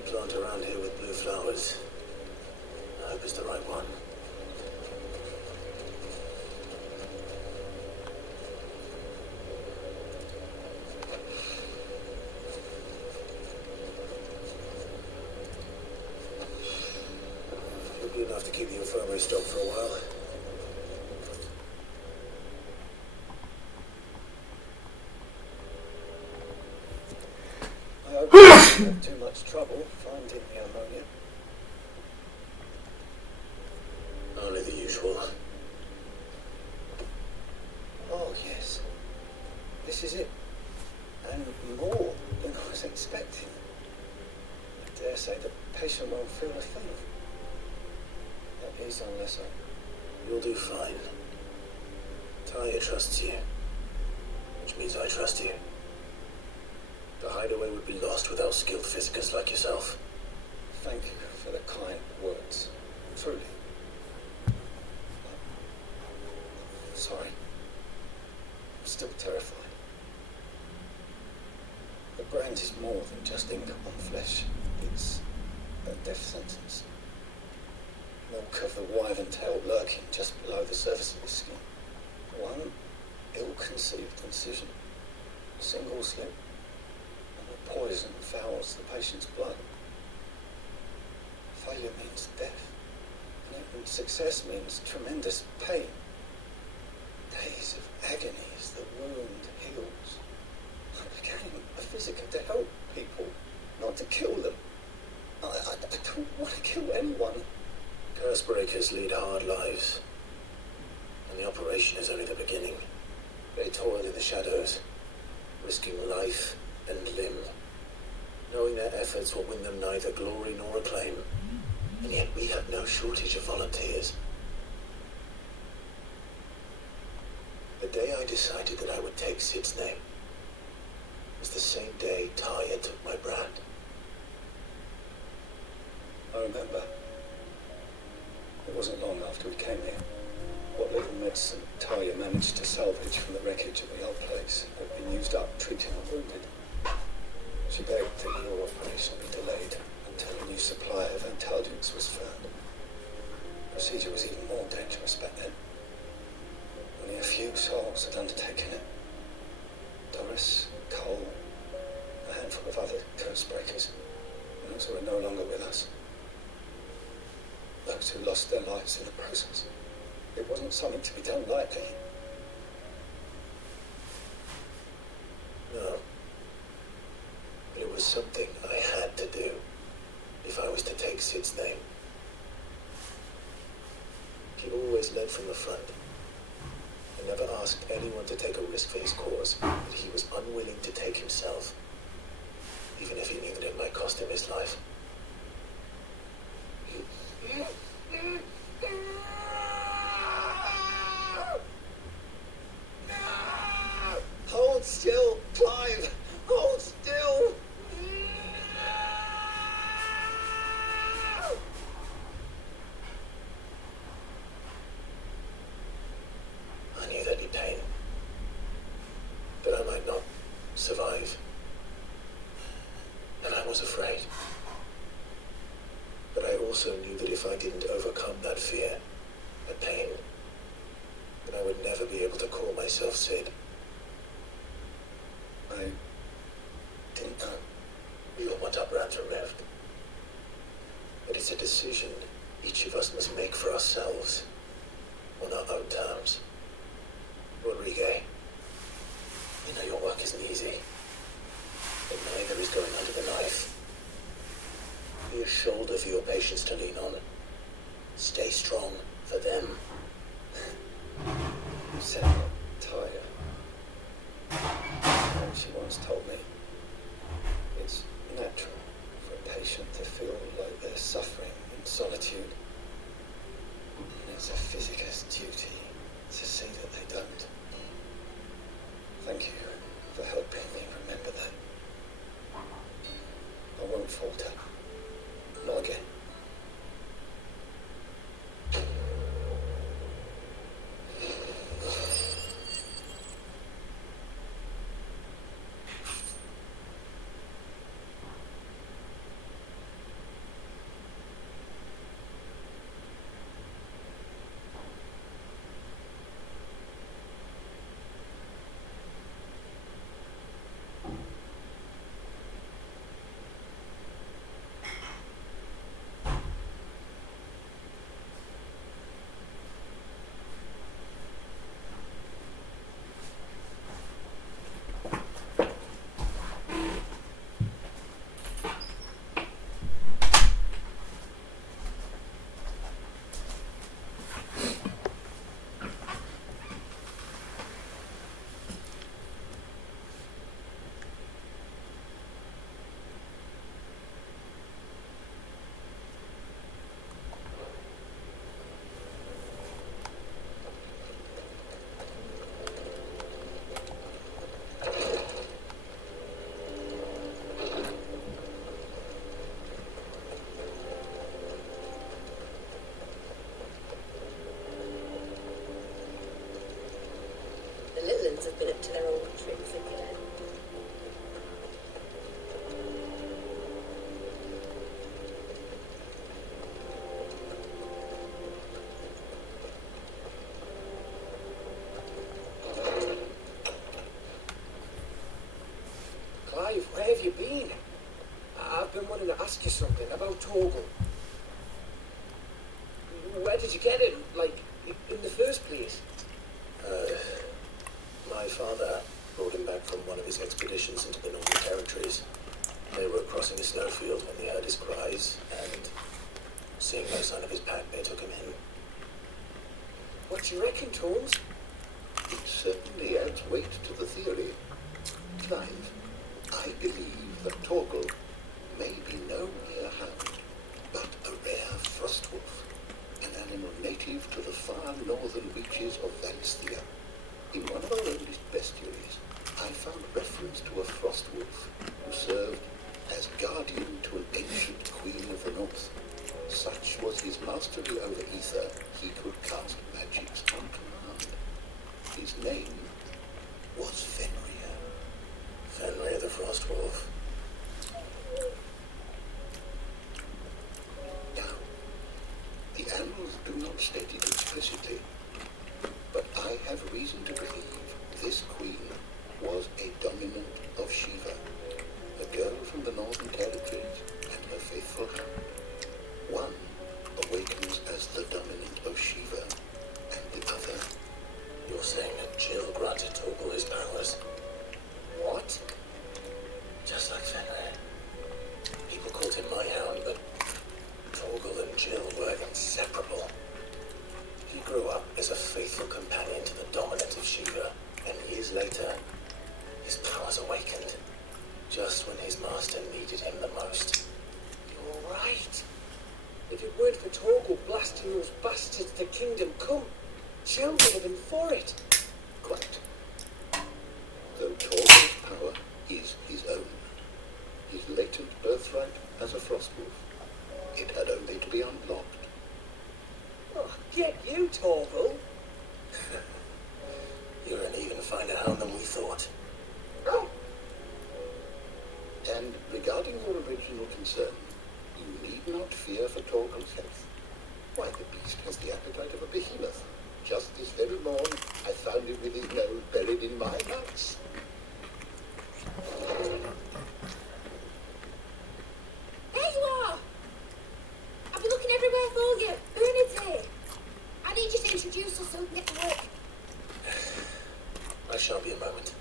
a plant around here with blue flowers. I hope it's the right one. It'll be enough to keep the infirmary stocked for a while. I hope you don't have too much trouble finding the ammonia. Only the usual. Oh, yes. This is it. And more than I was expecting. I dare say the patient won't feel a thing. That is, unless I... You'll do fine. Talia trusts you, which means I trust you. The hideaway would be lost without skilled physicists like yourself. Thank you for the kind words. Truly. Sorry. I'm still terrified. The brand is more than just ink on flesh. It's a death sentence. Milk of the wyvern tail lurking just below the surface of the skin. One ill-conceived incision. A single slip. And the poison fouls the patient's blood. Failure means death. And success means tremendous pain. Days of agony as the wound heals. I became a physician to help people, not to kill them. I don't want to kill anyone. Curse breakers lead hard lives, and the operation is only the beginning. They toil in the shadows, risking life and limb, knowing their efforts will win them neither glory nor acclaim. And yet we have no shortage of volunteers. The day I decided that I would take Sid's name was the same day Talia took my brand. I remember. It wasn't long after we came here. What little medicine Talia managed to salvage from the wreckage of the old place had been used up treating the wounded. She begged that your operation be delayed until a new supply of Antaldukes was found. The procedure was even more dangerous back then. Only a few souls had undertaken it. Doris, Cole, a handful of other curse breakers, and those who are no longer with us. Those who lost their lives in the process. It wasn't something to be done lightly. No. But it was something I had to do if I was to take Sid's name. He always led from the front and never asked anyone to take a risk for his cause that he was unwilling to take himself, even if he knew that it might cost him his life. Hold still, Clive! Hold still! I knew there'd be pain, that I might not survive, and I was afraid. But I also knew that if I didn't overcome that fear, that pain, then I would never be able to call myself Sid. I didn't know. We all want our brands removed. But it's a decision each of us must make for ourselves, on our own terms. Rodrigue, you know your work isn't easy, but neither is going under the knife. Be a shoulder for your patients to lean on. Stay strong for them. You said not tired. And she once told me it's natural for a patient to feel like they're suffering in solitude. And it's a physicist's duty to see that they don't. Thank you for helping me remember that. I won't falter. Not again. ask you something about Torgal. Where did you get him, like, in the first place? My father brought him back from one of his expeditions into the Northern Territories. They were crossing a snowfield when they heard his cries, and seeing no sign of his pack, they took him in. What do you reckon, Torms? It certainly adds weight to the theory. Clive, I believe that Torgal may be no mere hound, but a rare frostwolf, an animal native to the far northern reaches of Valisthea. In one of our earliest bestiaries, I found reference to a frostwolf who served as guardian to an ancient queen of the north. Such was his mastery over ether, he could cast magics on command. His name was Fenrir. Fenrir the Frostwolf. Now, the annals do not state it explicitly, but I have reason to believe this queen was a dominant of Shiva, a girl from the Northern Territories and her faithful hound. One awakens as the dominant of Shiva, and the other... You're saying that Jill granted Torgal his powers? What? Just like Fenrir. People called him my hound, but Torgal and Jill were inseparable. He grew up as a faithful companion to the dominant of Shiva, and years later, his powers awakened, just when his master needed him the most. You're right. If it weren't for Torgal blasting those bastards to Kingdom Come, Jill would have been for it. Quite. Though Torgal's power is his own, his latent birthright as a frostwolf, it had only to be unlocked. Oh, get you, Torgal. You're an even finer hound than we thought. And regarding your original concern, you need not fear for Torgal's health. Why, the beast has the appetite of a behemoth. Just this very morn, I found him with his nose buried in my nuts. There you are! I've been looking everywhere for you. Bernard's here. I need you to introduce us so we can get to work. I shall be a moment.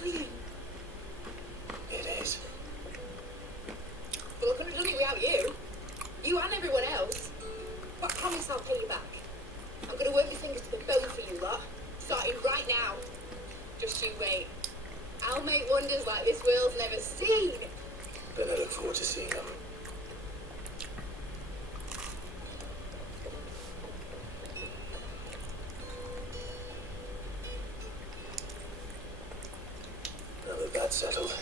Brilliant. It is. Well, I couldn't have done it without you. You and everyone else. But I promise I'll pay you back. I'm going to work my fingers to the bone for you lot. Starting right now. Just you wait. I'll make wonders like this world's never seen. Then I look forward to seeing them. Now that that's settled,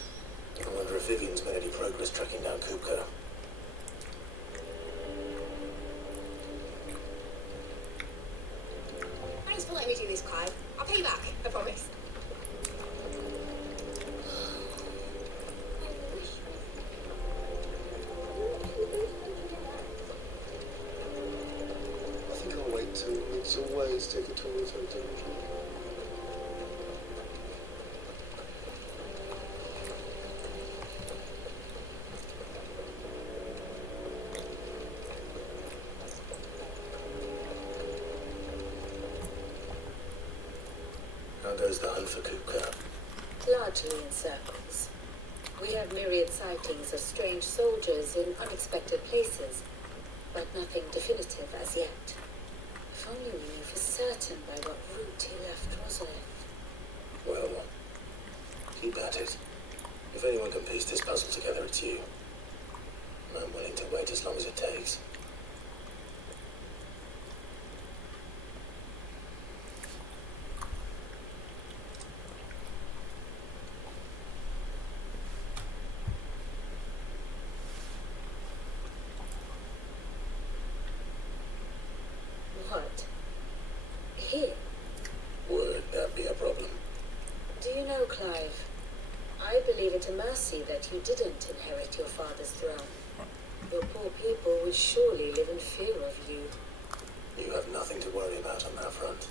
I wonder if Vivian's made any progress tracking down Kupka. Thanks for letting me do this, Clive. I'll pay you back, I promise. I think I'll wait till it's always take a tour of the dungeon. How goes the hunt for Kupka? Largely in circles. We have myriad sightings of strange soldiers in unexpected places, but nothing definitive as yet. If only we knew for certain by what route he left Rosalith. Well, keep at it. If anyone can piece this puzzle together, it's you. And I'm willing to wait as long as it takes. mercy that you didn't inherit your father's throne. Your poor people would surely live in fear of you. You have nothing to worry about on that front.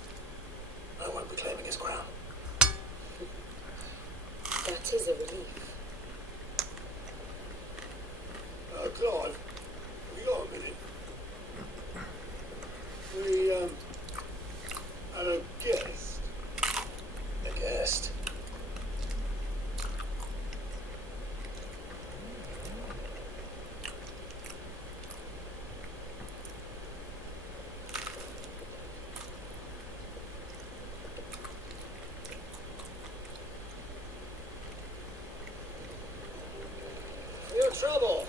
I won't be claiming his crown. That is a relief. Clive, have you got a minute? We, had a guest. A guest? Your trouble.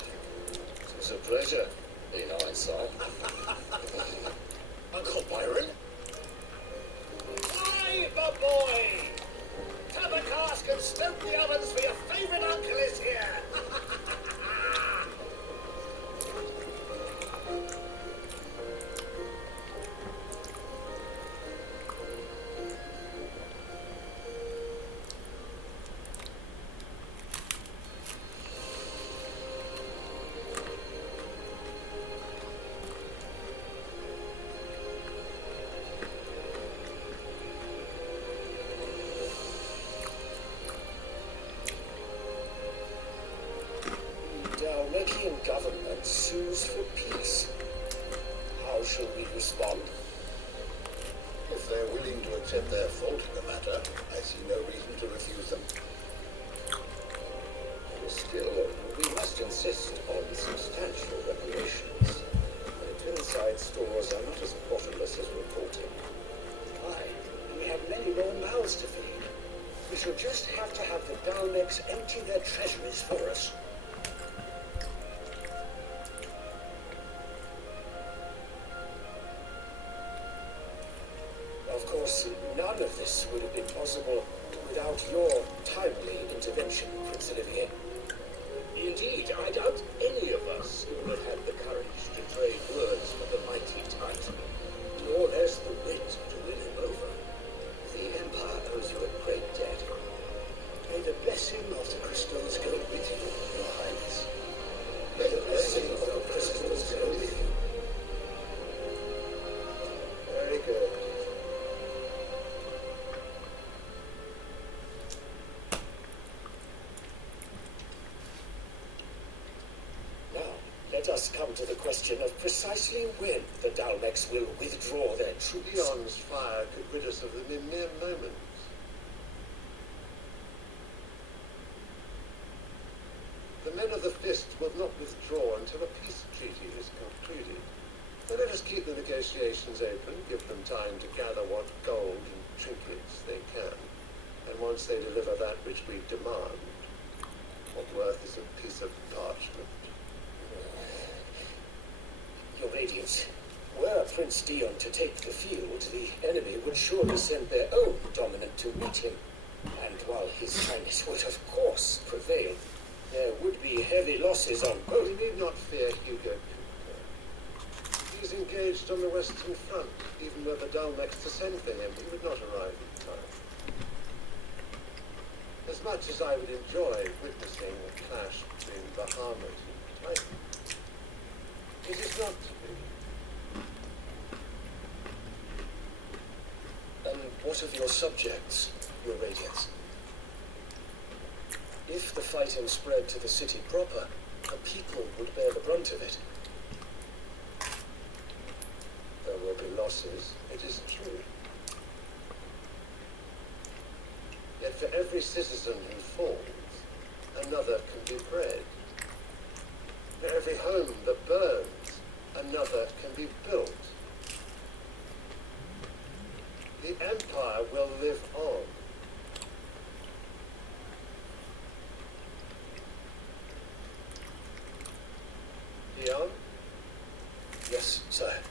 It's a pleasure, being eyesight. Uncle Byron? Hi, my boy! Tap the cask and stoke the ovens for your favourite uncle is here! Dalmekian government sues for peace. How shall we respond? If they're willing to accept their fault in the matter, I see no reason to refuse them. Still, we must insist on substantial reparations. The Twinside stores are not as bottomless as reported. Aye, and we have many more mouths to feed. We shall just have to have the Dalmeks empty their treasuries for us. Of course, none of this would have been possible without your timely intervention, Prince Olivier. Indeed, I doubt any of us would have had the courage to trade words for the mighty Titan. Nor there's the wit to win him over. The Empire owes you a great debt. May the blessing of the crystals go with you, Your Highness. May the blessing of the crystals go with you. Very good. Now, let us come to the question of precisely when the Dalmeks will withdraw their troops. Leon's fire could rid us of them in mere moments. The men of the Fist will not withdraw until a peace treaty is concluded. So let us keep the negotiations open, give them time to gather what gold and trinkets they can. And once they deliver that which we demand, what worth is a piece of parchment? Your Radiance, were Prince Dion to take the field, the enemy would surely send their own dominant to meet him. And while His Highness would of course prevail, there would be heavy losses on both. We need not fear Hugo Cooper. He's engaged on the Western Front. Even were the Dalmeks to send for him, he would not arrive in time. As much as I would enjoy witnessing a clash between Bahamut and Titan, it is not to be. And what of your subjects, Your Radiance? If the fighting spread to the city proper, the people would bear the brunt of it. There will be losses, it is true. Yet for every citizen who falls, another can be bred. For every home that burns, another can be built. The Empire will live on. Dion? Yes, sire.